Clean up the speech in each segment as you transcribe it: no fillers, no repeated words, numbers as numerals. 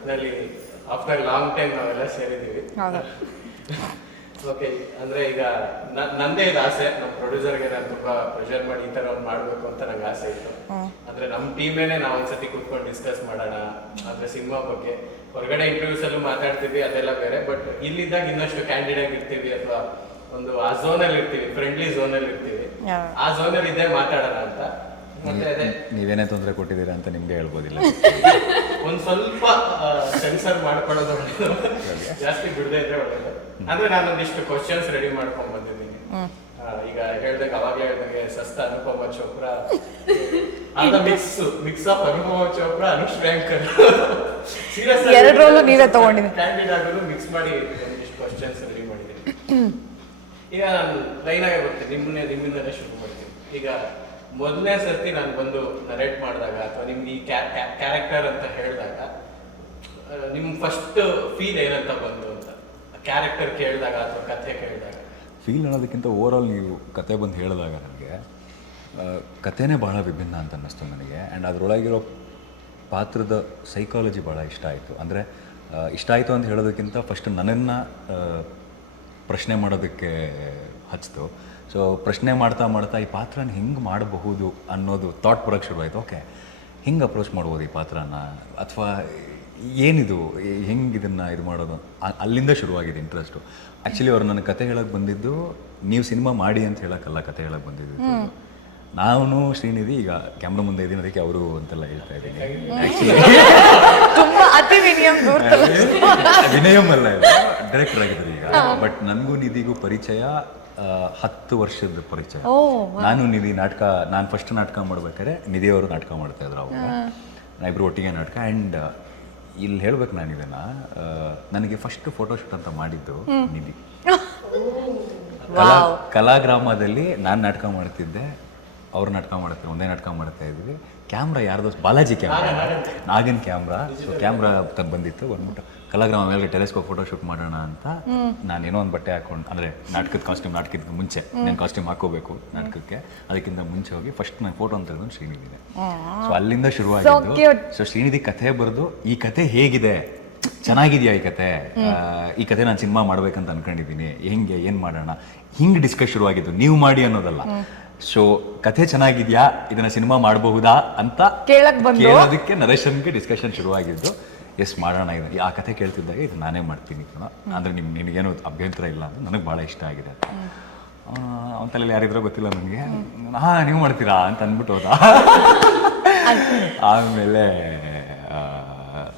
ಒಟ್ಟಿನಲ್ಲಿ after long time ನಾವೆಲ್ಲ ಸೇರಿದ್ದೀವಿ. Okay, ಅಂದ್ರೆ ಈಗ ನಂದೇ ಇದು ಆಸೆ, ನಮ್ಮ ಪ್ರೊಡ್ಯೂಸರ್ಗೆ ನಾನು ತುಂಬಾ ಪ್ರೆಷರ್ ಮಾಡಿ ಈ ತರ ಒಂದು ಮಾಡ್ಬೇಕು ಅಂತ ನಂಗೆ ಆಸೆ ಇತ್ತು. ಅಂದ್ರೆ ನಮ್ಮ ಟೀಮೇನೆ ನಾವು ಒಂದ್ಸತಿ ಕೂತ್ಕೊಂಡು ಡಿಸ್ಕಸ್ ಮಾಡೋಣ ಅಂದ್ರೆ ಸಿನಿಮಾ ಬಗ್ಗೆ. ಹೊರಗಡೆ ಇಂಟರ್ವ್ಯೂಸ್ ಅಲ್ಲೂ ಮಾತಾಡ್ತೀವಿ, ಅದೆಲ್ಲ ಬೇರೆ. ಬಟ್ ಇಲ್ಲಿದ್ದಾಗ ಇನ್ನಷ್ಟು ಕ್ಯಾಂಡಿಡ್ ಆಗಿ ಇರ್ತೀವಿ ಅಥವಾ ಒಂದು ಆ ಝೋನ್ ಅಲ್ಲಿ ಇರ್ತೀವಿ, ಫ್ರೆಂಡ್ಲಿ ಝೋನ್ ಅಲ್ಲಿ ಇರ್ತೀವಿ. ಆ ಝೋನ್ ಅಲ್ಲಿ ಇದ್ದೇ ಮಾತಾಡೋಣ ಅಂತ. ಮತ್ತೆ ಅದೇ ನೀವೇನೇ ತೊಂದರೆ ಕೊಟ್ಟಿದ್ದೀರಾ ಅಂತ ನಿಮ್ಗೆ ಹೇಳ್ಬೋದಿಲ್ಲ. ಒಂದ್ ಸ್ವಲ್ಪ ಸೆನ್ಸರ್ ಮಾಡ್ಕೊಳ್ಳೋದು ಒಳ್ಳೇದು, ಜಾಸ್ತಿ ಬಿಡದೆ ಇದ್ರೆ ಒಳ್ಳೇದು. ಅಂದ್ರೆ ನಾನೊಂದಿಷ್ಟು ಕ್ವಶನ್ಸ್ ರೆಡಿ ಮಾಡ್ಕೊಂಡ್ ಬಂದಿದ್ದೀನಿ. ಈಗ ಹೇಳ್ದಾಗ ಅವಾಗಲೇ ಹೇಳ್ದಂಗೆ ಸಸ್ತ ಅನುಪಮ ಚೋಪ್ರಾ, ಮಿಕ್ಸ್ ಆಫ್ ಅನುಪಮ ಚೋಪ್ರಾ, ಅನುಶ್ರೇಂಕರ್. ಸೀರಿಯಸ್ ಎರಡರಲ್ಲೂ ನೀವೇ ತಗೊಂಡಿದ್ದೀನಿ. ಕ್ಯಾಂಡಿಡೇಟ್ ಆಗೋದು ಮಿಕ್ಸ್ ಮಾಡಿ ಒಂದಿಷ್ಟು ಕ್ವಶನ್ಸ್ ರೆಡಿ ಮಾಡಿದ್ದೀನಿ. ಈಗ ನಾನು ಲೈನ್ ಆಗೇ ಬರ್ತೀನಿ, ನಿಮ್ಮಿಂದನೇ ಶುರು ಮಾಡ್ತೀನಿ. ಈಗ ಮೊದಲನೇ ಸರ್ತಿ ನಾನು ಬಂದು ನರೇಟ್ ಮಾಡಿದಾಗ ಅಥವಾ ನಿಮ್ಗೆ ಈ ಕ್ಯಾರೆಕ್ಟರ್ ಅಂತ ಹೇಳಿದಾಗ ನಿಮ್ ಫಸ್ಟ್ ಫೀಲ್ ಏನಂತ ಬಂದು ಅಂತ, ಕ್ಯಾರೆಕ್ಟರ್ ಕೇಳಿದಾಗ ಅಥವಾ ಕಥೆ ಕೇಳಿದಾಗ? ಫೀಲ್ ಅನ್ನೋದಕ್ಕಿಂತ ಓವರಾಲ್ ನೀವು ಕತೆ ಬಂದು ಹೇಳಿದಾಗ ನನಗೆ ಕಥೆನೇ ಭಾಳ ವಿಭಿನ್ನ ಅಂತ ಅನ್ನಿಸ್ತು ನನಗೆ. ಆ್ಯಂಡ್ ಅದರೊಳಗಿರೋ ಪಾತ್ರದ ಸೈಕಾಲಜಿ ಭಾಳ ಇಷ್ಟ ಆಯಿತು. ಅಂದರೆ ಇಷ್ಟ ಆಯಿತು ಅಂತ ಹೇಳೋದಕ್ಕಿಂತ ಫಸ್ಟ್ ನನ್ನನ್ನು ಪ್ರಶ್ನೆ ಮಾಡೋದಕ್ಕೆ ಹಚ್ಚಿತು. ಸೊ ಪ್ರಶ್ನೆ ಮಾಡ್ತಾ ಮಾಡ್ತಾ ಈ ಪಾತ್ರನ ಹೆಂಗೆ ಮಾಡಬಹುದು ಅನ್ನೋದು ಥಾಟ್ ಬರೋಕ್ಕೆ ಶುರುವಾಯಿತು. ಓಕೆ, ಹೆಂಗೆ ಅಪ್ರೋಚ್ ಮಾಡ್ಬೋದು ಈ ಪಾತ್ರನ, ಅಥವಾ ಏನಿದು, ಹೆಂಗೆ ಇದನ್ನು ಇದು ಮಾಡೋದು, ಅಲ್ಲಿಂದ ಶುರುವಾಗಿದೆ ಇಂಟ್ರೆಸ್ಟು. ಆ್ಯಕ್ಚುಲಿ ಅವ್ರು ನನ್ನ ಕತೆ ಹೇಳೋಕ್ಕೆ ಬಂದಿದ್ದು ನೀವು ಸಿನಿಮಾ ಮಾಡಿ ಅಂತ ಹೇಳೋಕ್ಕಲ್ಲ, ಕತೆ ಹೇಳೋಕ್ಕೆ ಬಂದಿದ್ದು. ನಾನು ಶ್ರೀನಿಧಿ ಈಗ ಕ್ಯಾಮ್ರಾ ಮುಂದೆ ಇದ್ದೀನಿ, ಅದಕ್ಕೆ ಅವರು ಅಂತೆಲ್ಲ ಹೇಳ್ತಾ ಇದ್ದೀನಿ. ಆ್ಯಕ್ಚುಲಿ ವಿನಯಂ ಅಲ್ಲ, ಡೈರೆಕ್ಟರ್ ಆಗಿದ್ರು ಈಗ. ಬಟ್ ನನಗೂ ನಿಧಿಗೂ ಪರಿಚಯ 10 ವರ್ಷದ ಪರಿಚಯ. ನಾನು ನಿಧಿ ನಾನು ಫಸ್ಟ್ ನಾಟಕ ಮಾಡ್ಬೇಕಾದ್ರೆ ನಿಧಿಯವರು ನಾಟಕ ಮಾಡ್ತಾ ಇದ್ರು ಅವಾಗ. ನಾವಿಬ್ರು ಒಟ್ಟಿಗೆ ನಾಟಕ. ಆ್ಯಂಡ್ ಇಲ್ಲಿ ಹೇಳ್ಬೇಕು ನಾನು ಇದನ್ನು, ನನಗೆ ಫಸ್ಟ್ ಫೋಟೋಶೂಟ್ ಅಂತ ಮಾಡಿದ್ದು ನಿಧಿ. ಕಲಾಗ್ರಾಮದಲ್ಲಿ ನಾನು ನಾಟಕ ಮಾಡ್ತಿದ್ದೆ, ಅವ್ರು ನಾಟಕ ಮಾಡ್ತಾರೆ, ಒಂದೇ ನಾಟಕ ಮಾಡ್ತಾ ಇದ್ವಿ. ಕ್ಯಾಮ್ರಾ ಯಾರ್ದು, Balaji camera, Nagan camera. So camera ಬಂದಿತ್ತು, ಬಂದ್ಬಿಟ್ಟು ಕಲಾಗ್ರಾಮ ಮೇಲೆ ಟೆಲಿಸ್ಕೋಪ್ ಫೋಟೋಶೂಟ್ ಮಾಡೋಣ ಅಂತ ನಾನೇನೋ ಒಂದು ಬಟ್ಟೆ ಹಾಕೊಂಡು, ಅಂದರೆ ನಾಟಕದ ಮುಂಚೆ ನಾನು ಕಾಸ್ಟ್ಯೂಮ್ ಹಾಕೋಬೇಕು ನಾಟಕಕ್ಕೆ, ಅದಕ್ಕಿಂತ ಮುಂಚೆ ಹೋಗಿ ಫಸ್ಟ್ ನಾನು ಫೋಟೋ ಅಂತ ತೆಗೆದು ಶ್ರೀನಿಧಿನೇ. ಸೊ ಅಲ್ಲಿಂದ ಶುರುವಾಗಿದ್ದು. ಸೊ ಶ್ರೀನಿಧಿ ಕಥೆ ಬರೆದು ಈ ಕಥೆ ಹೇಗಿದೆ, ಚೆನ್ನಾಗಿದೆಯಾ ಈ ಕಥೆ ನಾನು ಸಿನಿಮಾ ಮಾಡ್ಬೇಕಂತ ಅನ್ಕೊಂಡಿದ್ದೀನಿ, ಹೆಂಗೆ ಏನು ಮಾಡೋಣ, ಹಿಂಗೆ ಡಿಸ್ಕಸ್ ಶುರುವಾಗಿದ್ದು, ನೀವು ಮಾಡಿ ಅನ್ನೋದಲ್ಲ. ಸೊ ಕಥೆ ಚೆನ್ನಾಗಿದ್ಯಾ, ಇದನ್ನ ಸಿನಿಮಾ ಮಾಡಬಹುದಾ ಅಂತ ಕೇಳೋದಕ್ಕೆ ನರೇಶನ್ಗೆ ಡಿಸ್ಕಷನ್ ಶುರುವಾಗಿದ್ದು. ಎಸ್ ಮಾಡೋಣ, ಇದು ಆ ಕಥೆ ಕೇಳ್ತಿದ್ದಾಗ ಇದು ನಾನೇ ಮಾಡ್ತೀನಿ ಅಂದರೆ ನಿನಗೇನು ಅಭ್ಯಂತರ ಇಲ್ಲ ಅಂತ, ನನಗೆ ಭಾಳ ಇಷ್ಟ ಆಗಿದೆ. ಅವನ ತಲೆಯಲ್ಲಿ ಯಾರಿದ್ರೋ ಗೊತ್ತಿಲ್ಲ ನನಗೆ, ನೀವು ಮಾಡ್ತೀರಾ ಅಂತ ಅಂದ್ಬಿಟ್ಟು ಹೋದ. ಆಮೇಲೆ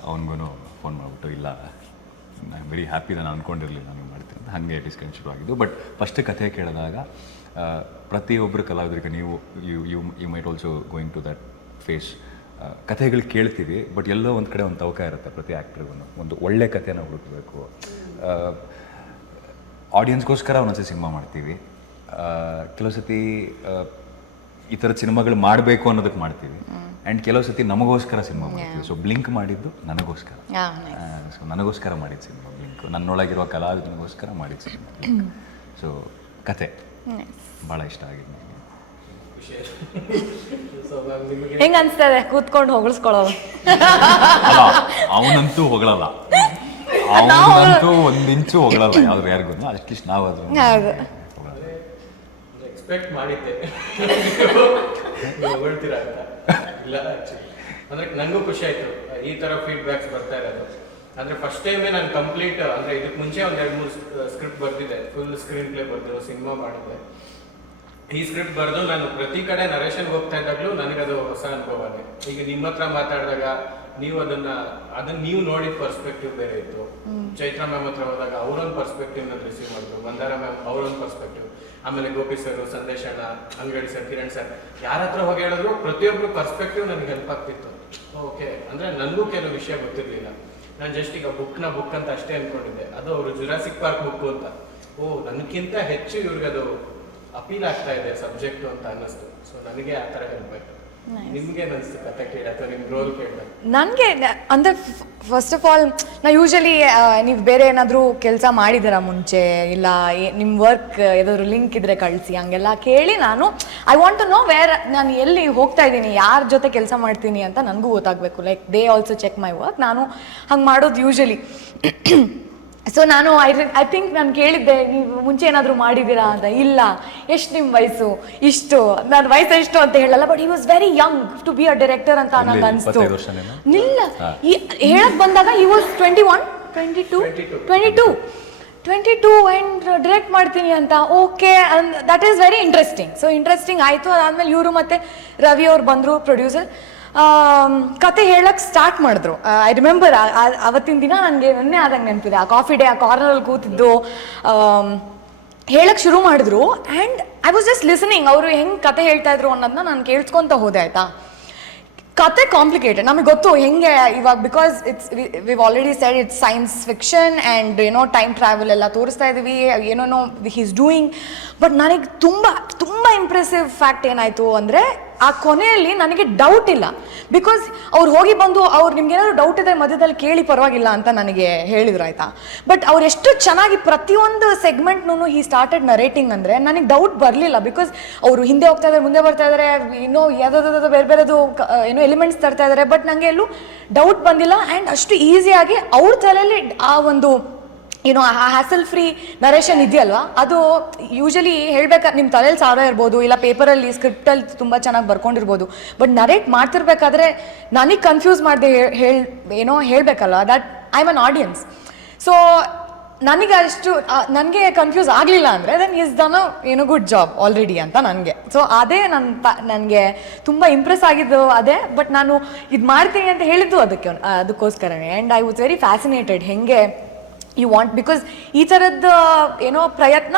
ಅವನಿಗೂ ಫೋನ್ ಮಾಡಿಬಿಟ್ಟು, ಇಲ್ಲ ನಾನು ವೆರಿ ಹ್ಯಾಪಿ, ನಾನು ಅಂದ್ಕೊಂಡಿರಲಿಲ್ಲ ನೀವು ಮಾಡ್ತೀನಿ ಅಂತ. ಹಾಗೆ ಡಿಸ್ಕಷನ್ ಶುರುವಾಗಿದ್ದು. ಬಟ್ ಫಸ್ಟ್ ಕಥೆ ಕೇಳಿದಾಗ ಪ್ರತಿಯೊಬ್ಬರು ಕಲಾವಿದರಿಗೆ, ನೀವು you might also going to that phase, ಕಥೆಗಳು ಕೇಳ್ತೀವಿ. ಬಟ್ ಎಲ್ಲೋ ಒಂದು ಕಡೆ ಒಂದು ತವಕ ಇರುತ್ತೆ ಪ್ರತಿ ಆ್ಯಕ್ಟ್ರಿಗೂ, ಒಂದು ಒಳ್ಳೆ ಕಥೆನ ಹುಡುಕಬೇಕು. ಆಡಿಯನ್ಸ್ಗೋಸ್ಕರ ಒಂದೊಂದ್ಸತಿ ಸಿನಿಮಾ ಮಾಡ್ತೀವಿ, ಕೆಲವು ಸತಿ ಈ ಥರದ ಸಿನಿಮಾಗಳು ಮಾಡಬೇಕು ಅನ್ನೋದಕ್ಕೆ ಮಾಡ್ತೀವಿ. ಆ್ಯಂಡ್ ಕೆಲವು ಸತಿ ನಮಗೋಸ್ಕರ ಸಿನಿಮಾ ಮಾಡ್ತೀವಿ. ಸೊ ಬ್ಲಿಂಕ್ ಮಾಡಿದ್ದು ನನಗೋಸ್ಕರ, ಸೊ ನನಗೋಸ್ಕರ ಮಾಡಿದ ಸಿನಿಮಾ ಬ್ಲಿಂಕ್, ನನ್ನೊಳಗಿರುವ ಕಲಾವಿದನಿಗೋಸ್ಕರ ಮಾಡಿದ ಸಿನಿಮಾ ಬ್ಲಿಂಕ್. ಸೊ ಕತೆ ಭಾಳ ಇಷ್ಟ ಆಗಿದೆ ನನಗೆ. ಹೆಂಗ ಅನ್ಸ್ತದೆ ಕೂತ್ಕೊಂಡು ಹೊಗಳಿಸ್ಕೊಳ್ಳೋದು? ಅವನಂತೂ ಹೊಗಳಲ್ಲ, ಅವನಂತೂ ಒಂದ್ ಇಂಚು ಹೊಗಳಲ್ಲ ಯಾವ್ದು ಯಾರಿಗೂ. ಅಟ್ಲೀಸ್ಟ್ ನಾವು ಅದು ಎಕ್ಸ್ಪೆಕ್ಟ್ ಮಾಡಿದ್ದೆ ಹೊಗಳ್ತೀರಾ ಅಂತ. ಇಲ್ಲ ಆಕ್ಚುಲಿ ಅಂದ್ರೆ ನಂಗೂ ಖುಷಿ ಆಯ್ತು ಈ ತರ ಫೀಡ್ಬ್ಯಾಕ್ಸ್ ಬರ್ತಾ ಇರೋದು. ಅಂದ್ರೆ ಫಸ್ಟ್ ಟೈಮೇ ನಾನು ಕಂಪ್ಲೀಟ್, ಅಂದ್ರೆ ಇದಕ್ಕೆ ಮುಂಚೆ ಒಂದ್ 2-3 ಸ್ಕ್ರಿಪ್ಟ್ ಬರ್ತಿದ್ದೆ, ಫುಲ್ ಸ್ಕ್ರೀನ್ ಪ್ಲೇ ಬರ್ದು ಸಿನಿಮಾ ಮಾಡಿದ್ದೆ. ಈ ಸ್ಕ್ರಿಪ್ಟ್ ಬರೆದು ನಾನು ಪ್ರತಿ ಕಡೆ ನರೇಶನ್ಗೆ ಹೋಗ್ತಾ ಇದ್ದಾಗಲೂ ನನಗದು ಹೊಸ ಅನುಭವನೇ. ಈಗ ನಿಮ್ಮ ಹತ್ರ ಮಾತಾಡಿದಾಗ ನೀವು ಅದನ್ನ ನೀವು ನೋಡಿದ ಪರ್ಸ್ಪೆಕ್ಟಿವ್ ಬೇರೆ ಇತ್ತು. ಚೈತ್ರ ಮ್ಯಾಮ್ ಹತ್ರ ಹೋದಾಗ ಅವರೊಂದು ಪರ್ಸ್ಪೆಕ್ಟಿವ್ ನಾನು ರಿಸೀವ್ ಮಾಡಿದ್ರು, ಮಂದಾರ ಮ್ಯಾಮ್ ಅವರೊಂದು ಪರ್ಸ್ಪೆಕ್ಟಿವ್, ಆಮೇಲೆ ಗೋಪಿ ಸರ್, ಸಂದೇಶ್ ಅಣ್ಣ, ಅಂಗಡಿ ಸರ್, ಕಿರಣ್ ಸರ್, ಯಾರ ಹತ್ರ ಹೋಗಿ ಹೇಳಿದ್ರು ಪ್ರತಿಯೊಬ್ಬರು ಪರ್ಸ್ಪೆಕ್ಟಿವ್ ನನಗೆ ಹೆಲ್ಪ್ ಆಗ್ತಿತ್ತು. ಓಕೆ, ಅಂದ್ರೆ ನನಗೂ ಕೆಲವು ವಿಷಯ ಗೊತ್ತಿರಲಿಲ್ಲ. ನಾನು ಜಸ್ಟ್ ಈಗ ಬುಕ್ ಅಂತ ಅಷ್ಟೇ ಅನ್ಕೊಂಡಿದ್ದೆ, ಅದು ಅವರು ಜುರಾಸಿಕ್ ಪಾರ್ಕ್ ಬುಕ್ ಅಂತ. ನನಗಿಂತ ಹೆಚ್ಚು ಇವ್ರಿಗೆ ಅದು ಅಪೀಲ್ ಆಗ್ತಾ ಇದೆ ಸಬ್ಜೆಕ್ಟು ಅಂತ ಅನ್ನಿಸ್ತು. ಸೊ ನನಗೆ ಆ ಥರ ಹೆಲ್ಪ್ ಆಯಿತು. ನಿಮ್ಗೇನು ಅನಿಸ್ತು ಕತೆ ಕೇಳಿ ಅಥವಾ ನಿಮ್ಮ ರೋಲ್ ಕೇಳಿದಾಗ? ನನಗೆ ಅಂದರೆ ಫಸ್ಟ್ ಆಫ್ ಆಲ್ ನಾ ಯೂಶಲಿ ನೀವು ಬೇರೆ ಏನಾದರೂ ಕೆಲಸ ಮಾಡಿದ್ದೀರಾ ಮುಂಚೆ, ಇಲ್ಲ ನಿಮ್ಮ ವರ್ಕ್ ಏನಾದರೂ ಲಿಂಕ್ ಇದ್ದರೆ ಕಳಿಸಿ ಹಂಗೆಲ್ಲ ಕೇಳಿ ನಾನು I want to know where ನಾನು ಎಲ್ಲಿ ಹೋಗ್ತಾ ಇದ್ದೀನಿ, ಯಾರ ಜೊತೆ ಕೆಲಸ ಮಾಡ್ತೀನಿ ಅಂತ ನನಗೂ ಗೊತ್ತಾಗಬೇಕು. Like they also check my work. ನಾನು ಹಂಗೆ ಮಾಡೋದು ಯೂಶಲಿ. ಸೊ ನಾನು ಐ ಥಿಂಕ್ ನಾನು ಕೇಳಿದ್ದೆ, ನೀವು ಮುಂಚೆ ಏನಾದರೂ ಮಾಡಿದ್ದೀರಾ ಅಂತ. ಇಲ್ಲ. ಎಷ್ಟು ನಿಮ್ಮ ವಯಸ್ಸು? ಇಷ್ಟು. ನನ್ನ ವಯಸ್ಸು ಎಷ್ಟು ಅಂತ ಹೇಳಲ್ಲ, but he was very young to be a director ಅಂತ ನಂಗೆ ಅನಿಸ್ತು. ಇಲ್ಲ, ಹೇಳಕ್ ಬಂದಾಗ ಹಿ ವಾಸ್ 22 ಆ್ಯಂಡ್ ಡೈರೆಕ್ಟ್ ಮಾಡ್ತೀನಿ ಅಂತ. Okay, that is very interesting. So interesting ಆಯಿತು. ಅದಾದಮೇಲೆ ಇವರು ಮತ್ತು ರವಿ ಅವ್ರು ಬಂದರು, ಪ್ರೊಡ್ಯೂಸರ್. ಕತೆ ಹೇಳಕ್ಕೆ ಸ್ಟಾರ್ಟ್ ಮಾಡಿದ್ರು. ಐ ರಿಮೆಂಬರ್ ಅವತ್ತಿನ ದಿನ ನನಗೆ ನೆನ್ನೆ ಆದಂಗೆ ನೆನಪಿದೆ. ಆ ಕಾಫಿ ಡೇ, ಆ ಕಾರ್ನರಲ್ಲಿ ಕೂತಿದ್ದು ಹೇಳಕ್ಕೆ ಶುರು ಮಾಡಿದ್ರು. And I was just listening. ಅವರು ಹೆಂಗೆ ಕತೆ ಹೇಳ್ತಾ ಇದ್ರು ಅನ್ನೋದನ್ನ ನಾನು ಕೇಳಿಸ್ಕೊತ ಹೋದೆ. ಆಯಿತಾ, ಕತೆ ಕಾಂಪ್ಲಿಕೇಟೆಡ್, ನಮಗೆ ಗೊತ್ತು ಹೆಂಗೆ ಇವಾಗ, because we already shed it's science fiction and ಏನೋ ಟೈಮ್ ಟ್ರಾವೆಲ್ ಎಲ್ಲ ತೋರಿಸ್ತಾ ಇದ್ದೀವಿ, ಏನೋ ಹೀಸ್ ಡೂಯಿಂಗ್. ಬಟ್ ನನಗೆ ತುಂಬ ತುಂಬ ಇಂಪ್ರೆಸಿವ್ ಫ್ಯಾಕ್ಟ್ ಏನಾಯಿತು ಅಂದರೆ, ಆ ಕೊನೆಯಲ್ಲಿ ನನಗೆ ಡೌಟ್ ಇಲ್ಲ. ಬಿಕಾಸ್ ಅವ್ರು ಹೋಗಿ ಬಂದು ಅವ್ರು ನಿಮ್ಗೇನಾದ್ರು ಡೌಟ್ ಇದ್ದರೆ ಮಧ್ಯದಲ್ಲಿ ಕೇಳಿ ಪರವಾಗಿಲ್ಲ ಅಂತ ನನಗೆ ಹೇಳಿದ್ರು. ಆಯಿತಾ, ಬಟ್ ಅವ್ರು ಎಷ್ಟು ಚೆನ್ನಾಗಿ ಪ್ರತಿಯೊಂದು ಸೆಗ್ಮೆಂಟ್ನೂ ಈ ಸ್ಟಾರ್ಟೆಡ್ ನರೇಟಿಂಗ್ ಅಂದರೆ ನನಗೆ ಡೌಟ್ ಬರಲಿಲ್ಲ. ಬಿಕಾಸ್ ಅವರು ಹಿಂದೆ ಹೋಗ್ತಾ ಇದ್ದಾರೆ, ಮುಂದೆ ಬರ್ತಾ ಇದ್ದಾರೆ, ಇನ್ನೂ ಯಾವುದಾದ್ರು ಬೇರೆ ಬೇರೆದು ಏನೋ ಎಲಿಮೆಂಟ್ಸ್ ತರ್ತಾ ಇದ್ದಾರೆ. ಬಟ್ ನನಗೆ ಎಲ್ಲೂ ಡೌಟ್ ಬಂದಿಲ್ಲ. ಆ್ಯಂಡ್ ಅಷ್ಟು ಈಸಿಯಾಗಿ ಅವ್ರ ತಲೆಯಲ್ಲಿ ಆ ಒಂದು ಏನೋ ಹ್ಯಾಸಲ್ ಫ್ರೀ ನರೇಷನ್ ಇದೆಯಲ್ವಾ, ಅದು ಯೂಶಲಿ ಹೇಳ್ಬೇಕಾದ್ರೆ ನಿಮ್ಮ ತಲೆಯಲ್ಲಿ ಸಾವಿರ ಇರ್ಬೋದು, ಇಲ್ಲ ಪೇಪರಲ್ಲಿ ಸ್ಕ್ರಿಪ್ಟಲ್ಲಿ ತುಂಬ ಚೆನ್ನಾಗಿ ಬರ್ಕೊಂಡಿರ್ಬೋದು. ಬಟ್ ನರೇಟ್ ಮಾಡ್ತಿರ್ಬೇಕಾದ್ರೆ ನನಗೆ ಕನ್ಫ್ಯೂಸ್ ಮಾಡದೆ ಏನೋ ಹೇಳಬೇಕಲ್ವ, that I am an audience. So ನನಗೆ ನನಗೆ ಕನ್ಫ್ಯೂಸ್ ಆಗಲಿಲ್ಲ ಅಂದರೆ ದೆನ್ ಈಸ್ ಡನ್ ಏನೋ ಗುಡ್ ಜಾಬ್ ಆಲ್ರೆಡಿ ಅಂತ ನನಗೆ. ಸೊ ಅದೇ ನನಗೆ ತುಂಬ ಇಂಪ್ರೆಸ್ ಆಗಿದ್ದು ಅದೇ. ಬಟ್ ನಾನು ಇದು ಮಾಡ್ತೀನಿ ಅಂತ ಹೇಳಿದ್ದು ಅದಕ್ಕೋಸ್ಕರನೇ. And I was very fascinated ಹೆಂಗೆ ಯು ವಾಂಟ್, ಬಿಕಾಸ್ ಈ ಥರದ್ದು ಏನೋ ಪ್ರಯತ್ನ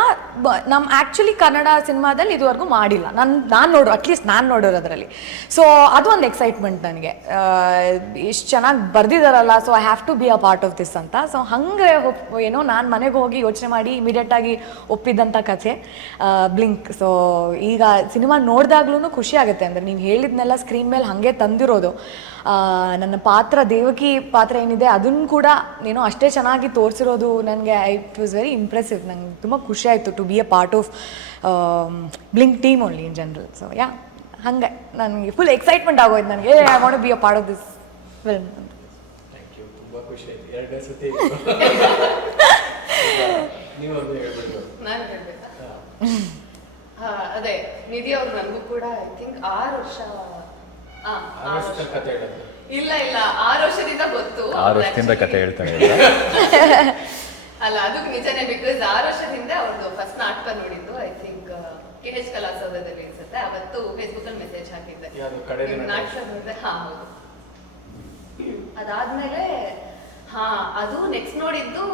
ನಮ್ಮ ಆ್ಯಕ್ಚುಲಿ ಕನ್ನಡ ಸಿನಿಮಾದಲ್ಲಿ ಇದುವರೆಗೂ ಮಾಡಿಲ್ಲ. ಅಟ್ಲೀಸ್ಟ್ ನಾನು ನೋಡೋದ್ರಲ್ಲಿ. ಸೊ ಅದು ಒಂದು ಎಕ್ಸೈಟ್ಮೆಂಟ್ ನನಗೆ, ಎಷ್ಟು ಚೆನ್ನಾಗಿ ಬರ್ದಿದ್ದಾರಲ್ಲ. So I have to be a part of this ಅಂತ. ಸೊ ಹಂಗೆ ಏನೋ ನಾನು ಮನೆಗೆ ಹೋಗಿ ಯೋಚನೆ ಮಾಡಿ ಇಮಿಡಿಯೇಟಾಗಿ ಒಪ್ಪಿದ್ದಂಥ ಕಥೆ ಬ್ಲಿಂಕ್. ಸೊ ಈಗ ಸಿನಿಮಾ ನೋಡಿದಾಗ್ಲೂ ಖುಷಿ ಆಗುತ್ತೆ. ಅಂದರೆ ನೀವು ಹೇಳಿದ್ನೆಲ್ಲ ಸ್ಕ್ರೀನ್ ಮೇಲೆ ಹಾಗೆ ತಂದಿರೋದು. ನನ್ನ ಪಾತ್ರ, ದೇವಕಿ ಪಾತ್ರ ಏನಿದೆ ಅದನ್ನು ಕೂಡ ಏನೋ ಅಷ್ಟೇ ಚೆನ್ನಾಗಿ ತೋರಿಸಿರೋದು ನನಗೆ ಇಟ್ ವಾಸ್ ವೆರಿ ಇಂಪ್ರೆಸಿವ್. ನಂಗೆ ತುಂಬ ಖುಷಿ ಆಯಿತು to be a part of Blink team only in general. So yeah, ಹಂಗೆ ನನಗೆ ಫುಲ್ ಎಕ್ಸೈಟ್ಮೆಂಟ್ ಆಗೋಯ್ತು ನನಗೆ. I want to be a part of this film. Thank you, ತುಂಬ ಖುಷಿ ಆಯ್ತು. ಎರಡನೇ ಸತಿ ನೀವೊಂದು ಹೇಳ್ಬೋದು. ನಾನು ಹೇಳ್ಬೇಕಾ? ಅದೇ ನಿಧಿ ಅವ್ರು ನನಗೂ ಕೂಡ ಐ ಥಿಂಕ್ 6 ವರ್ಷ ಕತೆ ಹೇಳೋದು. ಇಲ್ಲ 6 ವರ್ಷದಿಂದ ಗೊತ್ತು. 6 ವರ್ಷದಿಂದ ಕತೆ ಹೇಳ್ತಾರೆ ಅಲ್ಲ, ಅದು ನಿಜನೇ. ಬಿಕಾಸ್ 6 ವರ್ಷದ ಹಿಂದೆ ಅವ್ರದ್ದು ಫಸ್ಟ್ ನಾಟಕ ನೋಡಿದ್ದು ಐ ಥಿಂಕ್ KH ಕಲಾಸೌಧದಲ್ಲಿ ಅನ್ಸುತ್ತೆ. ಅವತ್ತು ಫೇಸ್ಬುಕ್ ಅಲ್ಲಿ ಮೆಸೇಜ್ ಹಾಕಿದ್ದೆ, ನಾಟಕ ನೋಡಿದೆ. ಹೌದು. ಅದಾದ್ಮೇಲೆ ಅದು ನೆಕ್ಸ್ಟ್ ನೋಡಿದ್ದು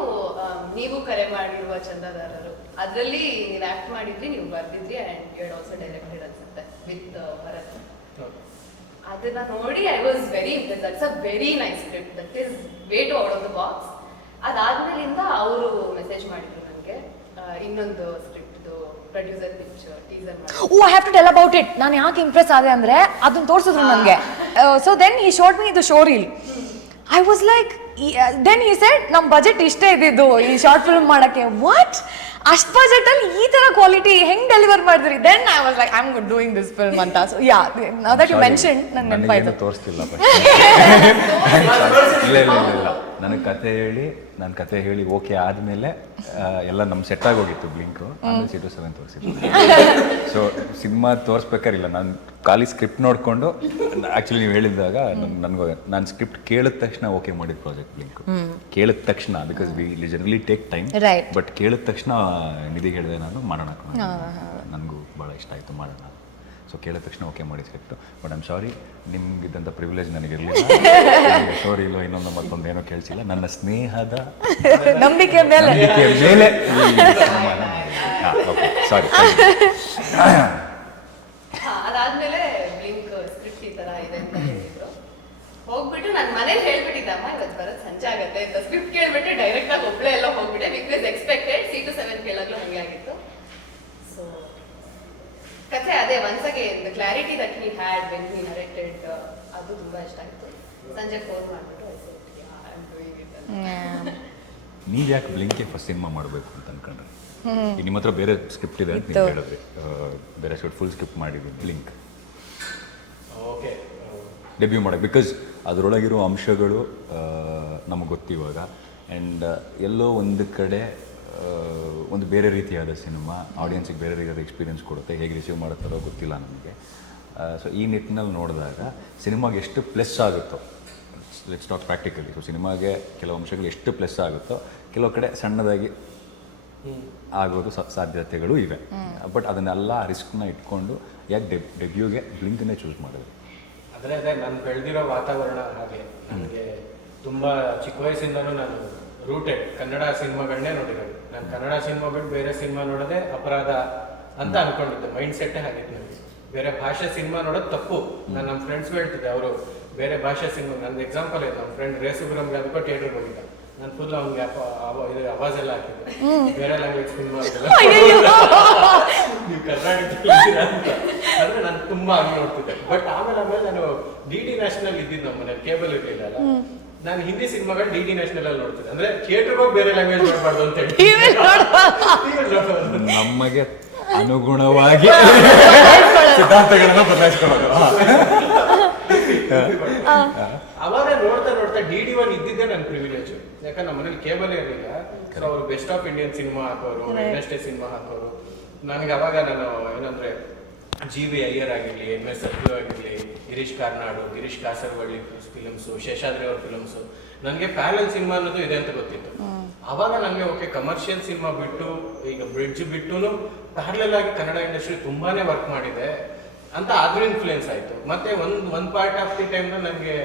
ನೀವು ಕರೆ ಮಾಡಿರುವ ಚಂದದಾರರು. ಅದರಲ್ಲಿ ನೀವು ಆಕ್ಟ್ ಮಾಡಿದ್ರಿ, ನೀವು ಬರ್ದಿದ್ರಿ and you had also directed ಅನ್ಸುತ್ತೆ ವಿತ್ ಭರತ್. ಅದನ್ನ ನೋಡಿ I was very impress. That's a very nice script, that is way to out of the box. ಅದಾದ್ಮೇಲಿಂದ ಅವರು ಮೆಸೇಜ್ ಮಾಡಿದ್ರು ನನಗೆ ಇನ್ನೊಂದು ಸ್ಕ್ರಿಪ್ಟ್ದು ಪ್ರೊಡ್ಯೂಸರ್ ಪಿಚ್ ಟೀಸರ್ ಮಾಡಿ. Oh, I have to tell about it. ನಾನು ಯಾಕೆ ಇಂಪ್ರೆಸ್ ಆದೆ ಅಂದರೆ ಅದನ್ನ ತೋರಿಸಿದ್ರು ನನಗೆ. So then he showed me the show reel. I was like, then he said ನಮ್ಮ ಬಜೆಟ್ ಇಷ್ಟೇ ಇದ್ದಿದ್ದು ಈ ಶಾರ್ಟ್ ಫಿಲ್ಮ್ ಮಾಡೋಕ್ಕೆ. ವಾಟ್, ಅಷ್ಟು ಬಜೆಟಲ್ಲಿ ಈ ಥರ ಕ್ವಾಲಿಟಿ ಹೆಂಗೆ ಡೆಲಿವರ್ ಮಾಡಿದ್ರಿ? Then I was like I am doing this film ಅಂತ. So yeah, now that you mention ನಂಗೆ ನೆನಪಾಯ್ತು. ತೋರಿಸ್ತಿಲ್ಲ ಇಲ್ಲ ನನಗೆ ನಾನು ಕತೆ ಹೇಳಿ ಓಕೆ ಆದಮೇಲೆ ಎಲ್ಲ ನಮ್ಮ ಸೆಟ್ ಆಗೋಗಿತ್ತು ಬ್ಲಿಂಕು. ಆಮೇಲೆ C27 ತೋರಿಸಿದ್ದು. ಸೊ ಸಿನಿಮಾ ತೋರಿಸ್ಬೇಕಾರಿಲ್ಲ, ನಾನು ಖಾಲಿ ಸ್ಕ್ರಿಪ್ಟ್ ನೋಡಿಕೊಂಡು ಆ್ಯಕ್ಚುಲಿ ನೀವು ಹೇಳಿದಾಗ ನಾನು ಸ್ಕ್ರಿಪ್ಟ್ ಕೇಳಿದ ತಕ್ಷಣ ಓಕೆ ಮಾಡಿದ ಪ್ರಾಜೆಕ್ಟ್ ಬ್ಲಿಂಕು. ಕೇಳಿದ ತಕ್ಷಣ, because we generally take time. But ಕೇಳಿದ ತಕ್ಷಣ ನಿಧಿ ಹೇಳಿದೆ ನಾನು ಮಾಡೋಣ, ನನಗೂ ಭಾಳ ಇಷ್ಟ ಆಯಿತು ಮಾಡೋಣ. ಸೊ ಕೇಳಿದ ತಕ್ಷಣ ಓಕೆ ಮಾಡಿ ಸ್ಕ್ರಿಪ್ಟು. ಬಟ್ ಐಮ್ ಸಾರಿ, ನಿಮ್ಗಿದ್ದಂಥ ಪ್ರಿವಿಲೇಜ್ ನನಗಿರಲಿಲ್ಲ. ಸಾರಿ ಇಲ್ಲೋ ಇನ್ನೊಂದು ಮತ್ತೊಂದು ಏನೋ ಕೇಳಿಸಿಲ್ಲ. ನನ್ನ ಸ್ನೇಹದ ನಂಬಿಕೆ ಮೇಲೆ ಸಾರಿ. ಅದಾದ್ಮೇಲೆ ಬ್ಲಿಂಕ್ ಸ್ಕ್ರಿಪ್ಟ್ ಈ ತರ ಇದೆ ಅಂತ ಹೇಳಿದ್ರು. ಹೋಗ್ಬಿಟ್ಟು ನನ್ನ ಮನೇಲಿ ಹೇಳ್ಬಿಟ್ಟಿದ್ದಮ್ಮ ಇವತ್ತು ಬರೋದು ಸಂಜೆ ಆಗತ್ತೆ ಅಂತ. ಸ್ಕ್ರಿಪ್ಟ್ ಕೇಳ್ಬಿಟ್ಟು ಡೈರೆಕ್ಟ್ ಆಗಿ ಒಬ್ಳೆ ಎಲ್ಲ ಹೋಗ್ಬಿಟ್ಟೆ. ಬಿಕಾಸ್ ಎಕ್ಸ್ಪೆಕ್ಟೆಡ್ C27 ಕೇಳಾಗ್ಲೂ ಹಂಗೆ ಆಗಿತ್ತು. ಸೊ ಕಥೆ ಅದೇ, once again the clarity that he had dad when he narrated ಅದು ತುಂಬ ಇಷ್ಟ ಆಯಿತು. ಸಂಜೆ ಫೋನ್ ಮಾಡಿಬಿಟ್ಟು ಐ ಆಮ್ ಡೂಯಿಂಗ್ ಇಟ್ ಅಂತ. ನೀವು ಯಾಕೆ ಬ್ಲಿಂಕ್ಗೆ ಫಸ್ಟ್ ಸಿನಿಮಾ ಮಾಡಬೇಕು ಅಂತ ಅನ್ಕೊಂಡ್ರೆ? ಈಗ ನಿಮ್ಮ ಹತ್ರ ಬೇರೆ ಸ್ಕ್ರಿಪ್ಟ್ ಇದೆ ಅಂತ ನೀವು ಹೇಳಿದ್ರಿ, ಬೇರೆ ಫುಲ್ ಸ್ಕ್ರಿಪ್ಟ್ ಮಾಡಿದ್ವಿ. ಬ್ಲಿಂಕ್ ಓಕೆ ಡೆಬ್ಯೂ ಮಾಡೋಕ್ಕೆ ಬಿಕಾಸ್ ಅದರೊಳಗಿರೋ ಅಂಶಗಳು ನಮಗೆ ಗೊತ್ತಿವಾಗ. ಆ್ಯಂಡ್ ಎಲ್ಲೋ ಒಂದು ಕಡೆ ಒಂದು ಬೇರೆ ರೀತಿಯಾದ ಸಿನಿಮಾ ಆಡಿಯನ್ಸಿಗೆ ಬೇರೆ ರೀತಿಯಾದ ಎಕ್ಸ್ಪೀರಿಯನ್ಸ್ ಕೊಡುತ್ತೆ. ಹೇಗೆ ರಿಸೀವ್ ಮಾಡುತ್ತಾರೋ ಗೊತ್ತಿಲ್ಲ ನಮಗೆ. ಸೊ ಈ ನಿಟ್ಟಿನಲ್ಲಿ ನೋಡಿದಾಗ ಸಿನಿಮಾಗೆ ಎಷ್ಟು ಪ್ಲಸ್ ಆಗುತ್ತೋ, ಲೆಟ್ಸ್ ಟಾಕ್ ಪ್ರಾಕ್ಟಿಕಲಿ. ಸೊ ಸಿನಿಮಾಗೆ ಕೆಲವು ಅಂಶಗಳು ಎಷ್ಟು ಪ್ಲಸ್ ಆಗುತ್ತೋ ಕೆಲವು ಕಡೆ ಸಣ್ಣದಾಗಿ ಆಗೋದು ಸಾಧ್ಯತೆಗಳು ಇವೆ. ಬಟ್ ಅದನ್ನೆಲ್ಲ ರಿಸ್ಕ್ನ ಇಟ್ಕೊಂಡು ಯಾಕೆ ಡೆಬ್ಯೂಗೆ ಬ್ಲಿಂಕನ್ನೇ ಚೂಸ್ ಮಾಡಿದ್ವಿ? ಅದೇ ನಾನು ಬೆಳೆದಿರೋ ವಾತಾವರಣ ಹಾಗೆ. ನನಗೆ ತುಂಬ ಚಿಕ್ಕ ವಯಸ್ಸಿಂದನೂ ನಾನು ರೂಟೆಡ್ ಕನ್ನಡ ಸಿನಿಮಾಗಳನ್ನೇ ನೋಡಿರೋದು. ನಾನು ಕನ್ನಡ ಸಿನಿಮಾ ಬಿಟ್ಟು ಬೇರೆ ಸಿನಿಮಾ ನೋಡೋದೇ ಅಪರಾಧ ಅಂತ ಅನ್ಕೊಂಡಿದ್ದೆ. ಮೈಂಡ್ ಸೆಟ್ಟೇ ಆಗಿತ್ತು ನನಗೆ. ಬೇರೆ ಭಾಷೆ ಸಿನಿಮಾ ನೋಡೋದು ತಪ್ಪು. ನಾನು ನಮ್ಮ ಫ್ರೆಂಡ್ಸ್ ಹೇಳ್ತಿದ್ದೆ, ಅವರು ಬೇರೆ ಭಾಷೆ ಸಿನಿಮಾ. ನಂದು ಎಕ್ಸಾಂಪಲ್ ಆಯ್ತು, ನಮ್ಮ ಫ್ರೆಂಡ್ ರೇಸುಗ್ರಾಮ್ಗೆ ಅದಕ್ಕೂ ಥಿಯೇಟ್ರಿಗೆ ಹೋಗಿದ್ದ. ನಾನು ಫುಲ್ ಅವ್ನಿಗೆ ಇದು ಆವಾಜ್ ಎಲ್ಲ ಹಾಕಿದ್ದೆ, ಬೇರೆ ಲ್ಯಾಂಗ್ವೇಜ್ ಸಿನಿಮಾ ನೀವು ಕರ್ನಾಟಕದಲ್ಲಿ ಅಂತ. ಅಂದ್ರೆ ನಾನು ತುಂಬಾ ಹಂಗೆ ನೋಡ್ತಿದ್ದೆ. ಬಟ್ ಆಮೇಲೆ ನಾನು ಡಿ ನ್ಯಾಷನಲ್ ಇದ್ದಿದ್ದು ನಮ್ಮ ಮನೇಲಿ, ಕೇಬಲ್ ಇರಲಿಲ್ಲ ಅಲ್ಲ. ನಾನು ಹಿಂದಿ ಸಿನಿಮಾಗಳು ಡಿ ನ್ಯಾಷನಲ್ ಅಲ್ಲಿ ನೋಡ್ತಿದ್ದೆ. ಅಂದ್ರೆ ಥಿಯೇಟರ್ಗೆ ಹೋಗಿ ಬೇರೆ ಲ್ಯಾಂಗ್ವೇಜ್ ನೋಡಬಾರ್ದು ಅಂತ ಹೇಳಿ ನಮಗೆ ಅನುಗುಣವಾಗಿ ಸಿದ್ಧಾಂತಗಳನ್ನ ಬದಲಾಯಿಸ್ಕೊಳ್ಳೋದು. ಅವಾಗ ನೋಡ್ತಾ ನೋಡ್ತಾ DD1 ಇದ್ದಿದ್ದೆ ನನ್ನ ಪ್ರಿವಿಲೇಜ್. ಯಾಕಂದ್ರೆ ನಮ್ಮ ಮನೇಲಿ ಕೇಬಲ್ ಇರಲಿಲ್ಲ. ಸೊ ಅವರು ಬೆಸ್ಟ್ ಆಫ್ ಇಂಡಿಯನ್ ಸಿನಿಮಾ ಹಾಕೋರು, ವೆಡ್ನೆಸ್ಡೇ ಸಿನಿಮಾ ಹಾಕೋರು. ನನಗೆ ಅವಾಗ ನಾನು ಏನಂದ್ರೆ GV ಅಯ್ಯರ್ ಆಗಿರಲಿ, MS ಅಬ್ದು ಆಗಿರಲಿ, ಗಿರೀಶ್ ಕಾರ್ನಾಡು, ಗಿರೀಶ್ ಕಾಸರವಳ್ಳಿ ಫಿಲಮ್ಸು, ಶೇಷಾದ್ರಿ ಅವ್ರ ಫಿಲಮ್ಸು, ನನಗೆ ಪ್ಯಾರಲಲ್ ಸಿನಿಮಾ ಅನ್ನೋದು ಇದೆ ಅಂತ ಗೊತ್ತಿತ್ತು. ಅವಾಗ ನನಗೆ ಓಕೆ, ಕಮರ್ಷಿಯಲ್ ಸಿನಿಮಾ ಬಿಟ್ಟು ಈಗ ಬ್ರಿಡ್ಜ್ ಬಿಟ್ಟು ಪ್ಯಾರಲಲ್ ಆಗಿ ಕನ್ನಡ ಇಂಡಸ್ಟ್ರಿ ತುಂಬಾನೇ ವರ್ಕ್ ಮಾಡಿದೆ ಅಂತ ಅದ್ರ ಇನ್ಫ್ಲೂಯೆನ್ಸ್ ಆಯಿತು. ಮತ್ತೆ ಒಂದು ಪಾರ್ಟ್ ಆಫ್ ದಿ ಟೈಮ್ನ ನನಗೆ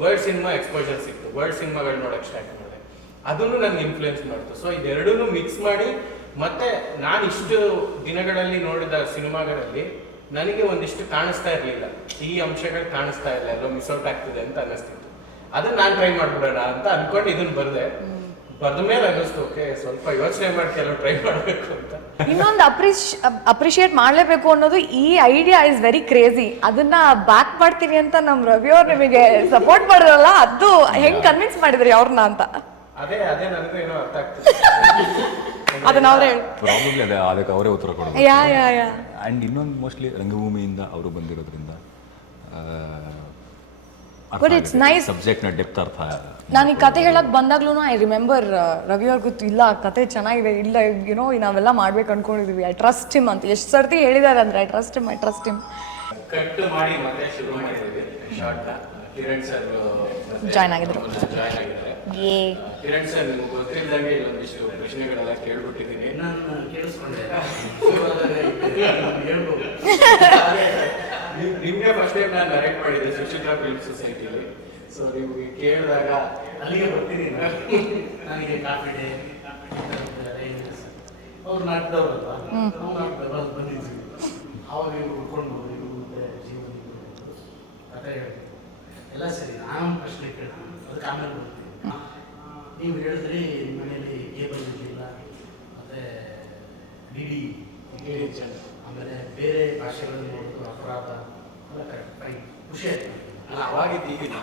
ವರ್ಲ್ಡ್ ಸಿನಿಮಾ ಎಕ್ಸ್ಪೋಜರ್ ಸಿಕ್ತು. ವರ್ಲ್ಡ್ ಸಿನಿಮಾಗಳು ನೋಡೋಕೆ ಸ್ಟಾರ್ಟ್ ಮಾಡಿದೆ. ಅದನ್ನು ನನಗೆ ಇನ್ಫ್ಲೂಯೆನ್ಸ್ ಮಾಡ್ತು. ಸೊ ಇದೆರಡನ್ನೂ ಮಿಕ್ಸ್ ಮಾಡಿ ಮತ್ತೆ ನಾನು ಇಷ್ಟು ದಿನಗಳಲ್ಲಿ ನೋಡಿದ ಸಿನಿಮಾಗಳಲ್ಲಿ ನನಗೆ ಒಂದಿಷ್ಟು ಕಾಣಿಸ್ತಾ ಇರಲಿಲ್ಲ, ಈ ಅಂಶಗಳು ಕಾಣಿಸ್ತಾ ಇಲ್ಲ, ಎಲ್ಲೋ ಮಿಸ್ಔಟ್ ಆಗ್ತಿದೆ ಅಂತ ಅನ್ನಿಸ್ತಿತ್ತು. ಅದನ್ನ ನಾನು ಟ್ರೈ ಮಾಡ್ಬಿಡೋಣ ಅಂತ ಅನ್ಕೊಂಡು ಇದನ್ನ ಬರೆದೆ. ಬರೆದ ಮೇಲೆ ಅನ್ನಿಸ್ತು ಓಕೆ, ಸ್ವಲ್ಪ ಯೋಚನೆ ಮಾಡಿ ಕೆಲವು ಟ್ರೈ ಮಾಡಬೇಕು ಅಂತ. ಇನ್ನೊಂದು ಅಪ್ರಿಶಿಯೇಟ್ ಮಾಡಲೇಬೇಕು ಅನ್ನೋದು, ಈ ಐಡಿಯಾ ಇಸ್ ವೆರಿ ಕ್ರೇಜಿ. ಅದನ್ನ ಬ್ಯಾಕ್ ಮಾಡ್ತೀನಿ ಅಂತ ನಮ್ಮ ರವಿ ಅವ್ರು ನಿಮಗೆ ಸಪೋರ್ಟ್ ಮಾಡಿದ್ರಲ್ಲ, ಅದು ಹೆಂಗ್ ಕನ್ವಿನ್ಸ್ ಮಾಡಿದ್ರಿ ಅವ್ರನ್ನ ಅಂತ? ಅದೇ ನನಗೂ ಏನೋ ಅರ್ಥ ಆಗ್ತದೆ. ಅದನ್ನ ಅವ್ರೇ ಹೇಳಿ. ಪ್ರಾಬ್ಲಮ್ಲಿ ಅದೇ, ಅದಕ್ಕೆ ಅವರೇ ಉತ್ತರ ಕೊಡೋದು. ಯಾ ಆ್ಯಂಡ್ ಇನ್ನೊಂದು ಮೋಸ್ಟ್ಲಿ ರಂಗಭೂಮಿಯಿಂದ ಅವರು ಬಂದಿರೋದ್ರಿಂದ But it's nice. ಸಬ್ಜೆಕ್ಟ್ನ ಡೆಪ್ತ್ ಅರ್ಥ. ನಾನು ಈ ಕತೆ ಹೇಳಕ್ ಬಂದಾಗ್ಲೂ ಐ ರಿಮೆಂಬರ್ ರವಿ ಅವ್ರಿಗೆ ಗೊತ್ತು, ಇಲ್ಲ ಕತೆ ಚೆನ್ನಾಗಿದೆ, ಇಲ್ಲ ಏನೋ ನಾವೆಲ್ಲ ಮಾಡ್ಬೇಕು ಅನ್ಕೊಂಡಿದೀವಿ, ಐ ಟ್ರಸ್ಟ್ ಹಿಮ್ ಅಂತ ಎಷ್ಟು ಸರ್ತಿ ಹೇಳಿದಾರೆ ಅಂದ್ರೆ, ಐ ಟ್ರಸ್ಟ್ ಹಿಮ್ ಕಟ್ ಮಾಡಿ ಮತ್ತೆ ಶುರು ಮಾಡಿದ್ವಿ ಶಾರ್ಟ್. ಕಿರಣ್ ಸರ್ ಜಾಯ್ನ್ ಆಗಿದ್ರು. ಕಿರಣ್ ಸರ್ ನಿಮ್ಗೆ ಗೊತ್ತಿಲ್ಲದಂಗೆ ಇಲ್ಲೊಂದಿಷ್ಟು ಪ್ರಶ್ನೆಗಳೆಲ್ಲ ಕೇಳ್ಬಿಟ್ಟಿದ್ದೀನಿ. ನಾನು ಕೇಳಿಸ್ಕೊಂಡೆ. ನಿಮ್ಗೆ ಫಸ್ಟ್ ಟೈಮ್ ನಾನು ನರೇಟ್ ಮಾಡಿದ್ದೆ ಸುಚಿತ್ರಾ ಫಿಲ್ಮ್ ಸೊಸೈಟಿಲಿ. ಸೊ ನೀವು ಕೇಳಿದಾಗ ಅಲ್ಲಿಗೆ ಬರ್ತೀನಿ. ನನಗೆ ಕಾಫಿ ಡೇ ಅವ್ರು ನಾಟಕದವ್ರಲ್ಲ, ನಾವು ನಾಟಕದವ್ರು ಬಂದಿದ್ವಿ. ಅವಾಗ ಇವ್ರು ಉಟ್ಕೊಂಡು ಇವ್ರು ಮತ್ತೆ ಜೀವನ ಕಥೆ ಹೇಳ್ತೀವಿ ಎಲ್ಲ ಸರಿ. ನಾನು ಪ್ರಶ್ನೆ ಕೇಳ್ತೀನಿ, ಅದಕ್ಕೆ ಆಮೇಲೆ ಬರ್ತೀನಿ. ನೀವು ಹೇಳಿದ್ರಿ ನಿಮ್ಮ ಮನೇಲಿ ಕೇಬಲ್ ಇರಲಿಲ್ಲ, ಮತ್ತೆ DD ಆಮೇಲೆ ಬೇರೆ ಭಾಷೆಗಳನ್ನು ನೋಡೋದು ಅಪರಾಧ ಎಲ್ಲ ಕರೆಕ್ಟ್ ಫೈನ್, ಖುಷಿ ಆಯ್ತು. ಅವಾಗಿದ್ದೀಗಿಲ್ಲ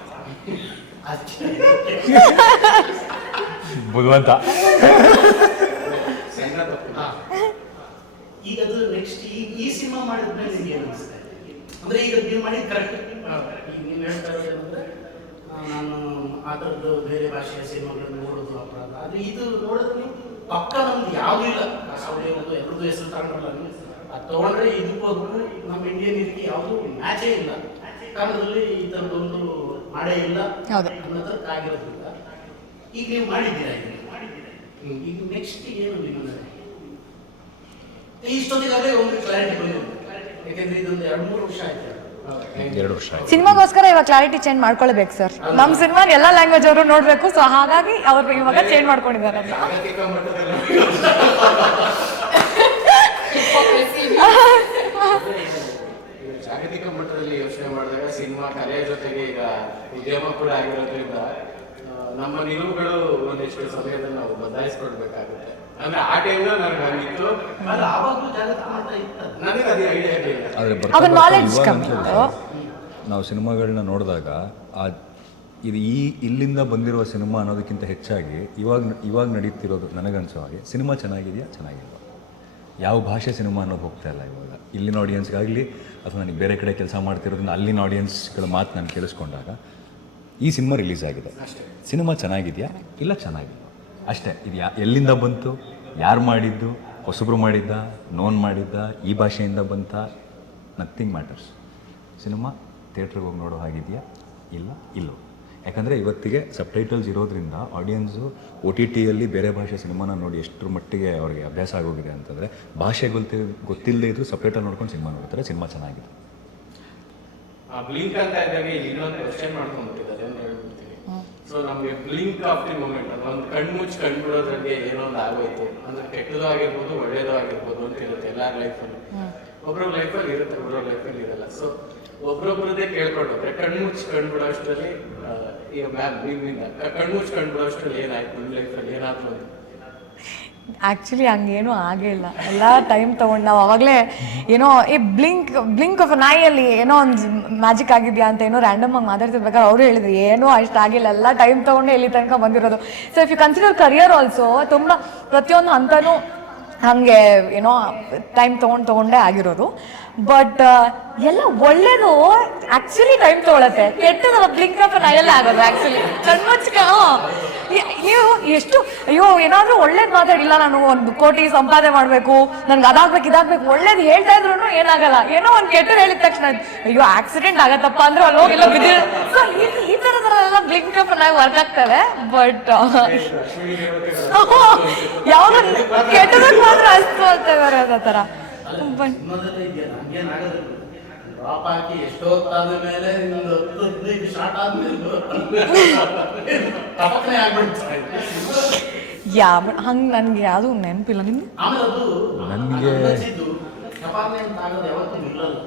ಬುದ್ಧಿವಂತ. ಸಣ್ಣ ತಪ್ಪು. ಈಗ ಅದು ನೆಕ್ಸ್ಟ್ ಈ ಸಿನಿಮಾ ಮಾಡಿದ್ಮೇಲೆ ನಿಮ್ಗೆ ಏನು ಅನಿಸುತ್ತೆ? ಅಂದರೆ ಈಗ ನೀವು ಮಾಡಿದ್ದು ಕರೆಕ್ಟ್. ಈಗ ನೀವು ಹೇಳ್ತಾ ಇರೋದೇನಂದ್ರೆ ನಾನು ಆ ಥರದ್ದು ಬೇರೆ ಭಾಷೆಯ ಸಿನಿಮಾಗಳನ್ನು ನೋಡೋದು ಅಪರಾಧ, ಆದರೆ ಇದು ನೋಡಿದ್ರೆ ಪಕ್ಕ ನಮ್ದು ಯಾವುದೂ ಇಲ್ಲ. ಕಾಸೋಡಿಯೋದು ಎಲ್ಲರದ್ದು ಹೆಸರು ತಗೊಂಡಲ್ಲ, ಅದು ತೊಗೊಂಡ್ರೆ ಇದಕ್ಕೂ ನಮ್ಮ ಇಂಡಿಯನ್ ಇದಕ್ಕೆ ಯಾವುದೂ ಮ್ಯಾಚೇ ಇಲ್ಲ. ಕಾಲದಲ್ಲಿ ಈ ಥರದ್ದೊಂದು ಮಾಡೇ ಇಲ್ಲ ಅನ್ನೋದಕ್ಕೆ ಆಗಿರೋದ್ರಿಂದ ಈಗ ನೀವು ಮಾಡಿದ್ದೀರಾ. ಈಗ ನೆಕ್ಸ್ಟ್ ಏನು ನಿಮ್ಮಲ್ಲಿ ಇಷ್ಟೊತ್ತಿಗಾಗಲೇ ಒಂದು ಕ್ಲಾರಿಟಿ ಬಂದಿದೆ, ಯಾಕೆಂದ್ರೆ ಇದೊಂದು 2-3 ವರ್ಷ ಆಯ್ತು. 2 ವರ್ಷ ಆಯ್ತು. ಸಿನಿಮಾಗೋಸ್ಕರ ಇವಾಗ ಕ್ಲಾರಿಟಿ ಚೇಂಜ್ ಮಾಡ್ಕೊಳ್ಬೇಕು ಸರ್. ನಮ್ಮ ಸಿನಿಮಾ ಎಲ್ಲ ಲ್ಯಾಂಗ್ವೇಜ್ ಅವರು ನೋಡ್ಬೇಕು. ಸೊ ಹಾಗಾಗಿ ಅವ್ರು ಇವಾಗ ಚೇಂಜ್ ಮಾಡ್ಕೊಂಡಿದ್ದಾರೆ ಅಂತ. ಜಾಗತಿಕ ಮಟ್ಟದಲ್ಲಿ ಯೋಚನೆ ಮಾಡಿದಾಗ ಸಿನಿಮಾ ಕಲೆಯ ಜೊತೆಗೆ ಈಗ ಉದ್ಯಮ ಕೂಡ ಆಗಿರೋದ್ರಿಂದ ನಮ್ಮ ನಿಲುವುಗಳು ಒಂದಿಷ್ಟು ಸಮಯದಲ್ಲಿ ನಾವು ಬದಲಾಯಿಸ್ಕೊಳ್ಬೇಕಾಗುತ್ತೆ. ಅಂದ್ರೆ ಆ ಟೈಮ್ನ ನನಗೆ ಹಂಗಿತ್ತು, ಅದು ಆವಾಗಲೂ ಜಾಗೃತಿ ಮಾಡ್ತಾ ಇತ್ತು. ನನಗೆ ಅದೇ ಐಡಿಯಾ ಇರಲಿಲ್ಲ. ಅದು ನಾಲೆಡ್ಜ್ ಕಮ್ಮಿ. ನಾವು ಸಿನಿಮಾಗಳನ್ನ ನೋಡಿದಾಗ ಇದು ಇಲ್ಲಿಂದ ಬಂದಿರುವ ಸಿನಿಮಾ ಅನ್ನೋದಕ್ಕಿಂತ ಹೆಚ್ಚಾಗಿ ಇವಾಗ ನಡೀತಿರೋದು ನನಗನ್ಸೋ ಹಾಗೆ ಸಿನಿಮಾ ಚೆನ್ನಾಗಿದೆಯಾ ಚೆನ್ನಾಗಿಲ್ಲ, ಯಾವ ಭಾಷೆ ಸಿನಿಮಾ ಅನ್ನೋದು ಹೋಗ್ತಾ ಇಲ್ಲ ಇವಾಗ. ಇಲ್ಲಿನ ಆಡಿಯನ್ಸ್ಗಾಗಲಿ ಅಥವಾ ನನಗೆ ಬೇರೆ ಕಡೆ ಕೆಲಸ ಮಾಡ್ತಿರೋದನ್ನ ಅಲ್ಲಿನ ಆಡಿಯನ್ಸ್ಗಳ ಮಾತು ನಾನು ಕೇಳಿಸ್ಕೊಂಡಾಗ ಈ ಸಿನಿಮಾ ರಿಲೀಸ್ ಆಗಿದೆ, ಸಿನಿಮಾ ಚೆನ್ನಾಗಿದೆಯಾ ಇಲ್ಲ ಚೆನ್ನಾಗಿಲ್ಲ ಅಷ್ಟೇ. ಇದು ಎಲ್ಲಿಂದ ಬಂತು, ಯಾರು ಮಾಡಿದ್ದು, ಹೊಸಬ್ರು ಮಾಡಿದ್ದ, ನೋನ್ ಮಾಡಿದ್ದ, ಈ ಭಾಷೆಯಿಂದ ಬಂತ, ನಥಿಂಗ್ ಮ್ಯಾಟರ್ಸ್. ಸಿನಿಮಾ ಥಿಯೇಟ್ರಿಗೆ ಹೋಗಿ ನೋಡೋ ಹಾಗಿದೆಯಾ ಇಲ್ಲ ಇಲ್ಲೋ. ಯಾಕಂದರೆ ಇವತ್ತಿಗೆ ಸಬ್ಟೈಟಲ್ಸ್ ಇರೋದ್ರಿಂದ ಆಡಿಯನ್ಸು OTTಯಲ್ಲಿ ಬೇರೆ ಭಾಷೆ ಸಿನಿಮಾನ ನೋಡಿ ಎಷ್ಟರ ಮಟ್ಟಿಗೆ ಅವ್ರಿಗೆ ಅಭ್ಯಾಸ ಆಗೋಗಿದೆ ಅಂತಂದರೆ ಭಾಷೆ ಗೊತ್ತಿಲ್ಲದೆ ಇದ್ದರೂ ಸಬ್ಟೈಟಲ್ ನೋಡ್ಕೊಂಡು ಸಿನಿಮಾ ನೋಡ್ತಾರೆ, ಸಿನಿಮಾ ಚೆನ್ನಾಗಿದೆ. ಬ್ಲಿಂಕ್ ಅಂತ ಇದ್ದಾಗ ಇನ್ನೊಂದು ಕ್ವಶನ್ ಮಾಡ್ಕೊಂಡ್ಬಿಟ್ಟಿದ್ದಾರೆ ಅಂತ ಹೇಳ್ಬಿಡ್ತೀನಿ. ಸೊ ನಮಗೆ ಬ್ಲಿಂಕ್ ಆಫ್ ದಿ ಮೂಮೆಂಟ್ ಅದು ಒಂದು ಕಣ್ಮುಚ್ಚಿ ಕಂಡುಬಿಡೋದ್ರಲ್ಲಿ ಏನೋ ಒಂದು ಆಗೋಯ್ತು ಅಂದ್ರೆ ಕೆಟ್ಟದೂ ಆಗಿರ್ಬೋದು ಒಳ್ಳೇದೂ ಆಗಿರ್ಬೋದು ಅಂತ ಇರುತ್ತೆ ಎಲ್ಲರ ಲೈಫಲ್ಲಿ. ಒಬ್ಬರ ಲೈಫಲ್ಲಿ ಇರುತ್ತೆ, ಒಬ್ಬರ ಲೈಫಲ್ಲಿ ಇರಲ್ಲ. ಸೊ ಒಬ್ರೊಬ್ರದ್ದೇ ಕೇಳ್ಕೊಂಡ್ರೆ ಕಣ್ಮುಚ್ಚಿ ಕಂಡುಬಿಡೋ ಅಷ್ಟರಲ್ಲಿ ಈಗ ನಿಮ್ಮಿಂದ ಕಣ್ಮುಚ್ಚಿ ಕಂಡುಬಿಡೋ ಅಷ್ಟರಲ್ಲಿ ಏನಾಯ್ತು ನಿಮ್ಮ ಲೈಫಲ್ಲಿ ಏನಾದ್ರು ಅಂತ? ಆ್ಯಕ್ಚುಲಿ ಹಂಗೇನೂ ಆಗೇ ಇಲ್ಲ. ಎಲ್ಲ ಟೈಮ್ ತೊಗೊಂಡು ನಾವು ಅವಾಗಲೇ ಏನೋ ಈ ಬ್ಲಿಂಕ್ ಆಫ್ ನಾಯಲ್ಲಿ ಏನೋ ಒಂದು ಮ್ಯಾಜಿಕ್ ಆಗಿದೆಯಾ ಅಂತ ಏನೋ ರ್ಯಾಂಡಮ್ ಆಗಿ ಮಾತಾಡ್ತಿರ್ಬೇಕಾದ್ರೆ ಅವರು ಹೇಳಿದ್ರು ಏನೋ ಅಷ್ಟು ಆಗಿಲ್ಲ, ಎಲ್ಲ ಟೈಮ್ ತೊಗೊಂಡು ಇಲ್ಲಿ ತನಕ ಬಂದಿರೋದು. So if you consider career also ತುಂಬ ಪ್ರತಿಯೊಂದು ಹಂತನೂ ಹಾಗೆ ಏನೋ ಟೈಮ್ ತೊಗೊಂಡೇ ಆಗಿರೋದು. ಬಟ್ ಎಲ್ಲ ಒಳ್ಳೇದು ಆ್ಯಕ್ಚುಲಿ ಟೈಮ್ ತೊಗೊಳತ್ತೆ, ಕೆಟ್ಟದು ಬ್ಲಿಂಕ್ ಆಫ್ ನಾಯಲ್ಲೇ ಆಗೋದು. ಆ್ಯಕ್ಚುಲಿ ಕಣ್ಮುಚ್ಕ ನೀವು ಎಷ್ಟು ಅಯ್ಯೋ ಏನಾದರೂ ಒಳ್ಳೇದು ಮಾತಾಡಿಲ್ಲ, ನಾನು 1 ಕೋಟಿ ಸಂಪಾದನೆ ಮಾಡಬೇಕು, ನನ್ಗೆ ಅದಾಗಬೇಕು ಇದಾಗಬೇಕು ಒಳ್ಳೇದು ಹೇಳ್ತಾ ಇದ್ರು ಏನಾಗಲ್ಲ. ಏನೋ ಒಂದು ಕೆಟ್ಟದ್ದು ಹೇಳಿದ ತಕ್ಷಣ ಅಯ್ಯೋ ಆಕ್ಸಿಡೆಂಟ್ ಆಗತ್ತಪ್ಪ ಅಂದ್ರೆ ಅಲ್ಲಿ ಹೋಗಿಲ್ಲ ಬಿದ್ದಿರೋ. ಸೊ ಈ ಥರದೆಲ್ಲ ಬ್ಲಿಂಕ್ ಆಫ್ ನಾಯಿ ವರ್ಕ್ ಆಗ್ತವೆ. ಬಟ್ ಯಾವುದು ಕೆಟ್ಟದಕ್ಕೆ ಮಾತ್ರ ಅಷ್ಟು ಆಗ್ತವೆ ಆ ಥರ. ಸಿನಿಮಾದಲ್ಲೇ ಇದೆಯಲ್ಲ ಹಂಗೇನಾಗೋದಿಲ್ಲ. ಡ್ರಾಪ್ ಹಾಕಿ ಎಷ್ಟೊತ್ತಾದ ಮೇಲೆ ಇನ್ನೊಂದು 10-15 ಶಾರ್ಟ್ ಆದ್ಮೇಲೆ ಟಪಕ್ನೆ ಆಗ್ಬಿಡ್ತಾರೆ. ಹಂಗೆ ನನಗೆ ಯಾವುದು ನೆನಪಿಲ್ಲ. ನಿಮ್ಗೆ ಆಮೇಲೆ ಅದು ನನಗೆ ಚಪಾತಿ ಅಂತ ಆಗೋದು ಯಾವತ್ತೂ ನಿಲ್ಲಲ್ಲ.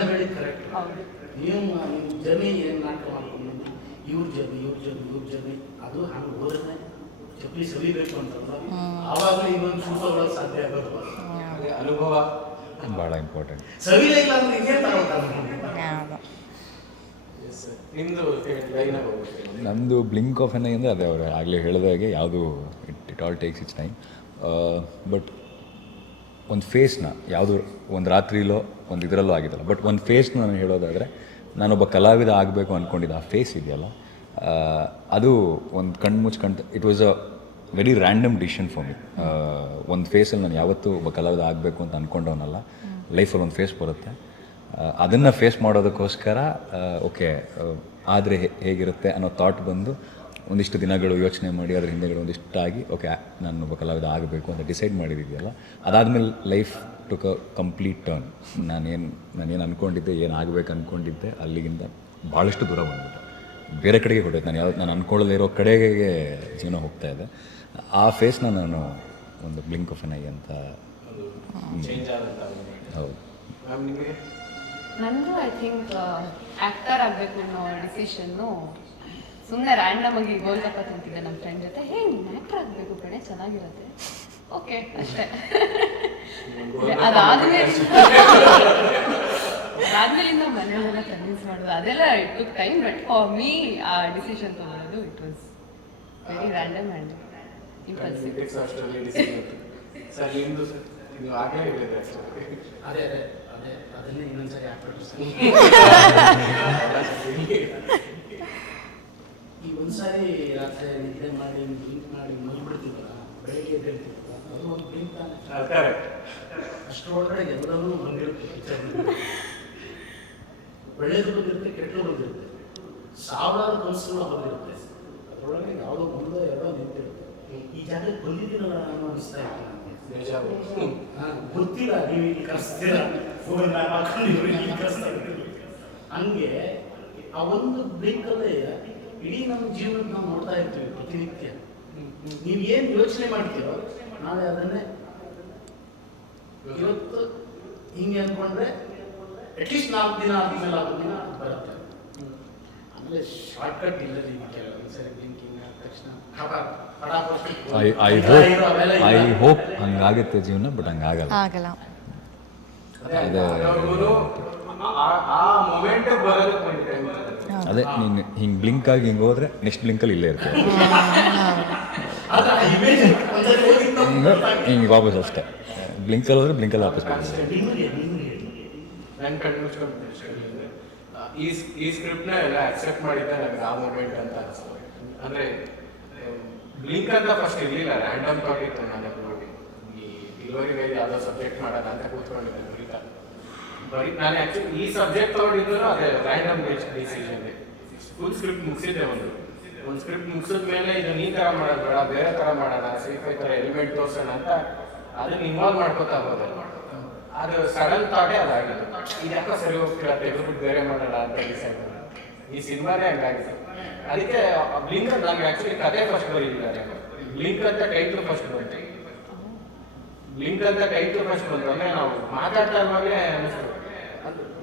ಹೇಳಿದ್ ಕರೆಕ್ಟ್. ನೀವು ಜರ್ನಿ ಏನು ನಾಟಕ ಮಾಡ್ಕೊಂಡು ಇವ್ರ ಜರ್ನಿ ಅದು ಹಂಗೆ ಹೋದ್ರೆ ಚಪ್ಪಲಿ ಸವಿಬೇಕು ಅಂತಂದ್ರೆ ಆವಾಗಲೇ ಇನ್ನೊಂದು ಶೂಟರ್ಗಳು ಸಾಧ್ಯ ಆಗೋದು. ಅನುಭವ ಭಾಳ ಇಂಪಾರ್ಟೆಂಟ್. ಸವಿಲೇ ಇಲ್ಲ ಅಂದ್ರೆ ಇನ್ನೇನು ತಗೋತಾರೆ. ನಿಮ್ಮದು ಲೈನಾಗ ಹೋಗ್ಬೇಕು. ನಮ್ಮದು ಬ್ಲಿಂಕ್ ಆಫ್ ಎನ್ ಅಂದರೆ ಅದೇ ಅವರು ಆಗಲೇ ಹೇಳಿದಾಗೆ ಯಾವುದು it all takes it's time. But ಒಂದು ಫೇಸ್ನ ಯಾವುದು ಒಂದು ರಾತ್ರಿಲೋ ಒಂದು ಇದರಲ್ಲೋ ಆಗಿದ್ದಲ್ಲ, ಬಟ್ ಒಂದು ಫೇಸ್ನ ನಾನು ಹೇಳೋದಾದರೆ ನಾನೊಬ್ಬ ಕಲಾವಿದ ಆಗಬೇಕು ಅಂದ್ಕೊಂಡಿದ್ದೆ. ಆ ಫೇಸ್ ಇದೆಯಲ್ಲ ಅದು ಒಂದು ಕಣ್ಣು ಮುಚ್ಕೊಂಡು it was a very random decision for me. ಒಂದು ಫೇಸಲ್ಲಿ ನಾನು ಯಾವತ್ತೂ ಒಬ್ಬ ಕಲಾವಿದ ಆಗಬೇಕು ಅಂತ ಅಂದ್ಕೊಂಡವನಲ್ಲ. ಲೈಫಲ್ಲಿ ಒಂದು ಫೇಸ್ ಬರುತ್ತೆ, ಅದನ್ನು ಫೇಸ್ ಮಾಡೋದಕ್ಕೋಸ್ಕರ ಓಕೆ ಆದರೆ ಹೇಗಿರುತ್ತೆ ಅನ್ನೋ ಥಾಟ್ ಬಂದು ಒಂದಿಷ್ಟು ದಿನಗಳು ಯೋಚನೆ ಮಾಡಿ ಅದ್ರ ಹಿಂದೆಗಡೆ ಒಂದಿಷ್ಟಾಗಿ ಓಕೆ ನಾನು ಒಬ್ಬ ಕಲಾವಿದ ಆಗಬೇಕು ಅಂತ ಡಿಸೈಡ್ ಮಾಡಿದ್ದೀಯಲ್ಲ, ಅದಾದಮೇಲೆ life took a complete turn. ನಾನೇನು ಅಂದ್ಕೊಂಡಿದ್ದೆ, ಏನು ಆಗಬೇಕು ಅಂದ್ಕೊಂಡಿದ್ದೆ ಅಲ್ಲಿಗಿಂತ ಭಾಳಷ್ಟು ದೂರ ಬಂದ್ಬಿಟ್ಟೆ, ಬೇರೆ ಕಡೆಗೆ ಹೊರಟೈತೆ. ನಾನು ಅಂದ್ಕೊಳ್ಳದೇ ಇರೋ ಕಡೆಗೆ ಜೀವನ ಹೋಗ್ತಾ ಇದೆ. ಆ ಫೇಸ್ನ ನಾನು ಒಂದು ಬ್ಲಿಂಕ್ ಆಫ್ ಎನ್ ಐ ಅಂತ ಚೇಂಜ್ ಆದಂತ ಹೌದು. ಮ್ಯಾಮ್ ನಿಮಗೆ? ನಂದು ಐ ಥಿಂಕ್ ಆ್ಯಕ್ಟರ್ ಆಗಬೇಕು ಅನ್ನೋ ಡಿಸಿಷನ್ನು ಸುಮ್ಮನೆ ರ್ಯಾಂಡಮ್ ಆಗಿ ಗೋಲ್ಗಪ್ಪ ತಿಂತಿದ್ದೆ ನಮ್ಮ ಫ್ರೆಂಡ್ ಜೊತೆ. ಹೇ ನೀನು ಆ್ಯಕ್ಟರ್ ಆಗಬೇಕು ಕಣೆ, ಚೆನ್ನಾಗಿರುತ್ತೆ. ಓಕೆ ಅಷ್ಟೇ. ಅದಾದ್ಮೇಲಿಂದ ಮನೆಯಲ್ಲೆಲ್ಲ ಕನ್ವಿನ್ಸ್ ಮಾಡೋದು ಅದೆಲ್ಲ it took time. But for me ಆ ಡಿಸಿಷನ್ ತಗೊಳ್ಳೋದು it was very random and impulsive. Sir ನಿಮ್ಮದು ಸರ್ ನೀವು ಆಗಲೇ ಹೇಳಿದ್ರೆ ಅದನ್ನೇ ಇನ್ನೊಂದ್ಸರಿ ಹಾಕ್ಬಿಟ್ಟು ಈ ಒಂದ್ಸಾರಿ ರಾತ್ರಿ ನಿದ್ದೆ ಮಾಡಿ ಬ್ಲಿಂಕ್ ಮಾಡಿ ಮಲ್ಬಿಡ್ತೀವಲ್ಲ, ಬೆಳಗ್ಗೆ ಎದ್ದೇಳ್ತೀವಲ್ಲ, ಅದು ಒಂದು ಬ್ಲಿಂಕ್ ತಾನೆ. ಅಷ್ಟರೊಳಗಡೆ ಎಲ್ಲರೂ ಬಂದಿರುತ್ತೆ. ಒಳ್ಳೇದು ಬಂದಿರುತ್ತೆ, ಕೆಟ್ಟದ್ದು ಬಂದಿರುತ್ತೆ, ಸಾವಿರಾರು ಕನಸುಗಳು ಬಂದಿರುತ್ತೆ. ಅದರೊಳಗೆ ಯಾವುದೋ ಮುಂದೆ ಎಲ್ಲೋ ನಿಂತಿರುತ್ತೆ. ಈ ಜಾಗಕ್ಕೆ ಬಂದಿದ್ದೀನಲ್ಲ ನಾನು ಅನಿಸ್ತಾ ಇತ್ತು ನನಗೆ. ಗೊತ್ತಿಲ್ಲ ನೀವು ಇಲ್ಲಿ ಕರೆಸ್ತೀರಾ, ಹಂಗೆ ಆ ಒಂದು ಬ್ಲಿಂಕಲ್ಲೇ ಇಡೀ ನಮ್ಮ ಜೀವನ ನಾವು ನೋಡ್ತಾ ಇರ್ತೀವಿ ಪ್ರತಿನಿತ್ಯ. ನೀವು ಏನು ಯೋಚನೆ ಮಾಡ್ತೀರೋ ನಾಳೆ ಅದನ್ನೇ ಇವತ್ತು ಹಿಂಗೆ ಅಂದ್ಕೊಂಡ್ರೆ ಅಟ್ಲೀಸ್ಟ್ 4 ದಿನ ಆದ್ಮೇಲೆ 5 ದಿನ ಬರುತ್ತೆ. ಆಮೇಲೆ ಶಾರ್ಟ್ಕಟ್ ಇಲ್ಲ. ಕೆಲವೊಂದು ಸರಿ ಬ್ಲಿಂಕಿಂಗ್ ಆದ ತಕ್ಷಣ ಐ ಹೋಪ್ ಹಂಗಾಗುತ್ತೆ ಜೀವನ, ಬಟ್ ಹಂಗಾಗಲ್ಲ. ಆಗಲ್ಲ. ಅದೇ ಆ ಮೊಮೆಂಟ್ ಬರೋದಕ್ಕೆ ಒಂದು ಟೈಮ್ ಅದೇ ನೀನು ಹಿಂಗೆ ಬ್ಲಿಂಕ್ ಆಗಿ ಹಿಂಗೆ ಹೋದ್ರೆ ನೆಕ್ಸ್ಟ್ ಬ್ಲಿಂಕಲ್ಲಿ ಇಲ್ಲೇ ಇರ್ತದೆ ಆದ್ರೆ ಆ ಇಮೇಜ್ ಒಂದ್ಸರಿ ಹೋಗಿ ಇನ್ನೊಂದು ಹಿಂಗೆ ವಾಪಸ್ ಅಷ್ಟೇ ಬ್ಲಿಂಕಲ್ಲಿ ಹೋದ್ರೆ ಬ್ಲಿಂಕಲ್ಲಿ ವಾಪಸ್ ಬರ್ತದೆ ನಿಮಗೆ ನನ್ನ ಕಣ್ಣು ಮುಚ್ಕೊಂಡು ಈ ಸ್ಕ್ರಿಪ್ಟ್ನ ಎಲ್ಲ ಅಕ್ಸೆಪ್ಟ್ ಮಾಡಿದ್ದೆ ನನಗೆ ಆ ಮೂಮೆಂಟ್ ಅಂತ ಅನಿಸ್ತು. ಅಂದರೆ ಬ್ಲಿಂಕ್ ಅಂತ ಫಸ್ಟ್ ಇರಲಿಲ್ಲ, ರ್ಯಾಂಡಮ್ ಥಾಟ್ ಇತ್ತು ನನಗೆ. ಈ ಡಿಲಿವರಿಗೆ ಯಾವುದೋ ಸಬ್ಜೆಕ್ಟ್ ಮಾಡೋಣ ಅಂತ ಕೂತ್ಕೊಂಡಿದ್ದೆ ಬರೀ ನಾನು ಆ್ಯಕ್ಚುಲಿ ಈ ಸಬ್ಜೆಕ್ಟ್ ತೊಗೊಂಡಿದ್ದು ಅದೇ ರ್ಯಾಂಡಮ್ ಡಿಸಿಷನ್. ಫುಲ್ ಸ್ಕ್ರಿಪ್ಟ್ ಮುಗಿಸಿದ್ದೆ ಒಂದು ಸ್ಕ್ರಿಪ್ಟ್ ಮುಗಿಸಿದ ಮೇಲೆ ಇದನ್ನು ಈ ಥರ ಮಾಡೋದು ಬೇಡ, ಬೇರೆ ಥರ ಮಾಡೋಣ, ಸೇಫ್ ಥರ ಎಲಿಮೆಂಟ್ ತೋರಿಸೋಣ ಅಂತ ಅದನ್ನು ಇನ್ವಾಲ್ವ್ ಮಾಡ್ಕೋತಾ ಹೋದೆ. ಅದು ಸಡನ್ ಥಾಟೇ ಅದಾಗಿತ್ತು, ಇದು ಯಾಕೋ ಸರಿ ಹೋಗ್ತಿಲ್ಲ, ತೆಗೆದುಬಿಟ್ಟು ಬೇರೆ ಮಾಡೋಣ ಅಂತ ಡಿಸೈಡ್ ಮಾಡಿ. ಈ ಸಿನಿಮಾನೇ ಹಂಗಾಗಿದೆ. ಅದಕ್ಕೆ ಬ್ಲಿಂಕ್ ಅಂತ ನನಗೆ ಆ್ಯಕ್ಚುಲಿ ಕತೆ ಫಸ್ಟ್ ಬರೀಲಿಲ್ಲ. ಬ್ಲಿಂಕ್ ಅಂತ ಟೈಟ್ಲ್ ಫಸ್ಟ್ ಬಂತು. ಬ್ಲಿಂಕ್ ಅಂತ ಟೈಟ್ಲ್ ಫಸ್ಟ್ ಬಂತು ಅಂದರೆ ನಾವು ಮಾತಾಡ್ತಾ ಇರುವಾಗಲೇ ಅನ್ನಿಸ್ತು,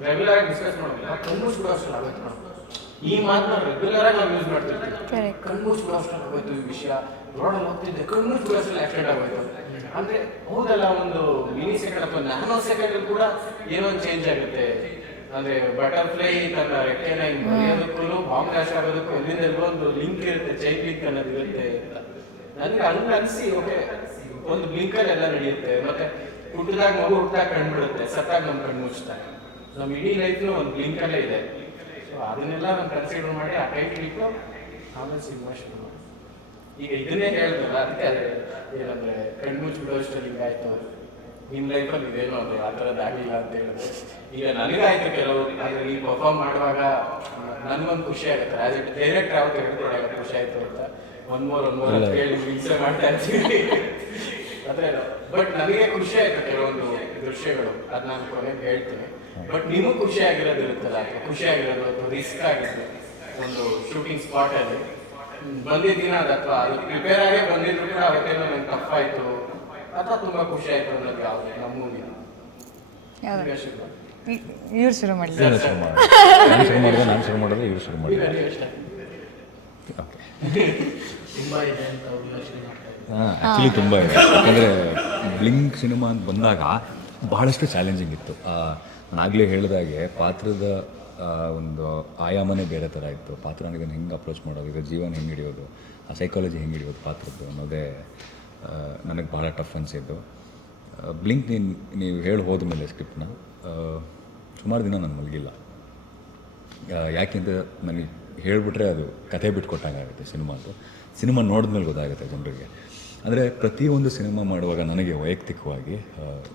ರೆಗ್ಯುಲರ್ ಆಗಿ ಡಿಸ್ಕಸ್ ಮಾಡೋದು ಕಣ್ಮುಚ್ಬಿಡೋ ಅಷ್ಟು ಆಗುತ್ತೆ ನಾವು. ಈ ಮಾತನ್ನ ರೆಗ್ಯುಲರ್ ಆಗಿ ನಾವು ಯೂಸ್ ಮಾಡ್ತಿರ್ತೀವಿ. ಕಣ್ಮುಚ್ಬಿಡೋ ಅಷ್ಟು ಆಗೋಯ್ತು ಈ ವಿಷಯ, ರೋಡಲ್ಲಿ ಹೋಗ್ತಿದ್ದೆ ಕಣ್ಮುಚ್ಬಿಡೋ ಅಷ್ಟು ಆಕ್ಸಿಡೆಂಟ್ ಆಗೋಯ್ತು ಅಂದರೆ ಹೌದಲ್ಲ, ಒಂದು ಮಿನಿ ಸೆಕೆಂಡ್ ಅಥವಾ ನ್ಯಾನೋ ಸೆಕೆಂಡ್ ಕೂಡ ಏನೋ ಒಂದು ಚೇಂಜ್ ಆಗುತ್ತೆ. ಅಂದರೆ ಬಟರ್ಫ್ಲೈ ತನ್ನ ರೆಕ್ಕೆನ ಹಿಂಗೆ ಬರೆಯೋದಕ್ಕೂ ಬಾಂಬ್ ಡ್ಯಾಶ್ ಆಗೋದಕ್ಕೂ ಎಲ್ಲಿಂದ ಒಂದು ಲಿಂಕ್ ಇರುತ್ತೆ, ಚೈನ್ ಲಿಂಕ್ ಅನ್ನೋದು ಇರುತ್ತೆ ಅಂತ ನನಗೆ ಹಂಗೆ ಅನಿಸಿ, ಓಕೆ ಒಂದು ಬ್ಲಿಂಕಲ್ಲಿ ಎಲ್ಲ ನಡೆಯುತ್ತೆ. ಮತ್ತೆ ಹುಟ್ಟಿದಾಗ ಮಗು ಹುಟ್ಟಿದಾಗ ಕಣ್ಬಿಡುತ್ತೆ, ಸತ್ತಾಗ ನಮ್ಮ ಕಣ್ಣು ಮುಚ್ತಾರೆ. ನಮ್ಮ ಇಡೀ ಲೈಫ್ನು ಒಂದು ಬ್ಲಿಂಕಲ್ಲೇ ಇದೆ. ಸೊ ಅದನ್ನೆಲ್ಲ ನಾನು ಕನ್ಸಿಡರ್ ಮಾಡಿ ಆ ಟೈಟ್ಲ್ ಇಟ್ಟು ಆಮೇಲೆ ಸಿನಿಮಾ ಶುರು ಮಾಡಿ. ಈಗ ಇದನ್ನೇ ಹೇಳಿದ್ರಲ್ಲ, ಅದಕ್ಕೆ ಅದೇ ಏನಂದರೆ ಕಣ್ಣು ಮುಚ್ಚಿಬಿಡೋಷ್ಟಲ್ಲಿ ಹಿಂಗಾಯ್ತು, ನಿಮ್ಮ ಲೈಫಲ್ಲಿ ಇದೇನೋ ಅದು ಆ ಥರದ್ದು ಆಗಲಿಲ್ಲ ಅಂತ ಹೇಳಿದ್ರೆ. ಈಗ ನನಗಾಯ್ತು ಕೆಲವು, ಅಂದರೆ ಈ ಪರ್ಫಾರ್ಮ್ ಮಾಡುವಾಗ ನನಗೊಂದು ಖುಷಿ ಆಗುತ್ತೆ. ಆ್ಯಸ್ ಇಟ್ ಡೈರೆಕ್ಟ್ ಯಾವತ್ತು ಹೇಳ್ಕೊಡೋಲ್ಲ ಖುಷಿ ಆಯಿತು ಅಂತ ಒಂದು ಮೋರ್ ಹೇಳಿ ಹಿಂಸೆ ಮಾಡ್ತಾ ಇರ್ತೀವಿ. ಅದೇ ಬಟ್ ನನಗೆ ಖುಷಿ ಆಯ್ತು ಕೆಲವೊಂದು ದೃಶ್ಯಗಳು, ಅದು ನಾನು ಕೊನೆಗೆ ಹೇಳ್ತೀನಿ. ಬಟ್ ನಿಮಗೆ ಖುಷಿ ಆಗಿರೋದು ಇರುತ್ತಲ್ಲ, ಅಥವಾ ಖುಷಿ ಆಗಿರೋದು ಅಥವಾ ರಿಸ್ಕ್ ಆಗಿತ್ತು ಒಂದು ಶೂಟಿಂಗ್ ಸ್ಪಾಟಲ್ಲಿ ಬಂದಿದ್ದೀನ ಅದು, ಅಥವಾ ಅದು ಪ್ರಿಪೇರ್ ಆಗೇ ಬಂದಿದ್ರು ಕೂಡ ಅವತ್ತೇನೋ ನಂಗೆ ಟಫ್ ಆಯಿತು ಅಥವಾ ತುಂಬ ಖುಷಿ ಆಯಿತು ಅನ್ನೋದು ಯಾವುದು ನಮ್ಮ ಮೂವಿ ಇವ್ರು ಶುರು ಮಾಡಿ. ನಾನು ಶುರು ಮಾಡಿದ್ರೆ ಇವ್ರು ಶುರು ಮಾಡಿದ್ರೆ ಓಕೆ. ತುಂಬ ಇದೆ ಅಂತ ಅವ್ರು ಯೋಚನೆ ಮಾಡ್ತಾರೆ. ಆ್ಯಕ್ಚುಲಿ ತುಂಬ ಇದೆ. ಯಾಕಂದರೆ ಬ್ಲಿಂಕ್ ಸಿನಿಮಾ ಅಂತ ಬಂದಾಗ ಬಹಳಷ್ಟು ಚಾಲೆಂಜಿಂಗ್ ಇತ್ತು. ನಾನಾಗಲೇ ಹೇಳಿದಾಗೆ ಪಾತ್ರದ ಒಂದು ಆಯಾಮನೇ ಬೇರೆ ಥರ ಇತ್ತು. ಪಾತ್ರನ ಇದನ್ನು ಹೆಂಗೆ ಅಪ್ರೋಚ್ ಮಾಡೋದು, ಇದರ ಜೀವನ ಹೆಂಗೆ ಹಿಡಿಯೋದು, ಆ ಸೈಕಾಲಜಿ ಹೆಂಗೆ ಹಿಡಿಯೋದು ಪಾತ್ರದ್ದು ಅನ್ನೋದೇ ನನಗೆ ಭಾಳ ಟಫ್ ಅನಿಸಿದ್ದು. ಬ್ಲಿಂಕ್ ನೀವು ಹೇಳಿ ಹೋದ್ಮೇಲೆ ಸ್ಕ್ರಿಪ್ಟ್ನ ಸುಮಾರು ದಿನ ನಾನು ಮಲಗಿಲ್ಲ. ಯಾಕೆಂದರೆ ನನಗೆ ಹೇಳಿಬಿಟ್ರೆ ಅದು ಕಥೆ ಬಿಟ್ಕೊಟ್ಟಂಗಾಗುತ್ತೆ ಸಿನಿಮಾದು. ಸಿನಿಮಾ ನೋಡಿದ್ಮೇಲೆ ಗೊತ್ತಾಗುತ್ತೆ ಜನರಿಗೆ. ಅಂದರೆ ಪ್ರತಿಯೊಂದು ಸಿನಿಮಾ ಮಾಡುವಾಗ ನನಗೆ ವೈಯಕ್ತಿಕವಾಗಿ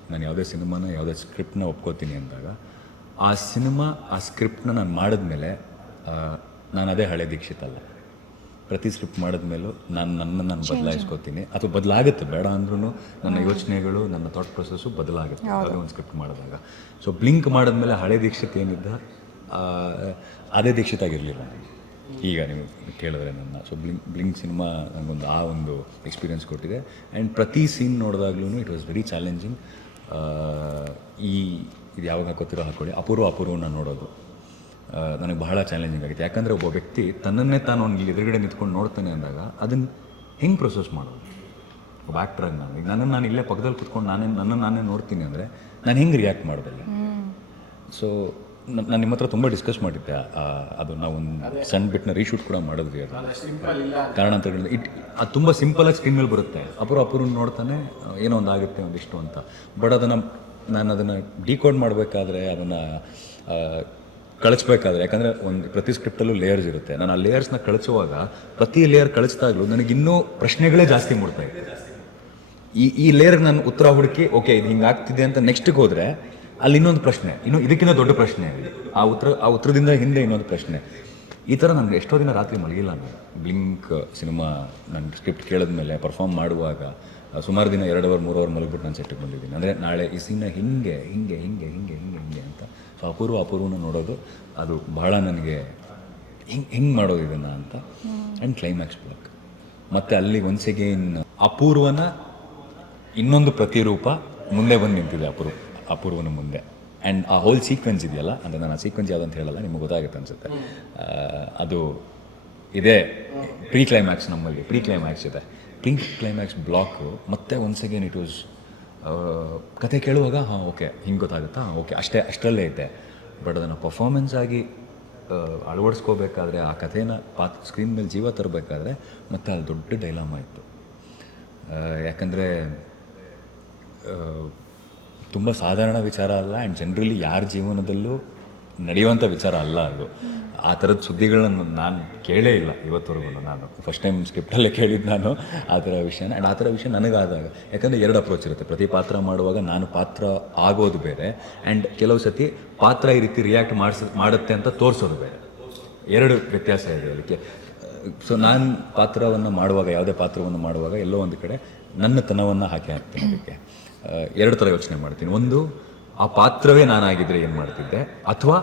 ನಾನು ಯಾವುದೇ ಸಿನಿಮಾನ ಯಾವುದೇ ಸ್ಕ್ರಿಪ್ಟ್ನ ಒಪ್ಕೋತೀನಿ ಅಂದಾಗ ಆ ಸಿನಿಮಾ ಆ ಸ್ಕ್ರಿಪ್ಟ್ನ ನಾನು ಮಾಡಿದ್ಮೇಲೆ ನಾನು ಅದೇ ಹಳೆ ದೀಕ್ಷಿತ್ ಅಲ್ಲ. ಪ್ರತಿ ಸ್ಕ್ರಿಪ್ಟ್ ಮಾಡಿದ್ಮೇಲೂ ನಾನು ಬದಲಾಯಿಸ್ಕೋತೀನಿ, ಅಥವಾ ಬದಲಾಗುತ್ತೆ, ಬೇಡ ಅಂದ್ರೂ ನನ್ನ ಯೋಚನೆಗಳು, ನನ್ನ ಥಾಟ್ ಪ್ರೊಸೆಸ್ಸು ಬದಲಾಗುತ್ತೆ ಯಾವುದೇ ಒಂದು ಸ್ಕ್ರಿಪ್ಟ್ ಮಾಡಿದಾಗ. ಸೊ ಬ್ಲಿಂಕ್ ಮಾಡಿದ್ಮೇಲೆ ಹಳೆ ದೀಕ್ಷಿತ್ ಏನಿದ್ದ ಅದೇ ದೀಕ್ಷಿತ್ ಆಗಿರಲಿಲ್ಲ ಈಗ ನೀವು ಕೇಳಿದ್ರೆ ನನ್ನ. ಸೊ ಬ್ಲಿಂಕ್ ಸಿನಿಮಾ ನನಗೊಂದು ಆ ಒಂದು ಎಕ್ಸ್ಪೀರಿಯನ್ಸ್ ಕೊಟ್ಟಿದೆ. ಆ್ಯಂಡ್ ಪ್ರತಿ ಸೀನ್ ನೋಡಿದಾಗ್ಲೂ ಇಟ್ ವಾಸ್ ವೆರಿ ಚಾಲೆಂಜಿಂಗ್. ಇದು ಯಾವಾಗ ಹಾಕೋತಿರೋ ಹಾಕೊಳ್ಳಿ, ಅಪೂರ್ವನ ನೋಡೋದು ನನಗೆ ಬಹಳ ಚಾಲೆಂಜಿಂಗ್ ಆಗಿದೆ. ಯಾಕಂದರೆ ಒಬ್ಬ ವ್ಯಕ್ತಿ ತನ್ನನ್ನೇ ತಾನು ಒಂದು ಎದುರುಗಡೆ ನಿಂತ್ಕೊಂಡು ನೋಡ್ತಾನೆ ಅಂದಾಗ ಅದನ್ನು ಹೆಂಗೆ ಪ್ರೊಸೆಸ್ ಮಾಡೋದು ಒಬ್ಬ ಆ್ಯಕ್ಟ್ರಾಗಿ. ಈಗ ನಾನು ಇಲ್ಲೇ ಪಕ್ಕದಲ್ಲಿ ಕೂತ್ಕೊಂಡು ನಾನೇ ನೋಡ್ತೀನಿ ಅಂದರೆ ನಾನು ಹೆಂಗೆ ರಿಯಾಕ್ಟ್ ಮಾಡೋದಿಲ್ಲ. ಸೊ ನಾನು ನಿಮ್ಮ ಹತ್ರ ತುಂಬ ಡಿಸ್ಕಸ್ ಮಾಡಿದ್ದೆ. ಅದು ನಾವು ಒಂದು ಸಣ್ಣ ಬಿಟ್ನ ರೀಶೂಟ್ ಕೂಡ ಮಾಡಿದ್ವಿ. ಅದು ಕಾರಣಾಂತರಗಳಿಂದ ಅದು ತುಂಬ ಸಿಂಪಲಾಗಿ ಸ್ಕ್ರೀನ್ ಮೇಲೆ ಬರುತ್ತೆ. ಅಪೂರ್ವ ನೋಡ್ತಾನೆ ಏನೋ ಒಂದು ಆಗುತ್ತೆ ಒಂದಿಷ್ಟು ಅಂತ. ಬಟ್ ನಾನು ಅದನ್ನು ಡಿಕೋಡ್ ಮಾಡಬೇಕಾದ್ರೆ, ಅದನ್ನು ಕಳಿಸ್ಬೇಕಾದ್ರೆ, ಯಾಕಂದರೆ ಒಂದು ಪ್ರತಿ ಸ್ಕ್ರಿಪ್ಟಲ್ಲೂ ಲೇಯರ್ಸ್ ಇರುತ್ತೆ. ನಾನು ಆ ಲೇಯರ್ಸ್ನ ಕಳಿಸುವಾಗ ಪ್ರತಿ ಲೇಯರ್ ಕಳಿಸಿದಾಗಲೂ ನನಗಿನ್ನೂ ಪ್ರಶ್ನೆಗಳೇ ಜಾಸ್ತಿ ಮೂಡ್ತಾ ಇತ್ತು. ಈ ಲೇಯರ್ಗೆ ನಾನು ಉತ್ತರ ಹುಡುಕಿ ಓಕೆ ಇದು ಹಿಂಗೆ ಆಗ್ತಿದೆ ಅಂತ ನೆಕ್ಸ್ಟಿಗೆ ಹೋದರೆ ಅಲ್ಲಿ ಇನ್ನೊಂದು ಪ್ರಶ್ನೆ, ಇದಕ್ಕಿಂತ ದೊಡ್ಡ ಪ್ರಶ್ನೆ, ಆ ಉತ್ತರದಿಂದ ಹಿಂದೆ ಇನ್ನೊಂದು ಪ್ರಶ್ನೆ. ಈ ಥರ ನನಗೆ ಎಷ್ಟೋ ದಿನ ರಾತ್ರಿ ಮಲಗಿಲ್ಲ. ನಾನು ಬ್ಲಿಂಕ್ ಸಿನಿಮಾ ನನ್ನ ಸ್ಕ್ರಿಪ್ಟ್ ಕೇಳಿದ್ಮೇಲೆ ಪರ್ಫಾರ್ಮ್ ಮಾಡುವಾಗ ಸುಮಾರು ದಿನ 2 ಅವರ್ 3 ಅವರ್ ಮಲಗಿಬಿಟ್ಟು ನಾನು ಸೆಟ್ಟಿಗೆ ಬಂದಿದ್ದೀನಿ. ಅಂದರೆ ನಾಳೆ ಈ ಸೀನ ಹಿಂಗೆ ಅಂತ. ಸೊ ಅಪೂರ್ವನ ನೋಡೋದು ಅದು ಬಹಳ ನನಗೆ ಹೆಂಗೆ ಮಾಡೋದು ಇದನ್ನು ಅಂತ. ಆ್ಯಂಡ್ ಕ್ಲೈಮ್ಯಾಕ್ಸ್ ಬ್ಲಾಕ್ ಮತ್ತು ಅಲ್ಲಿ ಒನ್ಸ್ ಅಗೇನ್ ಅಪೂರ್ವನ ಇನ್ನೊಂದು ಪ್ರತಿರೂಪ ಮುಂದೆ ಬಂದು ನಿಂತಿದೆ ಅಪೂರ್ವನ ಮುಂದೆ. ಆ್ಯಂಡ್ ಆ ಹೋಲ್ ಸೀಕ್ವೆನ್ಸ್ ಇದೆಯಲ್ಲ, ಅಂದರೆ ನಾನು ಆ ಸೀಕ್ವೆನ್ಸ್ ಯಾವುದಂತ ಹೇಳಲ್ಲ, ನಿಮಗೆ ಗೊತ್ತಾಗುತ್ತೆ ಅನಿಸುತ್ತೆ. ಅದು ಇದೇ ಪ್ರೀ ಕ್ಲೈಮ್ಯಾಕ್ಸ್. ನಮ್ಮಲ್ಲಿ ಪ್ರೀ ಕ್ಲೈಮ್ಯಾಕ್ಸ್ ಇದೆ. ಪ್ರೀ ಕ್ಲೈಮ್ಯಾಕ್ಸ್ ಬ್ಲಾಕು ಮತ್ತೆ ಒನ್ಸ್ ಅಗೇನ್ ಇಟ್ ವಾಸ್ ಕತೆ ಕೇಳುವಾಗ ಓಕೆ ಹಿಂಗೆ ಗೊತ್ತಾಗುತ್ತಾ, ಓಕೆ ಅಷ್ಟರಲ್ಲೇ ಐತೆ. ಬಟ್ ಅದನ್ನು ಪರ್ಫಾರ್ಮೆನ್ಸ್ ಆಗಿ ಅಳವಡಿಸ್ಕೋಬೇಕಾದ್ರೆ ಆ ಕಥೆನ ಸ್ಕ್ರೀನ್ ಮೇಲೆ ಜೀವ ತರಬೇಕಾದ್ರೆ ಮತ್ತು ಅಲ್ಲಿ ದೊಡ್ಡ ಡೈಲಾಮ ಇತ್ತು. ಯಾಕಂದರೆ ತುಂಬ ಸಾಧಾರಣ ವಿಚಾರ ಅಲ್ಲ, ಆ್ಯಂಡ್ ಜನರಲಿ ಯಾರ ಜೀವನದಲ್ಲೂ ನಡೆಯುವಂಥ ವಿಚಾರ ಅಲ್ಲ ಅದು. ಆ ಥರದ ಸುದ್ದಿಗಳನ್ನು ನಾನು ಕೇಳೇ ಇಲ್ಲ ಇವತ್ತವರೆಗೂ. ನಾನು ಫಸ್ಟ್ ಟೈಮ್ ಸ್ಕ್ರಿಪ್ಟಲ್ಲೇ ಕೇಳಿದ್ದು ನಾನು ಆ ಥರ ವಿಷಯನ. ಆ್ಯಂಡ್ ಆ ಥರ ವಿಷಯ ನನಗಾದಾಗ, ಯಾಕಂದರೆ 2 ಅಪ್ರೋಚ್ ಇರುತ್ತೆ. ಪ್ರತಿ ಪಾತ್ರ ಮಾಡುವಾಗ ನಾನು ಪಾತ್ರ ಆಗೋದು ಬೇರೆ, ಆ್ಯಂಡ್ ಕೆಲವು ಸತಿ ಪಾತ್ರ ಈ ರೀತಿ ರಿಯಾಕ್ಟ್ ಮಾಡುತ್ತೆ ಅಂತ ತೋರಿಸೋದು ಬೇರೆ. 2 ವ್ಯತ್ಯಾಸ ಇದೆ ಅದಕ್ಕೆ. ಸೊ ನಾನು ಪಾತ್ರವನ್ನು ಮಾಡುವಾಗ, ಯಾವುದೇ ಪಾತ್ರವನ್ನು ಮಾಡುವಾಗ ಎಲ್ಲೋ ಒಂದು ಕಡೆ ನನ್ನ ತನವನ್ನು ಹಾಕ್ತೀನಿ ಅದಕ್ಕೆ. 2 ಥರ ಯೋಚನೆ ಮಾಡ್ತೀನಿ. ಒಂದು, ಆ ಪಾತ್ರವೇ ನಾನಾಗಿದ್ದರೆ ಏನು ಮಾಡ್ತಿದ್ದೆ, ಅಥವಾ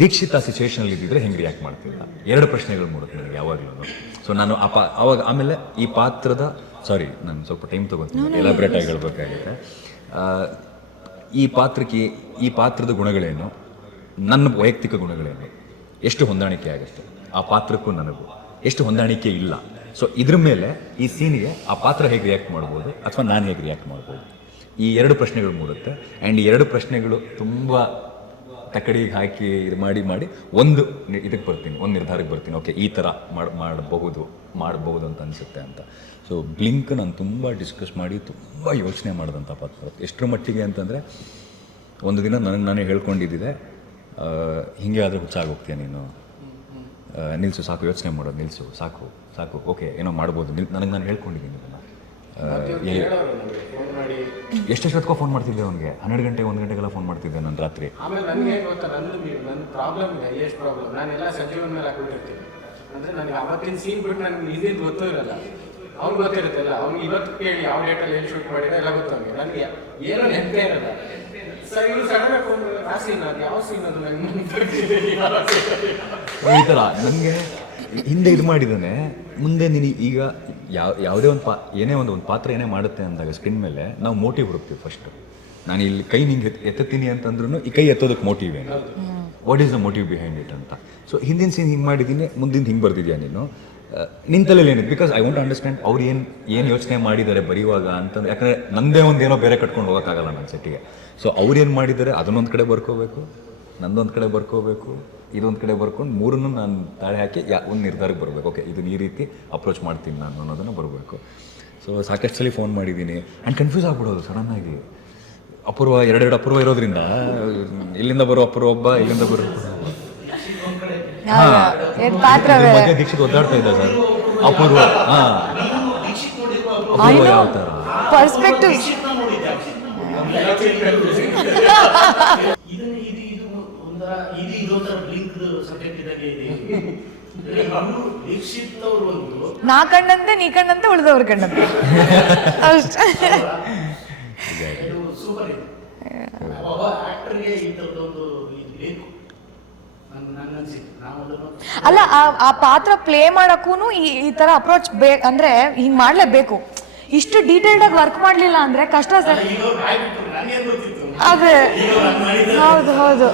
ದೀಕ್ಷಿತ ಸಿಚುವೇಷನಲ್ಲಿ ಇದ್ದಿದ್ರೆ ಹೆಂಗೆ ರಿಯಾಕ್ಟ್ ಮಾಡ್ತಿದ್ದ. 2 ಪ್ರಶ್ನೆಗಳು ಮೂಡುತ್ತೆ ನನಗೆ ಯಾವಾಗಲೂ. ಸೊ ನಾನು ಅವಾಗ ಆಮೇಲೆ ಈ ಪಾತ್ರದ ನಾನು ಸ್ವಲ್ಪ ಟೈಮ್ ತೊಗೊತೀನಿ, ಎಲಾಬ್ರೇಟ್ ಆಗಿ ಹೇಳ್ಬೇಕಾಗುತ್ತೆ. ಈ ಪಾತ್ರದ ಗುಣಗಳೇನು, ನನ್ನ ವೈಯಕ್ತಿಕ ಗುಣಗಳೇನು, ಎಷ್ಟು ಹೊಂದಾಣಿಕೆ ಆಗುತ್ತೆ ಆ ಪಾತ್ರಕ್ಕೂ ನನಗೂ, ಎಷ್ಟು ಹೊಂದಾಣಿಕೆ ಇಲ್ಲ. ಸೊ ಇದ್ರ ಮೇಲೆ ಈ ಸೀನಿಗೆ ಆ ಪಾತ್ರ ಹೇಗೆ ರಿಯಾಕ್ಟ್ ಮಾಡ್ಬೋದು ಅಥವಾ ನಾನು ಹೇಗೆ ರಿಯಾಕ್ಟ್ ಮಾಡ್ಬೋದು, ಈ 2 ಪ್ರಶ್ನೆಗಳು ಮೂಡುತ್ತೆ. ಆ್ಯಂಡ್ ಈ 2 ಪ್ರಶ್ನೆಗಳು ತುಂಬ ತಕಡಿಗೆ ಹಾಕಿ ಇದು ಮಾಡಿ ಒಂದು ಇದಕ್ಕೆ ಬರ್ತೀನಿ, ಒಂದು ನಿರ್ಧಾರಕ್ಕೆ ಬರ್ತೀನಿ. ಓಕೆ, ಈ ಥರ ಮಾಡಬಹುದು ಅಂತ ಅನಿಸುತ್ತೆ ಅಂತ. ಸೊ ಬ್ಲಿಂಕ್ ನಾನು ತುಂಬ ಡಿಸ್ಕಸ್ ಮಾಡಿ ತುಂಬ ಯೋಚನೆ ಮಾಡಿದಂಥ ಪಾತ್ರ. ಎಷ್ಟರ ಮಟ್ಟಿಗೆ ಅಂತಂದರೆ, ಒಂದು ದಿನ ನನಗೆ ನಾನೇ ಹೇಳ್ಕೊಂಡಿದ್ದೆ, ಹೀಗೆ ಆದರೆ ಹುಚ್ಚಾಗೋಗ್ತೀಯ ನೀನು, ನಿಲ್ಲಿಸು, ಸಾಕು ಯೋಚನೆ ಮಾಡೋದು ನಿಲ್ಲಿಸು, ಸಾಕು ಓಕೆ ಏನೋ ಮಾಡ್ಬೋದು, ನನಗೆ ನಾನು ಹೇಳ್ಕೊಂಡಿದ್ದೀನಿ ಇದನ್ನು. ಎಷ್ಟೊತ್ತಿಗೆ ಫೋನ್ ಮಾಡ್ತಿದ್ದೆ ಅವನಿಗೆ, 12 ಗಂಟೆ 1 ಗಂಟೆಗೆಲ್ಲ ಫೋನ್ ಮಾಡ್ತಿದ್ದೆ ನಾನು ರಾತ್ರಿ. ಆಮೇಲೆ ನನಗೆ ಗೊತ್ತಾ, ನನ್ನ ಪ್ರಾಬ್ಲಮ್ ಇದೆ, ಎಷ್ಟು ಪ್ರಾಬ್ಲಮ್, ನಾನೆಲ್ಲ ಸಂಜೀವನ ಮೇಲೆ ಹಾಕೊಂಡಿರ್ತೀನಿ. ಅಂದರೆ ನನಗೆ ಅವತ್ತಿನ ಸೀನ್ ಬಿಟ್ಟು ನನಗೆ ಇದೇನು ಗೊತ್ತೂ ಇರಲ್ಲ. ಅವ್ನು ಗೊತ್ತಿರುತ್ತಲ್ಲ, ಅವ್ನಿಗೆ ಇವತ್ತು ಕೇಳಿ ಯಾವ ಡೇಟಲ್ಲಿ ಏನು ಶೂಟ್ ಮಾಡಿದ್ರೆ ಎಲ್ಲ ಗೊತ್ತು ಅವ್ನಿಗೆ. ನನಗೆ ಏನೋ ನೆನಪೇ ಇರಲ್ಲ. ಸರ್ ಇವರು ಸಡನ್ ಆಗಿ ಫೋನ್ ಮಾಡಿದ್ರೆ, ಆ ಸೀನ್ ಅದು ಯಾವ ಸೀನ್ ಅದು ಈ ಥರ ನನಗೆ ಹಿಂದೆ ಇದು ಮಾಡಿದ್ದಾನೆ. ಮುಂದೆ ನೀನು ಈಗ ಯಾವುದೇ ಒಂದು ಏನೇ ಒಂದು ಪಾತ್ರ ಏನೇ ಮಾಡುತ್ತೆ ಅಂದಾಗ ಸ್ಕ್ರೀನ್ ಮೇಲೆ ನಾವು ಮೋಟಿವ್ ಹುಡುಕ್ತೀವಿ ಫಸ್ಟು. ನಾನು ಇಲ್ಲಿ ಕೈ ನಿಂಗೆ ಎತ್ತುತ್ತೀನಿ ಅಂತಂದ್ರೂ ಈ ಕೈ ಎತ್ತೋದಕ್ಕೆ ಮೋಟಿವ್ ಏನು, what is the motive behind it ಅಂತ. ಸೊ ಹಿಂದಿನ ಸೀನ್ ಹಿಂಗೆ ಮಾಡಿದ್ದೀನಿ, ಮುಂದಿನ ಹಿಂಗೆ ಬರ್ತಿದ್ಯಾ ನೀನು, ನಿಂತಲ್ಲಿ ಏನಿದೆ, ಬಿಕಾಸ್ ಐ ವಾಂಟ್ ಅಂಡರ್ಸ್ಟ್ಯಾಂಡ್ ಅವ್ರು ಏನು ಯೋಚನೆ ಮಾಡಿದ್ದಾರೆ ಬರೆಯುವಾಗ ಅಂತಂದ್ರೆ. ಯಾಕಂದರೆ ನಂದೇ ಒಂದೇನೋ ಬೇರೆ ಕಟ್ಕೊಂಡು ಹೋಗೋಕ್ಕಾಗಲ್ಲ ನನ್ನ ಸೆಟ್ಟಿಗೆ. ಸೊ ಅವ್ರೇನು ಮಾಡಿದ್ದಾರೆ ಅದನ್ನೊಂದು ಕಡೆ ಬರ್ಕೋಬೇಕು, ನಂದೊಂದು ಕಡೆ ಬರ್ಕೋಬೇಕು, ಇದೊಂದು ಕಡೆ ಬರ್ಕೊಂಡು ಮೂರನ್ನು ನಾನು ತಾಳೆ ಹಾಕಿ ಒಂದು ನಿರ್ಧಾರಕ್ಕೆ ಬರಬೇಕು. ಓಕೆ, ಇದನ್ನ ಈ ರೀತಿ ಅಪ್ರೋಚ್ ಮಾಡ್ತೀನಿ ನಾನು ಅನ್ನೋದನ್ನು ಬರಬೇಕು. ಸೊ ಸಾಕಷ್ಟು ಸಲ ಫೋನ್ ಮಾಡಿದ್ದೀನಿ ಆ್ಯಂಡ್ ಕನ್ಫ್ಯೂಸ್ ಆಗ್ಬಿಡೋದು ಸಡನ್ನಾಗಿ. ಅಪೂರ್ವ 2 ಅಪೂರ್ವ ಇರೋದ್ರಿಂದ ಇಲ್ಲಿಂದ ಬರೋ ಅಪೂರ್ವ ಒಬ್ಬ, ಇಲ್ಲಿಂದ ಬರೋ ಮಧ್ಯ ದೀಕ್ಷಿತ್ ಒದ್ದಾಡ್ತಾ ಇದ್ದ ಸರ್. ಅಪೂರ್ವ ಅಪೂರ್ವ ಯಾವ ಥರ ಪರ್ಸ್ಪೆಕ್ಟಿವ್ ಇದೊಂಥರ ಬ್ಲಿಂಕ್ ಸಬ್ಜೆಕ್ಟ್ ಇದ್ದಂಗೆ ಇದೆ. ದೀಕ್ಷಿತ್ ಅವರು ಒಂದು ನಾ ಕಂಡಂತೆ ನೀ ಕಂಡಂತೆ ಉಳಿದವ್ರ ಕಂಡಂತೆ ಅಷ್ಟೇ. ಇದು ಸೂಪರ್ ಇದೆ. ಒಬ್ಬ ಆಕ್ಟರ್ಗೆ ಈ ಥರದೊಂದು ಇದು ಬೇಕು ನಂಗೆ ಅನ್ಸಿತ್ತು. ನಾವು ಅದನ್ನು ಅಲ್ಲ, ಆ ಪಾತ್ರ ಪ್ಲೇ ಮಾಡಕ್ಕೂ ಈ ತರ ಅಪ್ರೋಚ್ ಅಂದ್ರೆ ಹಿಂಗ್ ಮಾಡ್ಲೇಬೇಕು. ಇಷ್ಟು ಡೀಟೇಲ್ಡ್ ಆಗಿ ವರ್ಕ್ ಮಾಡ್ಲಿಲ್ಲ ಅಂದ್ರೆ ಕಷ್ಟ ಸರ್. ಅದೇ ಹೌದು.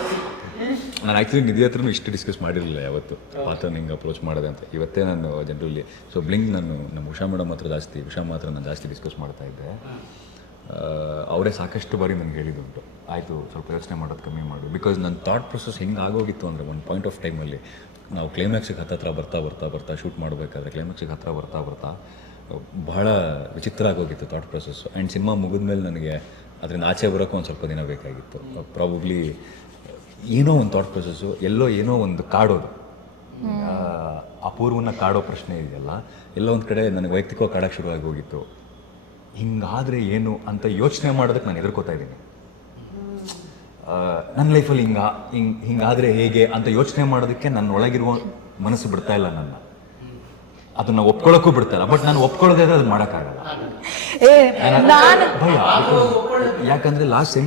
ನಾನು ಆ್ಯಕ್ಚುಲಿ ನಿಧಿ ಹತ್ರನೂ ಇಷ್ಟು ಡಿಸ್ಕಸ್ ಮಾಡಿರಲಿಲ್ಲ ಯಾವತ್ತು ಪಾತ್ರ ಹಿಂಗೆ ಅಪ್ರೋಚ್ ಮಾಡಿದೆ ಅಂತ. ಇವತ್ತೇ ನಾನು ಜನರಲಿ ಬ್ಲಿಂಕ್ ನಮ್ಮ ಉಷಾ ಮೇಡಮ್ ಹತ್ರ ನಾನು ಜಾಸ್ತಿ ಡಿಸ್ಕಸ್ ಮಾಡ್ತಾ ಇದ್ದೆ. ಅವರೇ ಸಾಕಷ್ಟು ಬಾರಿ ನನಗೆ ಹೇಳಿದ್ದುಂಟು, ಆಯಿತು ಸ್ವಲ್ಪ ಯೋಚನೆ ಮಾಡೋದು ಕಮ್ಮಿ ಮಾಡು. ಬಿಕಾಸ್ ನನ್ನ ಥಾಟ್ ಪ್ರೊಸೆಸ್ ಹೆಂಗೆ ಆಗೋಗಿತ್ತು ಅಂದರೆ, ಒಂದು ಪಾಯಿಂಟ್ ಆಫ್ ಟೈಮಲ್ಲಿ ನಾವು ಕ್ಲೈಮ್ಯಾಕ್ಸಿಗೆ ಹತ್ರ ಬರ್ತಾ ಶೂಟ್ ಮಾಡಬೇಕಾದ್ರೆ ಕ್ಲೈಮ್ಯಾಕ್ಸಿಗೆ ಹತ್ರ ಬರ್ತಾ ಬಹಳ ವಿಚಿತ್ರ ಆಗೋಗಿತ್ತು ಥಾಟ್ ಪ್ರೊಸೆಸ್ಸು. ಆ್ಯಂಡ್ ಸಿನಿಮಾ ಮುಗಿದ್ಮೇಲೆ ನನಗೆ ಅದರಿಂದ ಆಚೆ ಬರೋಕ್ಕೂ ಒಂದು ಸ್ವಲ್ಪ ದಿನ ಬೇಕಾಗಿತ್ತು. ಪ್ರಾಬಬ್ಲಿ ಏನೋ ಒಂದು ಥಾಟ್ ಪ್ರೊಸೆಸ್ಸು, ಏನೋ ಒಂದು ಕಾಡೋದು, ಅಪೂರ್ವನ ಕಾಡೋ ಪ್ರಶ್ನೆ ಇದೆಯಲ್ಲ, ಎಲ್ಲೋ ಒಂದು ಕಡೆ ನನಗೆ ವೈಯಕ್ತಿಕವಾಗಿ ಕಾಡೋಕ್ಕೆ ಶುರುವಾಗಿ ಹೋಗಿತ್ತು. ಹಿಂಗಾದರೆ ಏನು ಅಂತ ಯೋಚನೆ ಮಾಡೋದಕ್ಕೆ ನಾನು ಹೆದರ್ಕೋತಾ ಇದ್ದೀನಿ. ನನ್ನ ಲೈಫಲ್ಲಿ ಹಿಂಗಾದರೆ ಹೇಗೆ ಅಂತ ಯೋಚನೆ ಮಾಡೋದಕ್ಕೆ ನನ್ನ ಒಳಗಿರುವ ಮನಸ್ಸು ಬಿಡ್ತಾ ಇಲ್ಲ ನನ್ನ. ಅದನ್ನ ಒಪ್ಕೊಳ್ಳೋಕ್ಕೂ ಬಿಡ್ತಾಯಿಲ್ಲ. ಬಟ್ ನಾನು ಒಪ್ಕೊಳ್ಳೋದೇ ಅದು ಮಾಡೋಕ್ಕಾಗಲ್ಲ, ಭಯ. ಯಾಕಂದರೆ ಲಾಸ್ಟ್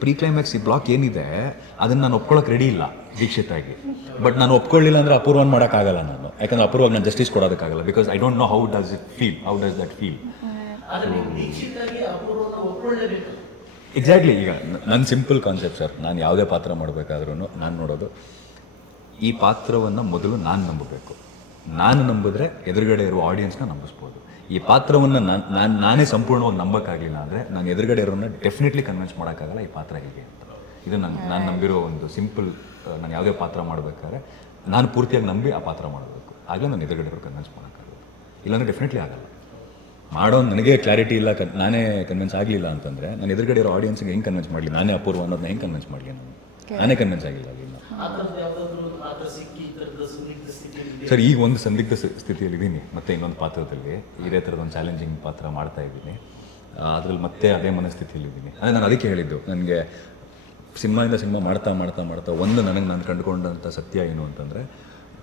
ಪ್ರೀ ಕ್ಲೈಮ್ಯಾಕ್ಸ್ ಈ ಬ್ಲಾಕ್ ಏನಿದೆ ಅದನ್ನು ನಾನು ಒಪ್ಕೊಳ್ಳೋಕೆ ರೆಡಿ ಇಲ್ಲ ದೀಕ್ಷಿತ್ ಆಗಿ. ಬಟ್ ನಾನು ಒಪ್ಕೊಳ್ಳಿಲ್ಲ ಅಂದರೆ ಅಪೂರ್ವನ ಮಾಡೋಕ್ಕಾಗಲ್ಲ ನಾನು. ಯಾಕಂದರೆ ಅಪೂರ್ವಾಗಿ ನಾನು ಜಸ್ಟಿಸ್ ಕೊಡೋದಕ್ಕಾಗಲ್ಲ. Because I don't know how does that feel. Exactly. ಈಗ ನನ್ನ ಸಿಂಪಲ್ ಕಾನ್ಸೆಪ್ಟ್ ಸರ್, ನಾನು ಯಾವುದೇ ಪಾತ್ರ ಮಾಡಬೇಕಾದ್ರೂ ನಾನು ನೋಡೋದು, ಈ ಪಾತ್ರವನ್ನು ಮೊದಲು ನಾನು ನಂಬಬೇಕು. ನಾನು ನಂಬಿದ್ರೆ ಎದುರುಗಡೆ ಇರುವ ಆಡಿಯನ್ಸ್ನ ನಂಬಿಸ್ಬೋದು. ಈ ಪಾತ್ರವನ್ನು ನಾನೇ ಸಂಪೂರ್ಣವಾಗಿ ನಂಬೋಕ್ಕಾಗಲಿಲ್ಲ ಅಂದರೆ ನಾನು ಎದುರುಗಡೆ ಇರೋನ್ನ ಡೆಫಿನೆಟ್ಲಿ ಕನ್ವಿನ್ಸ್ ಮಾಡೋಕ್ಕಾಗಲ್ಲ ಈ ಪಾತ್ರ ಹೇಗೆ ಅಂತ. ಇದು ನಾನು ನಂಬಿರೋ ಒಂದು ಸಿಂಪಲ್ ನಾನು ಯಾವುದೇ ಪಾತ್ರ ಮಾಡಬೇಕಾದ್ರೆ ನಾನು ಪೂರ್ತಿಯಾಗಿ ನಂಬಿ ಆ ಪಾತ್ರ ಮಾಡಬೇಕು, ಆಗಲೇ ನಾನು ಎದುರುಗಡೆ ಕನ್ವಿನ್ಸ್ ಮಾಡೋಕ್ಕಾಗೋದು. ಇಲ್ಲಾಂದರೆ ಡೆಫಿನೆಟ್ಲಿ ಆಗಲ್ಲ. ಮಾಡೋ ನನಗೆ ಕ್ಲಾರಿಟಿ ಇಲ್ಲ, ನಾನೇ ಕನ್ವಿನ್ಸ್ ಆಗಲಿಲ್ಲ ಅಂತಂದರೆ ನಾನು ಎದುರುಗಡೆ ಇರೋ ಆಡಿಯನ್ಸ್ಗೆ ಹೆಂಗೆ ಕನ್ವಿನ್ಸ್ ಮಾಡಲಿ, ನಾನೇ ಅಪೂರ್ವ ಅನ್ನೋದನ್ನ ಹೆಂಗೆ ಕನ್ವಿನ್ಸ್ ಮಾಡಲಿ, ನಾನೇ ಕನ್ವಿನ್ಸ್ ಆಗಿಲ್ಲ ಅಲ್ಲಿ. ಆ ಥರದ್ದು ಯಾವುದಾದ್ರೂ ಪಾತ್ರ ಸಿಕ್ಕಿ ಈ ಥರದ ಸಂದಿಗ್ಧ ಸ್ಥಿತಿಯಲ್ಲಿ ಸರ್ ಈಗ ಒಂದು ಸಂದಿಗ್ಧ ಸ್ಥಿತಿಯಲ್ಲಿ ಇದ್ದೀನಿ, ಮತ್ತೆ ಇನ್ನೊಂದು ಪಾತ್ರದಲ್ಲಿ ಇದೇ ಥರದ ಒಂದು ಚಾಲೆಂಜಿಂಗ್ ಪಾತ್ರ ಮಾಡ್ತಾ ಇದ್ದೀನಿ. ಅದರಲ್ಲಿ ಮತ್ತೆ ಅದೇ ಮನಸ್ಥಿತಿಯಲ್ಲಿದ್ದೀನಿ. ಅಂದರೆ ನಾನು ಅದಕ್ಕೆ ಹೇಳಿದ್ದು, ನನಗೆ ಸಿನಿಮಾಯಿಂದ ಸಿನಿಮಾ ಮಾಡ್ತಾ ಮಾಡ್ತಾ ಮಾಡ್ತಾ ಒಂದು ನಾನು ಕಂಡುಕೊಂಡಂಥ ಸತ್ಯ ಏನು ಅಂತಂದರೆ,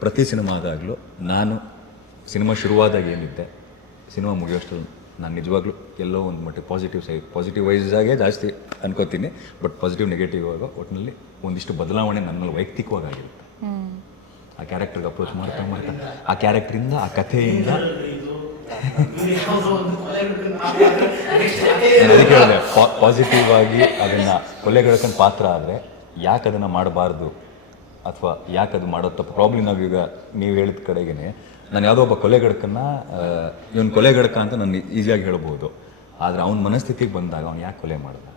ಪ್ರತಿ ಸಿನಿಮಾ ಆದಾಗಲೂ ನಾನು ಸಿನಿಮಾ ಶುರುವಾದಾಗ ಏನಿದ್ದೆ, ಸಿನಿಮಾ ಮುಗಿಯೋಷ್ಟರಲ್ಲಿ ನಾನು ನಿಜವಾಗ್ಲೂ ಎಲ್ಲೋ ಒಂದು ಮಟ್ಟಿಗೆ ಪಾಸಿಟಿವ್ ವೈಸಾಗೇ ಜಾಸ್ತಿ ಅನ್ಕೋತೀನಿ. ಬಟ್ ಪಾಸಿಟಿವ್ ನೆಗೆಟಿವ್ ಆಗ ಒಟ್ಟಿನಲ್ಲಿ ಒಂದಿಷ್ಟು ಬದಲಾವಣೆ ನನ್ನ ಮೇಲೆ ವೈಯಕ್ತಿಕವಾಗಿ ಆಗಿರುತ್ತೆ. ಆ ಕ್ಯಾರೆಕ್ಟರ್ಗೆ ಅಪ್ರೋಚ್ ಮಾಡ್ತಾ ಮಾಡ್ತಾ ಆ ಕ್ಯಾರೆಕ್ಟ್ರಿಂದ, ಆ ಕಥೆಯಿಂದ ಅದಕ್ಕೆ ಹೇಳಿದೆ, ಪಾಸಿಟಿವ್ ಆಗಿ ಅದನ್ನು ಕೊಲೆಗಡಕನ ಪಾತ್ರ ಆದರೆ ಯಾಕೆ ಅದನ್ನು ಮಾಡಬಾರ್ದು ಅಥವಾ ಯಾಕೆ ಅದು ಮಾಡೋ ತಪ್ಪು. ಪ್ರಾಬ್ಲಮ್ ನಾವೀಗ ನೀವು ಹೇಳಿದ ಕಡೆಗೇ ನಾನು ಯಾವುದೋ ಒಬ್ಬ ಕೊಲೆಗಡಕನ್ನ ಇವನು ಕೊಲೆಗಡಕ ಅಂತ ನಾನು ಈಸಿಯಾಗಿ ಹೇಳ್ಬೋದು. ಆದರೆ ಅವನ ಮನಸ್ಥಿತಿಗೆ ಬಂದಾಗ ಅವ್ನು ಯಾಕೆ ಕೊಲೆ ಮಾಡಿದ,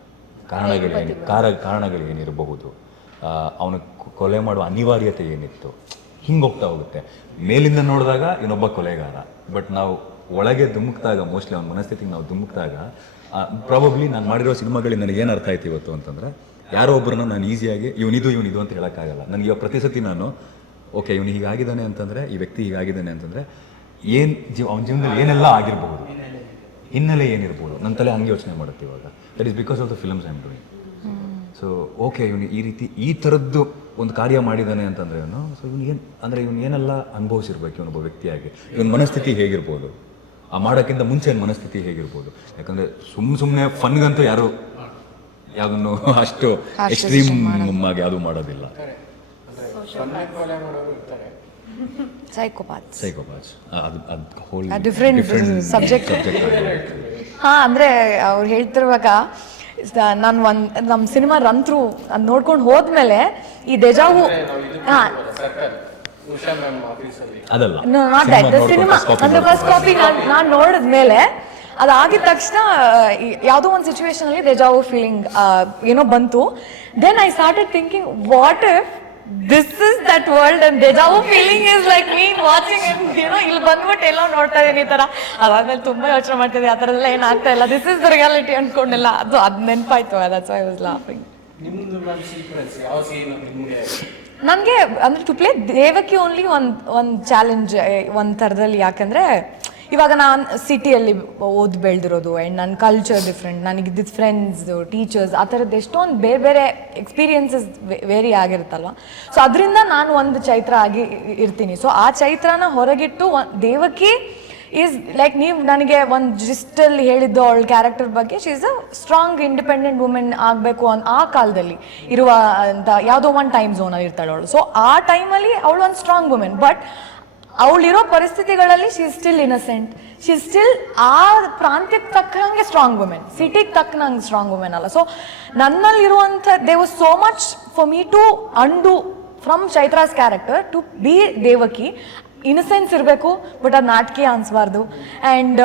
ಕಾರಣಗಳು ಏನಿರಬಹುದು, ಅವನು ಕೊಲೆ ಮಾಡುವ ಅನಿವಾರ್ಯತೆ ಏನಿತ್ತು, ಹಿಂಗೆ ಹೋಗ್ತಾ ಹೋಗುತ್ತೆ. ಮೇಲಿಂದ ನೋಡಿದಾಗ ಇನ್ನೊಬ್ಬ ಕೊಲೆಗಾರ, ಬಟ್ ನಾವು ಒಳಗೆ ಧುಮುಕ್ದಾಗ, ಮೋಸ್ಟ್ಲಿ ಅವ್ನ ಮನಸ್ಥಿತಿಗೆ ನಾವು ಧುಮುಕ್ದಾಗ, ಪ್ರಾಬಬ್ಲಿ ನಾನು ಮಾಡಿರೋ ಸಿನಿಮಾಗಳಿಗೆ ನನಗೆ ಏನು ಅರ್ಥ ಆಯ್ತು ಇವತ್ತು ಅಂತಂದರೆ, ಯಾರೋ ಒಬ್ಬರನ್ನ ನಾನು ಈಸಿಯಾಗಿ ಇವನಿದು ಅಂತ ಹೇಳೋಕ್ಕಾಗಲ್ಲ. ನನಗೆ ಇವಾಗ ಪ್ರತಿ ಸತಿ ನಾನು ಓಕೆ ಇವನು ಹೀಗಾಗಿದ್ದಾನೆ ಅಂತಂದರೆ, ಈ ವ್ಯಕ್ತಿ ಹೀಗಾಗಿದ್ದಾನೆ ಅಂತಂದರೆ ಅವನ ಜೀವನದಲ್ಲಿ ಏನೆಲ್ಲ ಆಗಿರಬಹುದು, ಹಿನ್ನೆಲೆ ಏನಿರ್ಬೋದು, ನನ್ನ ತಲೆ ಹಂಗೆ ಯೋಚನೆ ಮಾಡುತ್ತೆ ಇವಾಗ. That is because of the films I am doing. So okay ಇವನು ಈ ರೀತಿ ಈ ಥರದ್ದು ಒಂದು ಕಾರ್ಯ ಮಾಡಿದ್ದಾನೆ ಅಂತಂದರೆ ಇವನು, ಸೊ ಇವನು ಏನು ಅಂದರೆ ಇವನು ಏನೆಲ್ಲ ಅನುಭವಿಸಿರ್ಬೇಕು ಇವನೊಬ್ಬ ವ್ಯಕ್ತಿಯಾಗಿ, ಇವನ ಮನಸ್ಥಿತಿ ಹೇಗಿರ್ಬೋದು, ಆ ಮಾಡೋಕ್ಕಿಂತ ಮುಂಚೆ ಮನಸ್ಥಿತಿ ಹೇಗಿರ್ಬೋದು. ಯಾಕಂದರೆ ಸುಮ್ಮನೆ ಫನ್ಗಂತೂ ಯಾರು ಯಾವುದನ್ನು ಅಷ್ಟು ಎಕ್ಸ್ಟ್ರೀಮ್ ಆಗಿ ಯಾವುದೂ ಮಾಡೋದಿಲ್ಲ. ಸೈಕೋಪಾತ್ಸ್ ಅದು ಹೋಲ್ ಡಿಫ್ರೆಂಟ್ ಸಬ್ಜೆಕ್ಟ್. ಹಾಂ, ಅಂದರೆ ಅವ್ರು ಹೇಳ್ತಿರುವಾಗ ನಾನು ನಮ್ಮ ಸಿನಿಮಾ ರನ್ ಥ್ರೂ ಅದು ನೋಡ್ಕೊಂಡು ಹೋದ್ಮೇಲೆ ಈ ಡೆಜಾವು ಅದಲ್ಲ ಸಿನಿಮಾ ಅಂದ್ರೆ ಫಸ್ಟ್ ಕಾಪಿ ನಾನು ನೋಡಿದ್ಮೇಲೆ ಅದಾಗಿದ ತಕ್ಷಣ ಯಾವುದೋ ಒಂದು ಸಿಚುವೇಶನ್ ಅಲ್ಲಿ ಡೆಜಾವು ಫೀಲಿಂಗ್ ಏನೋ ಬಂತು. Then I started thinking, what if this is that world and deja vu feeling is like me watching and ಇಲ್ಲಿ ಬಂದ್ಬಿಟ್ಟು ಎಲ್ಲೋ ನೋಡ್ತಾ ಇದೀನಿ ಈ ತರ. ಅದಾದ್ಮೇಲೆ ತುಂಬಾ ಯೋಚನೆ ಮಾಡ್ತಿದ್ದೆ, ಆ ಥರದೆಲ್ಲ ಏನಾಗ್ತಾ ಇಲ್ಲ, ದಿಸ್ ಇಸ್ ದ ರಿಯಾಲಿಟಿ ಅನ್ಕೊಂಡೆಲ್ಲ. ಅದು ನೆನಪಾಯ್ತು, that's why I was laughing. ನನಗೆ ಅಂದ್ರೆ ಟು ಪ್ಲೇ ದೇವಕಿ ಓನ್ಲಿ ಒಂದು ಚಾಲೆಂಜ್ ಒಂದು ಥರದಲ್ಲಿ. ಯಾಕಂದ್ರೆ ಇವಾಗ ನಾನು ಸಿಟಿಯಲ್ಲಿ ಓದಿ ಬೆಳೆದಿರೋದು ಆ್ಯಂಡ್ ನನ್ನ ಕಲ್ಚರ್ ಡಿಫ್ರೆಂಟ್, ನನಗಿದ್ದಿದ್ದು ಫ್ರೆಂಡ್ಸ್, ಟೀಚರ್ಸ್, ಆ ಥರದ್ದು ಎಷ್ಟೊಂದು ಬೇರೆ ಬೇರೆ ಎಕ್ಸ್ಪೀರಿಯನ್ಸಸ್ ವೇರಿ ಆಗಿರುತ್ತಲ್ವ. ಸೊ ಅದರಿಂದ ನಾನು ಒಂದು ಚೈತ್ರ ಆಗಿ ಇರ್ತೀನಿ. ಸೊ ಆ ಚೈತ್ರನ ಹೊರಗಿಟ್ಟು ದೇವಕಿ ಈಸ್ ಲೈಕ್, ನೀವು ನನಗೆ ಒಂದು ಜಿಸ್ಟಲ್ಲಿ ಹೇಳಿದ್ದು ಅವಳ ಕ್ಯಾರೆಕ್ಟರ್ ಬಗ್ಗೆ, she is a strong independent women ಆಗಬೇಕು ಆ ಕಾಲದಲ್ಲಿ ಇರುವ ಅಂತ ಯಾವುದೋ ಒಂದು ಟೈಮ್ ಝೋನಲ್ಲಿ ಇರ್ತಾಳೆ ಅವಳು. ಸೊ ಆ ಟೈಮಲ್ಲಿ ಅವಳು ಒಂದು ಸ್ಟ್ರಾಂಗ್ ವುಮೆನ್, ಬಟ್ ಅವಳಿರೋ ಪರಿಸ್ಥಿತಿಗಳಲ್ಲಿ she is still innocent, she is still ಆ ಪ್ರಾಂತ್ಯಕ್ಕೆ ತಕ್ಕಂಗೆ ಸ್ಟ್ರಾಂಗ್ ವುಮೆನ್, ಸಿಟಿಗೆ ತಕ್ಕನಂಗೆ ಸ್ಟ್ರಾಂಗ್ ವುಮೆನ್ ಅಲ್ಲ. ಸೊ ನನ್ನಲ್ಲಿರುವಂಥ they was so much for me to and from Chaitra's character to be Devaki. Innocence ಇರಬೇಕು, ಬಟ್ ಅದು ನಾಟಕೀಯ ಅನಿಸ್ಬಾರ್ದು. ಆ್ಯಂಡ್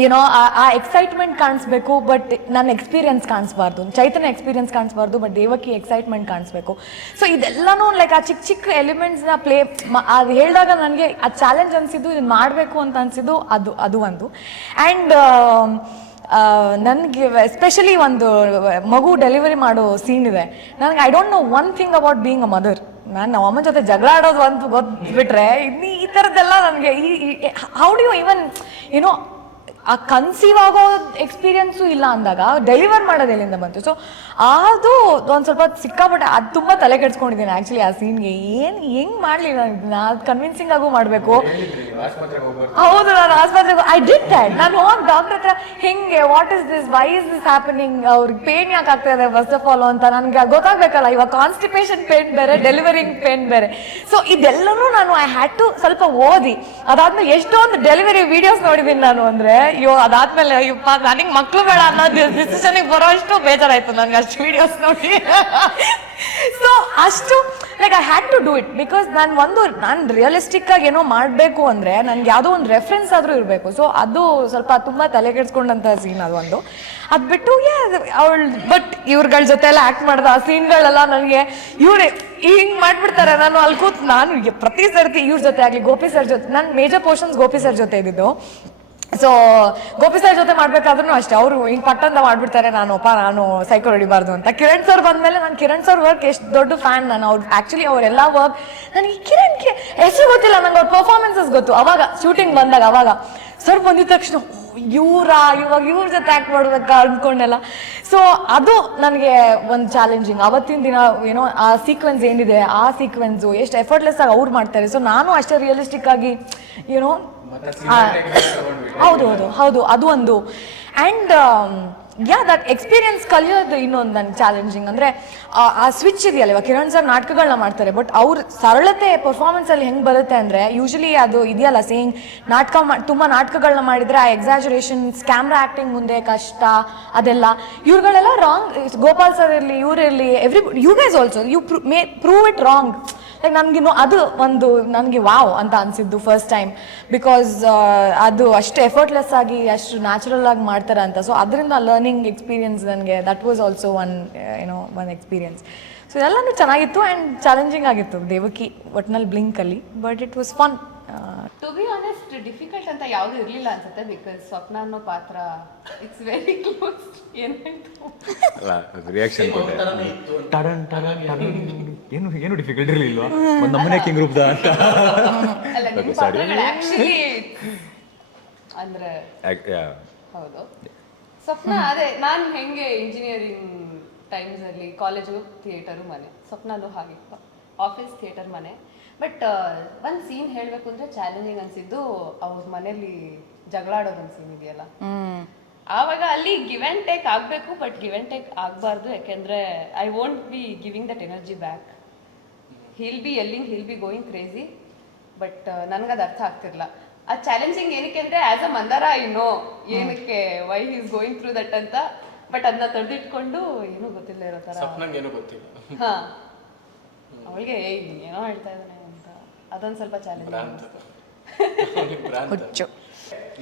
ಏನೋ ಆ ಎಕ್ಸೈಟ್ಮೆಂಟ್ ಕಾಣಿಸ್ಬೇಕು, ಬಟ್ ನನ್ನ ಎಕ್ಸ್ಪೀರಿಯನ್ಸ್ ಕಾಣಿಸ್ಬಾರ್ದು, ಚೈತನ್ಯ ಎಕ್ಸ್ಪೀರಿಯನ್ಸ್ ಕಾಣಿಸ್ಬಾರ್ದು, ಬಟ್ ದೇವಕಿ ಎಕ್ಸೈಟ್ಮೆಂಟ್ ಕಾಣಿಸ್ಬೇಕು. ಸೊ ಇದೆಲ್ಲನೂ ಲೈಕ್ ಆ ಚಿಕ್ಕ ಚಿಕ್ಕ ಎಲಿಮೆಂಟ್ಸ್ನ ಪ್ಲೇ ಅದು ಹೇಳಿದಾಗ ನನಗೆ ಆ ಚಾಲೆಂಜ್ ಅನಿಸಿದ್ದು, ಇದನ್ನು ಮಾಡಬೇಕು ಅಂತ ಅನಿಸಿದ್ದು ಅದು ಒಂದು. ಆ್ಯಂಡ್ ನನಗೆ ಎಸ್ಪೆಷಲಿ ಒಂದು ಮಗು ಡೆಲಿವರಿ ಮಾಡೋ ಸೀನ್ ಇದೆ. ನನಗೆ I don't no one thing about being a mother. ನಾನು ನಮ್ಮ ಅಮ್ಮನ ಜೊತೆ ಜಗಳ ಆಡೋದು ಅಂತ ಗೊತ್ತುಬಿಟ್ರೆ ಇನ್ನು ಈ ಥರದ್ದೆಲ್ಲ ನನಗೆ ಹೌ ಡು ಯು ಈವನ್ ಏನೋ ಆ ಕನ್ಸೀವ್ ಆಗೋ ಎಕ್ಸ್ಪೀರಿಯನ್ಸು ಇಲ್ಲ ಅಂದಾಗ ಡೆಲಿವರ್ ಮಾಡೋದು ಎಲ್ಲಿಂದ ಬಂತು. ಸೊ ಅದು ಒಂದು ಸ್ವಲ್ಪ ಸಿಕ್ಕಾಪಟ್ಟೆ ಅದು ತುಂಬ ತಲೆ ಕೆಡ್ಸ್ಕೊಂಡಿದ್ದೀನಿ ಆ್ಯಕ್ಚುಲಿ ಆ ಸೀನ್ಗೆ. ಹೆಂಗೆ ಮಾಡಲಿ ನಾನು ಅದು ಕನ್ವಿನ್ಸಿಂಗ್ ಆಗು ಮಾಡಬೇಕು. ಹೌದು, ನಾನು ಆಸ್ಪತ್ರೆಗೆ ಐ ಡಿಡ್ ದ್ಯಾಟ್. ನಾನು ಹೋಗಿ ಡಾಕ್ಟರ್ ಹತ್ರ ಹೆಂಗೆ, what is this, why is this happening, ಅವ್ರಿಗೆ ಪೇನ್ ಯಾಕೆ ಆಗ್ತಾ ಇದೆ ಫಸ್ಟ್ ಆಫ್ ಆಲ್ ಅಂತ ನನಗೆ ಗೊತ್ತಾಗಬೇಕಲ್ಲ. ಇವಾಗ ಕಾನ್ಸ್ಟಿಪೇಷನ್ ಪೇನ್ ಬೇರೆ, ಡೆಲಿವರಿಂಗ್ ಪೇನ್ ಬೇರೆ. ಸೊ ಇದೆಲ್ಲನೂ ನಾನು ಐ ಹ್ಯಾಡ್ ಟು ಸ್ವಲ್ಪ ಓದಿ, ಅದಾದ್ಮೇಲೆ ಎಷ್ಟೊಂದು ಡೆಲಿವರಿ ವಿಡಿಯೋಸ್ ನೋಡಿದ್ದೀನಿ ನಾನು. ಅಂದರೆ ಅಯ್ಯೋ ಅದಾದ್ಮೇಲೆ ಅಯ್ಯಪ್ಪ ನನಗೆ ಮಕ್ಳು ಬೇಡ ಅನ್ನೋ ಡಿಸಿಷನಿಗೆ ಬರೋ ಅಷ್ಟು ಬೇಜಾರಾಯ್ತು ನನಗೆ ಅಷ್ಟು ವಿಡಿಯೋಸ್ ನೋಡಿ. ಸೊ ಅಷ್ಟು like I had to do it because ನಾನು ರಿಯಲಿಸ್ಟಿಕ್ ಆಗಿ ಏನೋ ಮಾಡಬೇಕು ಅಂದರೆ ನನಗೆ ಯಾವುದೋ ಒಂದು ರೆಫರೆನ್ಸ್ ಆದರೂ ಇರಬೇಕು. ಸೊ ಅದು ಸ್ವಲ್ಪ ತುಂಬ ತಲೆಗೆಡ್ಸ್ಕೊಂಡಂಥ ಸೀನ್ ಅದು ಒಂದು. ಅದು ಬಿಟ್ಟು ಅವಳು ಬಟ್ ಇವ್ರಗಳ ಜೊತೆ ಎಲ್ಲ ಆ್ಯಕ್ಟ್ ಮಾಡಿದ ಆ ಸೀನ್ಗಳೆಲ್ಲ ನನಗೆ ಇವ್ರೆ ಹಿಂಗೆ ಮಾಡ್ಬಿಡ್ತಾರೆ. ನಾನು ಅಲ್ಲಿ ಕೂತ್ ನಾನು ಪ್ರತಿ ಸರ್ತಿ ಇವ್ರ ಜೊತೆ ಆಗಲಿ ಗೋಪಿ ಸರ್ ಜೊತೆ ನನ್ನ ಮೇಜರ್ ಪೋರ್ಷನ್ಸ್ ಗೋಪಿ ಸರ್ ಜೊತೆ ಇದ್ದಿದ್ದು. ಸೊ ಗೋಪಿ ಸರ್ ಜೊತೆ ಮಾಡ್ಬೇಕಾದ್ರೂ ಅಷ್ಟೇ ಅವರು ಹಿಂಗೆ ಪಟ್ಟಂತ ಮಾಡ್ಬಿಡ್ತಾರೆ ನಾನು ಸೈಕೋ ಹೊಡಿಬಾರ್ದು ಅಂತ. ಕಿರಣ್ ಸರ್ ಬಂದಮೇಲೆ ನಾನು ಕಿರಣ್ ಸರ್ ವರ್ಕ್ ಎಷ್ಟು ದೊಡ್ಡ ಫ್ಯಾನ್ ನಾನು. ಆ್ಯಕ್ಚುಲಿ ಅವರೆಲ್ಲ ವರ್ಕ್ ನನಗೆ ಕಿರಣ್ಗೆ ಹೆಸರು ಗೊತ್ತಿಲ್ಲ, ನಂಗೆ ಅವ್ರ ಪರ್ಫಾರ್ಮೆನ್ಸಸ್ ಗೊತ್ತು. ಅವಾಗ ಶೂಟಿಂಗ್ ಬಂದಾಗ ಅವಾಗ ಸರ್ ಬಂದಿದ ತಕ್ಷಣ ಇವಾಗ ಇವ್ರ ಜೊತೆ ಆ್ಯಕ್ಟ್ ಮಾಡ್ಬೇಕಾ ಅಂದ್ಕೊಂಡೆಲ್ಲ. ಸೊ ಅದು ನನಗೆ ಒಂದು ಚಾಲೆಂಜಿಂಗ್. ಅವತ್ತಿನ ದಿನ ಏನೋ ಆ ಸೀಕ್ವೆನ್ಸ್ ಏನಿದೆ ಆ ಸೀಕ್ವೆನ್ಸು ಎಷ್ಟು ಎಫರ್ಟ್ಲೆಸ್ ಆಗಿ ಅವ್ರು ಮಾಡ್ತಾರೆ. ಸೊ ನಾನು ಅಷ್ಟೇ ರಿಯಲಿಸ್ಟಿಕ್ ಆಗಿ ಏನೋ ಹೌದು ಅದು ಒಂದು. ಆ್ಯಂಡ್ ದಟ್ ಎಕ್ಸ್ಪೀರಿಯನ್ಸ್ ಕಲಿಯೋದು ಇನ್ನೊಂದು ನನಗೆ ಚಾಲೆಂಜಿಂಗ್. ಅಂದರೆ ಆ ಸ್ವಿಚ್ ಇದೆಯಲ್ಲ, ಇವಾಗ ಕಿರಣ್ ಸರ್ ನಾಟಕಗಳನ್ನ ಮಾಡ್ತಾರೆ ಬಟ್ ಅವ್ರ ಸರಳತೆ ಪರ್ಫಾರ್ಮೆನ್ಸಲ್ಲಿ ಹೆಂಗೆ ಬರುತ್ತೆ ಅಂದರೆ ಯೂಶಲಿ ಅದು ಇದೆಯಲ್ಲ ಸೇಯಿಂಗ್ ತುಂಬ ನಾಟಕಗಳನ್ನ ಮಾಡಿದರೆ ಆ ಎಕ್ಸಾಜುರೇಷನ್ಸ್ ಕ್ಯಾಮ್ರಾ ಆ್ಯಕ್ಟಿಂಗ್ ಮುಂದೆ ಕಷ್ಟ ಅದೆಲ್ಲ. ಇವ್ರುಗಳೆಲ್ಲ ರಾಂಗ್. ಗೋಪಾಲ್ ಸರ್ ಇರಲಿ ಇವರಿರಲಿ you guys also you prove it wrong. Like ನನಗಿನ್ನು ಅದು ಒಂದು ನನಗೆ ವಾವ್ ಅಂತ ಅನಿಸಿದ್ದು ಫಸ್ಟ್ ಟೈಮ್. ಬಿಕಾಸ್ ಅದು ಅಷ್ಟು ಎಫರ್ಟ್ಲೆಸ್ ಆಗಿ ಅಷ್ಟು ನ್ಯಾಚುರಲ್ ಆಗಿ ಮಾಡ್ತಾರೆ ಅಂತ. ಸೊ ಅದರಿಂದ ಲರ್ನಿಂಗ್ ಎಕ್ಸ್ಪೀರಿಯನ್ಸ್ ನನಗೆ that was also one experience. So ಎಲ್ಲನೂ ಚೆನ್ನಾಗಿತ್ತು ಆ್ಯಂಡ್ ಚಾಲೆಂಜಿಂಗ್ ಆಗಿತ್ತು ದೇವಕಿ ಒಟ್ನಲ್ಲಿ ಬ್ಲಿಂಕಲ್ಲಿ. But it was fun. To be honest difficult ಅಂತ ಯಾವುದು ಇರಲಿಲ್ಲ ಅನ್ಸುತ್ತೆ. ಬಿಕಾಸ್ ಸ್ವಪ್ನ ಅನ್ನೋ ಪಾತ್ರ ಇಟ್ಸ್ ವೆರಿ ಕ್ಲೋಸ್. ಏನಾಯ್ತು ರಿಯಾಕ್ಷನ್ ಒಂಥರನೇ ಇತ್ತು. ಏನು ಡಿಫಿಕಲ್ಟ್ ಇರಲಿಲ್ಲ. ಒಂದು ನಮ್ಮನೆ ಕಿಂಗ್ ರೂಪದ ಅಂತ ಅಲ್ಲ ನಿಮ್ಮ ಪಾತ್ರಗಳು ಆಕ್ಚುಲಿ ಅಂದ್ರೆ ಹೌದು. ಸ್ವಪ್ನ ಅದೇ ನಾನು ಹೆಂಗೆ ಇಂಜಿನಿಯರಿಂಗ್ ಟೈಮ್ಸ್ ಅಲ್ಲಿ ಕಾಲೇಜು ಥಿಯೇಟರು ಮನೆ, ಸ್ವಪ್ನದು ಹಾಗಿತ್ತು ಆಫೀಸ್ ಥಿಯೇಟರ್ ಮನೆ. ಬಟ್ ಒಂದು ಸೀನ್ ಹೇಳಬೇಕು ಅಂದರೆ ಚಾಲೆಂಜಿಂಗ್ ಅನಿಸಿದ್ದು ಅವ್ರ ಮನೇಲಿ ಜಗಳ ಆಡೋದೊಂದು ಸೀನ್ ಇದೆಯಲ್ಲ, ಆವಾಗ ಅಲ್ಲಿ ಗಿವ್ ಆ್ಯಂಡ್ ಟೇಕ್ ಆಗಬೇಕು. ಬಟ್ ಗಿವ್ ಆ್ಯಂಡ್ ಟೇಕ್ ಆಗಬಾರ್ದು, ಯಾಕೆಂದರೆ I won't be giving that energy back. He'll be yelling, he'll be going crazy. But ನನಗದು ಅರ್ಥ ಆಗ್ತಿರಲಿಲ್ಲ. ಆ ಚಾಲೆಂಜಿಂಗ್ ಏನಕ್ಕೆ ಅಂದರೆ ಆ್ಯಸ್ ಅ ಮಂದಾರ ಏನಕ್ಕೆ why is going through that ಅಂತ. ಬಟ್ ಅದನ್ನ ತಡೆದಿಟ್ಕೊಂಡು ಏನೂ ಗೊತ್ತಿಲ್ಲ ಇರೋ ಥರ ಏನೂ ಗೊತ್ತಿಲ್ಲ. ಹಾಂ, ಅವಳಿಗೆ ಏನೋ ಹೇಳ್ತಾ ಇದ್ದಾನೆ ಅಂತ ಅದೊಂದು ಸ್ವಲ್ಪ ಚಾಲೆಂಜ್.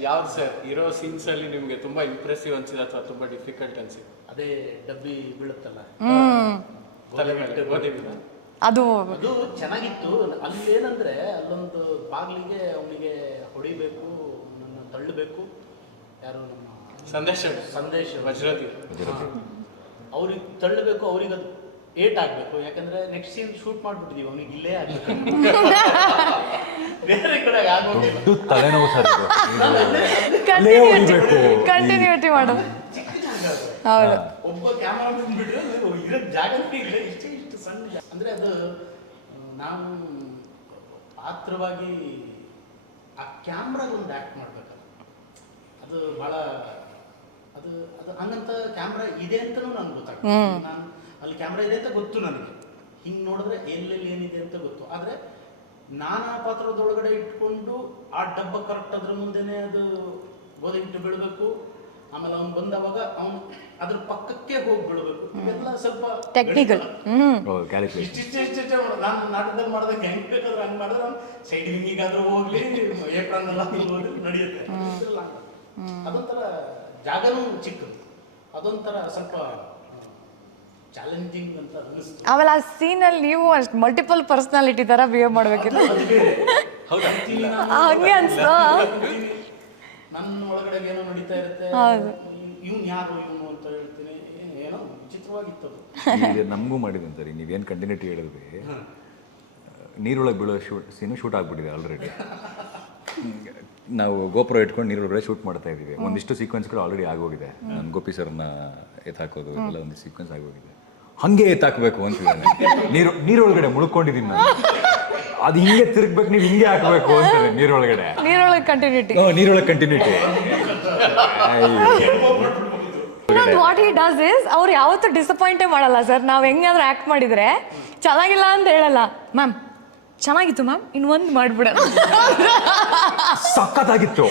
ಯಾವ್ದು ಸರ್ ಇರೋ ಸೀನ್ಸ್ ಅಲ್ಲಿ ನಿಮ್ಗೆ ತುಂಬಾ ಇಂಪ್ರೆಸಿವ್ ಅನ್ಸಿದೆ ಅಥವಾ ತುಂಬಾ ಡಿಫಿಕಲ್ಟ್ ಅನ್ಸಿದೆ? ಅದೇ ಡಬ್ಬಿ ಬೀಳುತ್ತಲ್ಲ ತಲೆ ಮೇಲೆ ಗೋಧಿ ಬೀಳ, ಅದು ಚೆನ್ನಾಗಿತ್ತು. ಅಲ್ಲಿ ಏನಂದ್ರೆ ಅಲ್ಲೊಂದು ಬಾಗಿಲಿಗೆ ಅವನಿಗೆ ಹೊಡಿಬೇಕು, ನನ್ನ ತಳ್ಳಬೇಕು, ಯಾರು ನಮ್ಮ ಸಂದೇಶ ವಜ್ರತಿ ಅವ್ರಿಗೆ ತಳ್ಳಬೇಕು, ಅವ್ರಿಗೆ ಅದು ಏಟ್ ಆಗ್ಬೇಕು. ಯಾಕಂದ್ರೆ ನೆಕ್ಸ್ಟ್ ಸೀನ್ ಶೂಟ್ ಮಾಡ್ಬಿಟ್ಟಿದೀವಿ, ಅವನಿಗೆ ಇಲ್ಲೇ ಆಗ್ಬೇಕು, ಬೇರೆ ಕಡೆ ಆಗೋದಿಲ್ಲ. ತಲೆನೋವು ಸರ್, ಕಂಟಿನ್ಯೂಟಿ ಮಾಡೋದು. ಹೌದು, ಒಬ್ಬ ಕ್ಯಾಮರಾ ಬಂದ್ಬಿಟ್ರೆ ಇರೋ ಜಾಗಕ್ಕೆ ಇಲ್ಲ, ಇಷ್ಟು ಸಣ್ಣ ಅಂದ್ರೆ ಅದು ನಾವು ಪಾತ್ರವಾಗಿ ಆ ಕ್ಯಾಮ್ರಾಗೊಂದು ಆ್ಯಕ್ಟ್ ಮಾಡ್ಬೇಕಲ್ಲ, ಅದು ಭಾಳ ಅದು ಅದು ಹಂಗಂತ ಕ್ಯಾಮ್ರಾ ಇದೆ ಅಂತಲೂ ನನಗೆ ಗೊತ್ತಾಗ್ತದೆ. ನಾನು ಅಲ್ಲಿ ಕ್ಯಾಮ್ರಾ ಇದೆ ಅಂತ ಗೊತ್ತು ನನಗೆ, ಹಿಂಗೆ ನೋಡಿದ್ರೆ ಎಲ್ಲೆಲ್ಲಿ ಏನಿದೆ ಅಂತ ಗೊತ್ತು. ಆದರೆ ನಾನಾ ಪಾತ್ರದೊಳಗಡೆ ಇಟ್ಕೊಂಡು ಆ ಡಬ್ಬ ಕರೆಕ್ಟ್ ಅದ್ರ ಮುಂದೆನೇ ಅದು ಗೋಧಿ ಹಿಟ್ಟು ಬೀಳಬೇಕು. ಆಮೇಲೆ ಅವ್ನು ಬಂದವಾಗ ಅವನು ಅದ್ರ ಪಕ್ಕಕ್ಕೆ ಹೋಗಿ ಬೀಳಬೇಕು. ಇವೆಲ್ಲ ಸ್ವಲ್ಪ ಟೆಕ್ನಿಕಲ್. ಇಷ್ಟಿಷ್ಟೇ ನಾನು ನಾಟಕದಲ್ಲಿ ಮಾಡಿದಾಗ ಹೆಂಗೆ ಬೇಕಾದ್ರೆ ಹಂಗೆ ಮಾಡಿದ್ರೆ ಅವ್ನು ಸೈಡ್ ಹಿಂಗಿಗಾದ್ರೂ ಹೋಗ್ಲಿ, ಏಪ್ರನ್ ಎಲ್ಲ ಹೋಗ್ಲಿ ನಡೆಯುತ್ತೆ. ಅದೊಂಥರ ಜಾಗನೂ ಚಿಕ್ಕದು, ಅದೊಂಥರ ಸ್ವಲ್ಪ ಚಾಲೆಂಜಿಂಗ್ ಅಂತ ಅನ್ನಿಸ್ತು. ಆಮೇಲೆ ಆ ಸೀನಲ್ಲಿ ನೀವು ಅಷ್ಟು ಮಲ್ಟಿಪಲ್ ಪರ್ಸನಾಲಿಟಿ ಥರ ಬಿಹೇವ್ ಮಾಡಬೇಕಿತ್ತು. ಹಂಗೆ ಅನ್ಸ್ತು. ನನ್ನ ಒಳಗಡೆ ಏನೋ ನಡೀತಾ ಇರುತ್ತೆ, ಇವ್ನು ಯಾರು ಇವನು ಅಂತ ಹೇಳ್ತೀನಿ, ಏನೋ ವಿಚಿತ್ರವಾಗಿತ್ತು ಅದು. ನಮಗೂ ಮಾಡಿದಂತಾರೆ. ನೀವೇನು ಕಂಟಿನ್ಯೂಟಿ ಹೇಳಿದ್ರಿ, ನೀರೊಳಗೆ ಬೀಳೋ ಸೀನು ಶೂಟ್ ಆಗಿಬಿಟ್ಟಿದೆ ಆಲ್ರೆಡಿ. ನಾವು ಗೋಪುರ ಇಟ್ಕೊಂಡು ನೀರೊಳಗಡೆ ಶೂಟ್ ಮಾಡ್ತಾ ಇದ್ದೀವಿ. ಒಂದಿಷ್ಟು ಸೀಕ್ವೆನ್ಸ್ಗಳು ಆಲ್ರೆಡಿ ಆಗೋಗಿದೆ. ನಾನು ಗೋಪಿ ಸರ್ನ ಎತ್ತಾಕೋದು ಎಲ್ಲ ಒಂದು ಸೀಕ್ವೆನ್ಸ್ ಆಗೋಗಿದೆ. ಹಾಗೆ ಎತ್ತಾಕಬೇಕು ಅಂತಿದ್ದಾನೆ. ನೀರೊಳಗಡೆ ಮುಳ್ಕೊಂಡಿದ್ದೀನಿ ನಾನು. ಅದು ಹಿಂಗೆ ತಿರುಗ್ಬೇಕು, ನೀವು ಹಿಂಗೆ ಹಾಕಬೇಕು ಅಂತಾನೆ ನೀರೊಳಗಡೆ. ನೀರೊಳಗೆ ಕಂಟಿನ್ಯೂಟಿ. ನೀರೊಳಗೆ continuity. What he does is, ಅವ್ರು ಯಾವತ್ತೂ ಡಿಸಪಾಯಿಂಟೇ ಮಾಡಲ್ಲ ಸರ್. ನಾವು ಹೆಂಗಾದ್ರೂ ಆ್ಯಕ್ಟ್ ಮಾಡಿದರೆ ಚೆನ್ನಾಗಿಲ್ಲ ಅಂತ ಹೇಳಲ್ಲ, ಮ್ಯಾಮ್ ಚೆನ್ನಾಗಿತ್ತು ಮ್ಯಾಮ್ ಇನ್ನೊಂದು ಮಾಡ್ಬಿಡೋಣ ಸಖತ್ತಾಗಿತ್ತು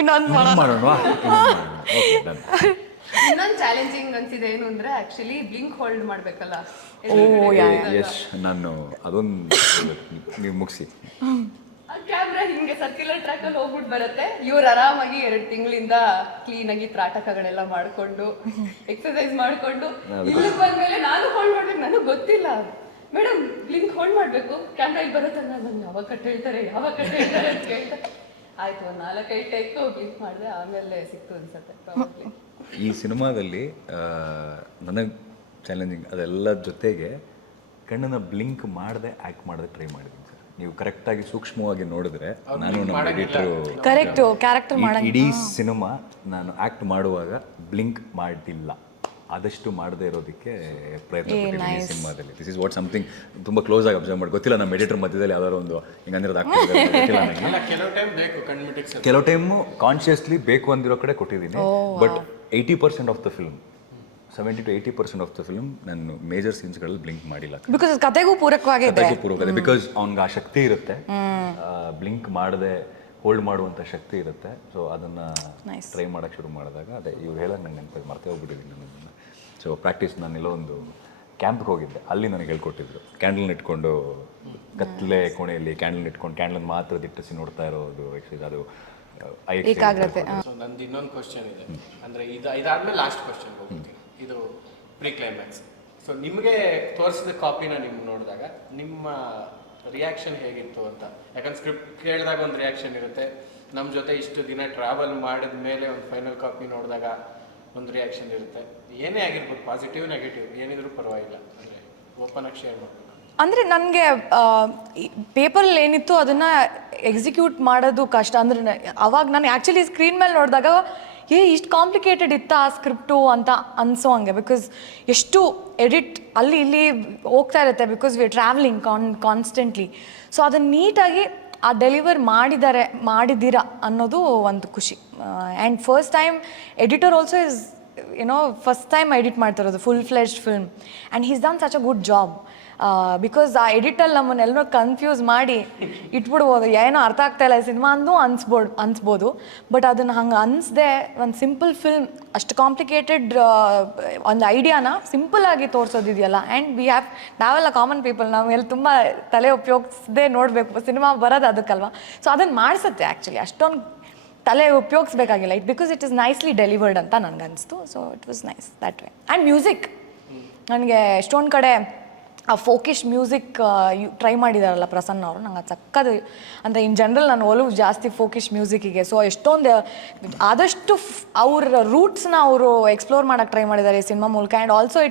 ಇನ್ನೊಂದು ಮಾಡೋಣ ಇನ್ನೊಂದು ಚಾಲೆಂಜಿಂಗ್ ಅನ್ಸಿದೆ ಏನು ಅಂದ್ರೆ ಆಕ್ಚುಲಿ ಬ್ಲಿಂಕ್ ಹೋಲ್ಡ್ ಮಾಡ್ಬೇಕಲ್ಲ. ಎಸ್ ನಾನು ಅದೊಂದು ನೀವು ಮುಗಿಸಿ. ಕ್ಯಾಮ್ರಾ ಹಿಂಗೆ ಸರ್ಕ್ಯುಲರ್ ಟ್ರ್ಯಾಕ್ ಅಲ್ಲಿ ಹೋಗ್ಬಿಟ್ಟು ಬರುತ್ತೆ, ಇವ್ರು ಆರಾಮಾಗಿ 2 ತಿಂಗಳಿಂದ ಕ್ಲೀನ್ ಆಗಿ ತ್ರಾಟಕಗಳೆಲ್ಲ ಮಾಡ್ಕೊಂಡು ಎಕ್ಸರ್ಸೈಸ್ ಮಾಡ್ಕೊಂಡು ಇಲ್ಲಿ ಬಂದ್ಮೇಲೆ ನಾನು ಹೋಲ್ಡ್ ಮಾಡ್ಬೇಕು, ನನಗೆ ಗೊತ್ತಿಲ್ಲ ಮೇಡಮ್ ಬ್ಲಿಂಕ್ ಹೋಲ್ಡ್ ಮಾಡ್ಬೇಕು, ಕ್ಯಾಮ್ರಾ ಇಲ್ಲಿ ಬರುತ್ತೆ, ನಾನು ಯಾವಾಗ ಕಟ್ ಹೇಳ್ತಾರೆ ಅಂತ ಕೇಳ್ತಾರೆ. ಆಯ್ತು ಒಂದು 4-5 ಟೇಕ್ ಬ್ಲಿಂಕ್ ಮಾಡಿದೆ, ಆಮೇಲೆ ಸಿಕ್ತು ಅನ್ಸುತ್ತೆ ಪ್ರಾಬಬ್ಲಿ. ಈ ಸಿನಿಮಾದಲ್ಲಿ ನನಗೆ ಚಾಲೆಂಜಿಂಗ್ ಅದೆಲ್ಲ ಜೊತೆಗೆ ಕಣ್ಣನ್ನು ಬ್ಲಿಂಕ್ ಮಾಡದೆ ಆ್ಯಕ್ಟ್ ಮಾಡದೆ ಟ್ರೈ ಮಾಡಿದ್ದೀನಿ ಸರ್. ನೀವು ಕರೆಕ್ಟಾಗಿ ಸೂಕ್ಷ್ಮವಾಗಿ ನೋಡಿದ್ರೆ ನಾನು ನಮ್ಮ ಎಡಿಟ್ರು ಕರೆಕ್ಟು ಕ್ಯಾರೆಕ್ಟರ್ ಇಡೀ ಸಿನಿಮಾ ನಾನು ಆ್ಯಕ್ಟ್ ಮಾಡುವಾಗ ಬ್ಲಿಂಕ್ ಮಾಡಿಲ್ಲ, ಆದಷ್ಟು ಮಾಡದೇ ಇರೋದಕ್ಕೆ ಪ್ರಯತ್ನ ಪಟ್ಟಿದ್ದೀನಿ ಈ ಸಿನಿಮಾದಲ್ಲಿ. ದಿಸ್ ಇಸ್ ವಾಟ್ ಸಮಥಿಂಗ್ ತುಂಬ ಕ್ಲೋಸ್ ಆಗಿ ಅಬ್ಸರ್ವ್ ಮಾಡಿ, ಗೊತ್ತಿಲ್ಲ ನಮ್ಮ ಎಡಿಟರ್ ಮಧ್ಯದಲ್ಲಿ ಯಾವ್ದಾದ್ರು ಒಂದು ಹಿಂಗಂದಿರೋದು ಆಗ್ತಿದೆ ಗೊತ್ತಿಲ್ಲ ನನಗೆ. ಕೆಲವು ಟೈಮ್ ಬೇಕು ಕಣ್ಮಿಟಿಕ್ಸ್, ಕೆಲವು ಟೈಮು ಕಾನ್ಷಿಯಸ್ಲಿ ಬೇಕು ಅಂದಿರೋ ಕಡೆ ಕೊಟ್ಟಿದ್ದೀನಿ. But 80% of the film 70 to 80% of the film ನಾನು ಮೇಜರ್ ಸೀನ್ಸ್ಗಳಲ್ಲಿ ಬ್ಲಿಂಕ್ ಮಾಡಿಲ್ಲ. ಬಿಕಾಸ್ ಕತೆಗೂ ಪೂರಕವಾಗಿದೆ. ಬಿಕಾಸ್ ಅವ್ನಿಗೆ ಆ ಶಕ್ತಿ ಇರುತ್ತೆ, ಬ್ಲಿಂಕ್ ಮಾಡದೆ ಹೋಲ್ಡ್ ಮಾಡುವಂಥ ಶಕ್ತಿ ಇರುತ್ತೆ. ಸೊ ಅದನ್ನು ಟ್ರೈ ಮಾಡೋಕ್ಕೆ ಶುರು ಮಾಡಿದಾಗ ಅದೇ ಇವ್ರು ಹೇಳೋದು ನಂಗೆ ನೆನಪು ಮರ್ತೇ ಹೋಗ್ಬಿಟ್ಟಿದ್ದೀನಿ ನಾನು ಅದನ್ನು. ಸೊ ಪ್ರಾಕ್ಟೀಸ್ ನಾನೆಲ್ಲೋ ಒಂದು ಕ್ಯಾಂಪ್ಗೆ ಹೋಗಿದ್ದೆ, ಅಲ್ಲಿ ನನಗೆ ಹೇಳ್ಕೊಟ್ಟಿದ್ರು ಕ್ಯಾಂಡಲ್ನ ಇಟ್ಕೊಂಡು ಕತ್ಲೆ ಕೋಣೆಯಲ್ಲಿ ಕ್ಯಾಂಡಲ್ನ ಇಟ್ಕೊಂಡು ಕ್ಯಾಂಡಲ್ನ ಮಾತ್ರ ದಿಟ್ಟಿಸಿ ನೋಡ್ತಾ ಇರೋದು ಎಕ್ಸೈಸ್. ಅದು ಏಕಾಗ್ರತೆ. ಸೊ ನಂದು ಇನ್ನೊಂದು ಕ್ವಶನ್ ಇದೆ, ಅಂದರೆ ಇದಾದ್ಮೇಲೆ ಲಾಸ್ಟ್ ಕ್ವಶನ್ ಹೋಗ್ತೀನಿ. ಇದು ಪ್ರೀ ಕ್ಲೈಮ್ಯಾಕ್ಸ್. ಸೊ ನಿಮಗೆ ತೋರಿಸಿದ ಕಾಪಿನ ನಿಮ್ಗೆ ನೋಡಿದಾಗ ನಿಮ್ಮ ರಿಯಾಕ್ಷನ್ ಹೇಗಿತ್ತು ಅಂತ? ಯಾಕಂದ್ರೆ ಸ್ಕ್ರಿಪ್ಟ್ ಕೇಳಿದಾಗ ಒಂದು ರಿಯಾಕ್ಷನ್ ಇರುತ್ತೆ, ನಮ್ಮ ಜೊತೆ ಇಷ್ಟು ದಿನ ಟ್ರಾವೆಲ್ ಮಾಡಿದ ಮೇಲೆ ಒಂದು ಫೈನಲ್ ಕಾಪಿ ನೋಡಿದಾಗ ಒಂದು ರಿಯಾಕ್ಷನ್ ಇರುತ್ತೆ. ಏನೇ ಆಗಿರ್ಬೋದು, ಪಾಸಿಟಿವ್ ನೆಗೆಟಿವ್ ಏನಿದ್ರು ಪರವಾಗಿಲ್ಲ, ಅಂದರೆ ಓಪನ್ ಆಗಿ ಶೇರ್ ಮಾಡಬೇಕು. ಅಂದರೆ ನನಗೆ ಪೇಪರಲ್ಲಿ ಏನಿತ್ತು ಅದನ್ನು ಎಕ್ಸಿಕ್ಯೂಟ್ ಮಾಡೋದು ಕಷ್ಟ. ಅಂದರೆ ಅವಾಗ ನಾನು ಆ್ಯಕ್ಚುಲಿ ಸ್ಕ್ರೀನ್ ಮೇಲೆ ನೋಡಿದಾಗ ಇಷ್ಟು ಕಾಂಪ್ಲಿಕೇಟೆಡ್ ಇತ್ತ ಆ ಸ್ಕ್ರಿಪ್ಟು ಅಂತ ಅನಿಸೋ ಹಂಗೆ. ಬಿಕಾಸ್ ಎಷ್ಟು ಎಡಿಟ್ ಅಲ್ಲಿ ಇಲ್ಲಿ ಹೋಗ್ತಾ ಇರುತ್ತೆ, because we are travelling constantly. So ಅದನ್ನು ನೀಟಾಗಿ ಆ ಡೆಲಿವರ್ ಮಾಡಿದ್ದೀರಾ ಅನ್ನೋದು ಒಂದು ಖುಷಿ. And first time editor also is first time edit ಮಾಡ್ತಿರೋದು full fledged film, and he's done such a good job. Because ಆ ಎಡಿಟಲ್ಲಿ ನಮ್ಮನ್ನೆಲ್ಲರೂ ಕನ್ಫ್ಯೂಸ್ ಮಾಡಿ ಇಟ್ಬಿಡ್ಬೋದು, ಏನೋ ಅರ್ಥ ಆಗ್ತಾಯಿಲ್ಲ ಈ ಸಿನಿಮಾ ಅಂದು ಅನ್ಸ್ಬೋದು. ಬಟ್ ಅದನ್ನು ಹಂಗೆ ಅನಿಸ್ದೆ ಒಂದು ಸಿಂಪಲ್ ಫಿಲ್ಮ್ ಅಷ್ಟು ಕಾಂಪ್ಲಿಕೇಟೆಡ್ ಒಂದು ಐಡಿಯಾನ ಸಿಂಪಲ್ಲಾಗಿ ತೋರಿಸೋದಿದೆಯಲ್ಲ. ಆ್ಯಂಡ್ ನಾವೆಲ್ಲ ಕಾಮನ್ ಪೀಪಲ್, ನಾವೆಲ್ಲ ತುಂಬ ತಲೆ ಉಪಯೋಗಿಸದೆ ನೋಡಬೇಕು, ಸಿನಿಮಾ ಬರೋದು ಅದಕ್ಕಲ್ವ. ಸೊ ಅದನ್ನು ಮಾಡಿಸುತ್ತೆ ಆ್ಯಕ್ಚುಲಿ, ಅಷ್ಟೊಂದು ತಲೆ ಉಪಯೋಗಿಸ್ಬೇಕಾಗಿಲ್ಲ. Because it is nicely delivered ಅಂತ ನನಗನ್ನಿಸ್ತು. So it was nice that way. And music ನನಗೆ ಎಷ್ಟೊಂದು ಕಡೆ ಆ ಫೋಕಿಶ್ ಮ್ಯೂಸಿಕ್ ಟ್ರೈ ಮಾಡಿದಾರಲ್ಲ ಪ್ರಸನ್ನ ಅವರು, ನಂಗೆ ಅದು ಸಕ್ಕದು. ಅಂದರೆ ಇನ್ ಜನರಲ್ ನಾನು ಒಲವು ಜಾಸ್ತಿ ಫೋಕಿಶ್ ಮ್ಯೂಸಿಕ್ಕಿಗೆ. ಸೊ ಎಷ್ಟೊಂದು ಆದಷ್ಟು ಅವ್ರ ರೂಟ್ಸ್ನ ಅವರು ಎಕ್ಸ್ಪ್ಲೋರ್ ಮಾಡೋಕ್ಕೆ ಟ್ರೈ ಮಾಡಿದ್ದಾರೆ ಈ ಸಿನಿಮಾ ಮೂಲಕ. ಆ್ಯಂಡ್ ಆಲ್ಸೋ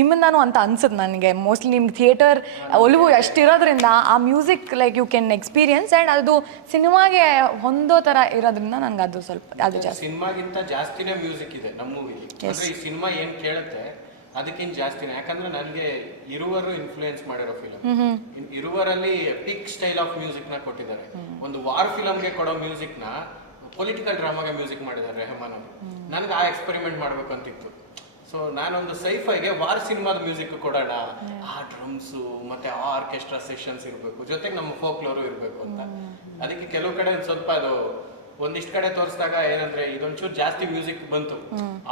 ನಿಮ್ಮಿಂದಾನು ಅಂತ ಅನ್ಸುತ್ತೆ ನನಗೆ. ಮೋಸ್ಟ್ಲಿ ನಿಮ್ಗೆ ಥಿಯೇಟರ್ ಒಲವು ಅಷ್ಟಿರೋದ್ರಿಂದ ಆ music like you can experience, and ಅದು ಸಿನಿಮಾಗೆ ಹೊಂದೋ ಥರ ಇರೋದ್ರಿಂದ ನನಗೆ ಅದು ಸ್ವಲ್ಪ ಅದು ಜಾಸ್ತಿ. ಸಿನಿಮಾಗಿಂತ ಜಾಸ್ತಿನೇ ಮ್ಯೂಸಿಕ್ ಇದೆ ನಮ್ಮ ಮೂವಿಲಿ. ಅಂದರೆ ಈ ಸಿನಿಮಾ ಏನು ಕೇಳುತ್ತೆ ಅದಕ್ಕಿಂತ ಜಾಸ್ತಿನೇ. ಯಾಕಂದ್ರೆ ನನಗೆ ಇರುವರು ಇನ್ಫ್ಲೂಯೆನ್ಸ್ ಮಾಡಿರೋ ಫಿಲಮ್. ಇರುವರಲ್ಲಿ ಪಿಕ್ ಸ್ಟೈಲ್ ಆಫ್ ಮ್ಯೂಸಿಕ್ ನ ಕೊಟ್ಟಿದ್ದಾರೆ. ಒಂದು ವಾರ್ ಫಿಲಮ್ಗೆ ಕೊಡೋ ಮ್ಯೂಸಿಕ್ ನ ಪೊಲಿಟಿಕಲ್ ಡ್ರಾಮಾಗೆ ಮ್ಯೂಸಿಕ್ ಮಾಡಿದ್ದಾರೆ ರೆಹಮಾನ್ ಅವರು. ನನಗೆ ಆ ಎಕ್ಸ್ಪೆರಿಮೆಂಟ್ ಮಾಡ್ಬೇಕಂತಿತ್ತು. ಸೊ ನಾನೊಂದು ಸೈಫೈಗೆ ವಾರ್ ಸಿನಿಮಾದ ಮ್ಯೂಸಿಕ್ ಕೊಡೋಣ, ಆ ಡ್ರಮ್ಸು ಮತ್ತೆ ಆ ಆರ್ಕೆಸ್ಟ್ರಾ ಸೆಷನ್ಸ್ ಇರಬೇಕು, ಜೊತೆಗೆ ನಮ್ಮ ಫೋಕ್ಲೋರು ಇರಬೇಕು ಅಂತ. ಅದಕ್ಕೆ ಕೆಲವು ಕಡೆ ಒಂದು ಸ್ವಲ್ಪ ಅದು ಒಂದಿಷ್ಟು ಕಡೆ ತೋರಿಸಿದಾಗ ಏನಂದ್ರೆ ಇದೊಂಚೂರು ಜಾಸ್ತಿ ಮ್ಯೂಸಿಕ್ ಬಂತು.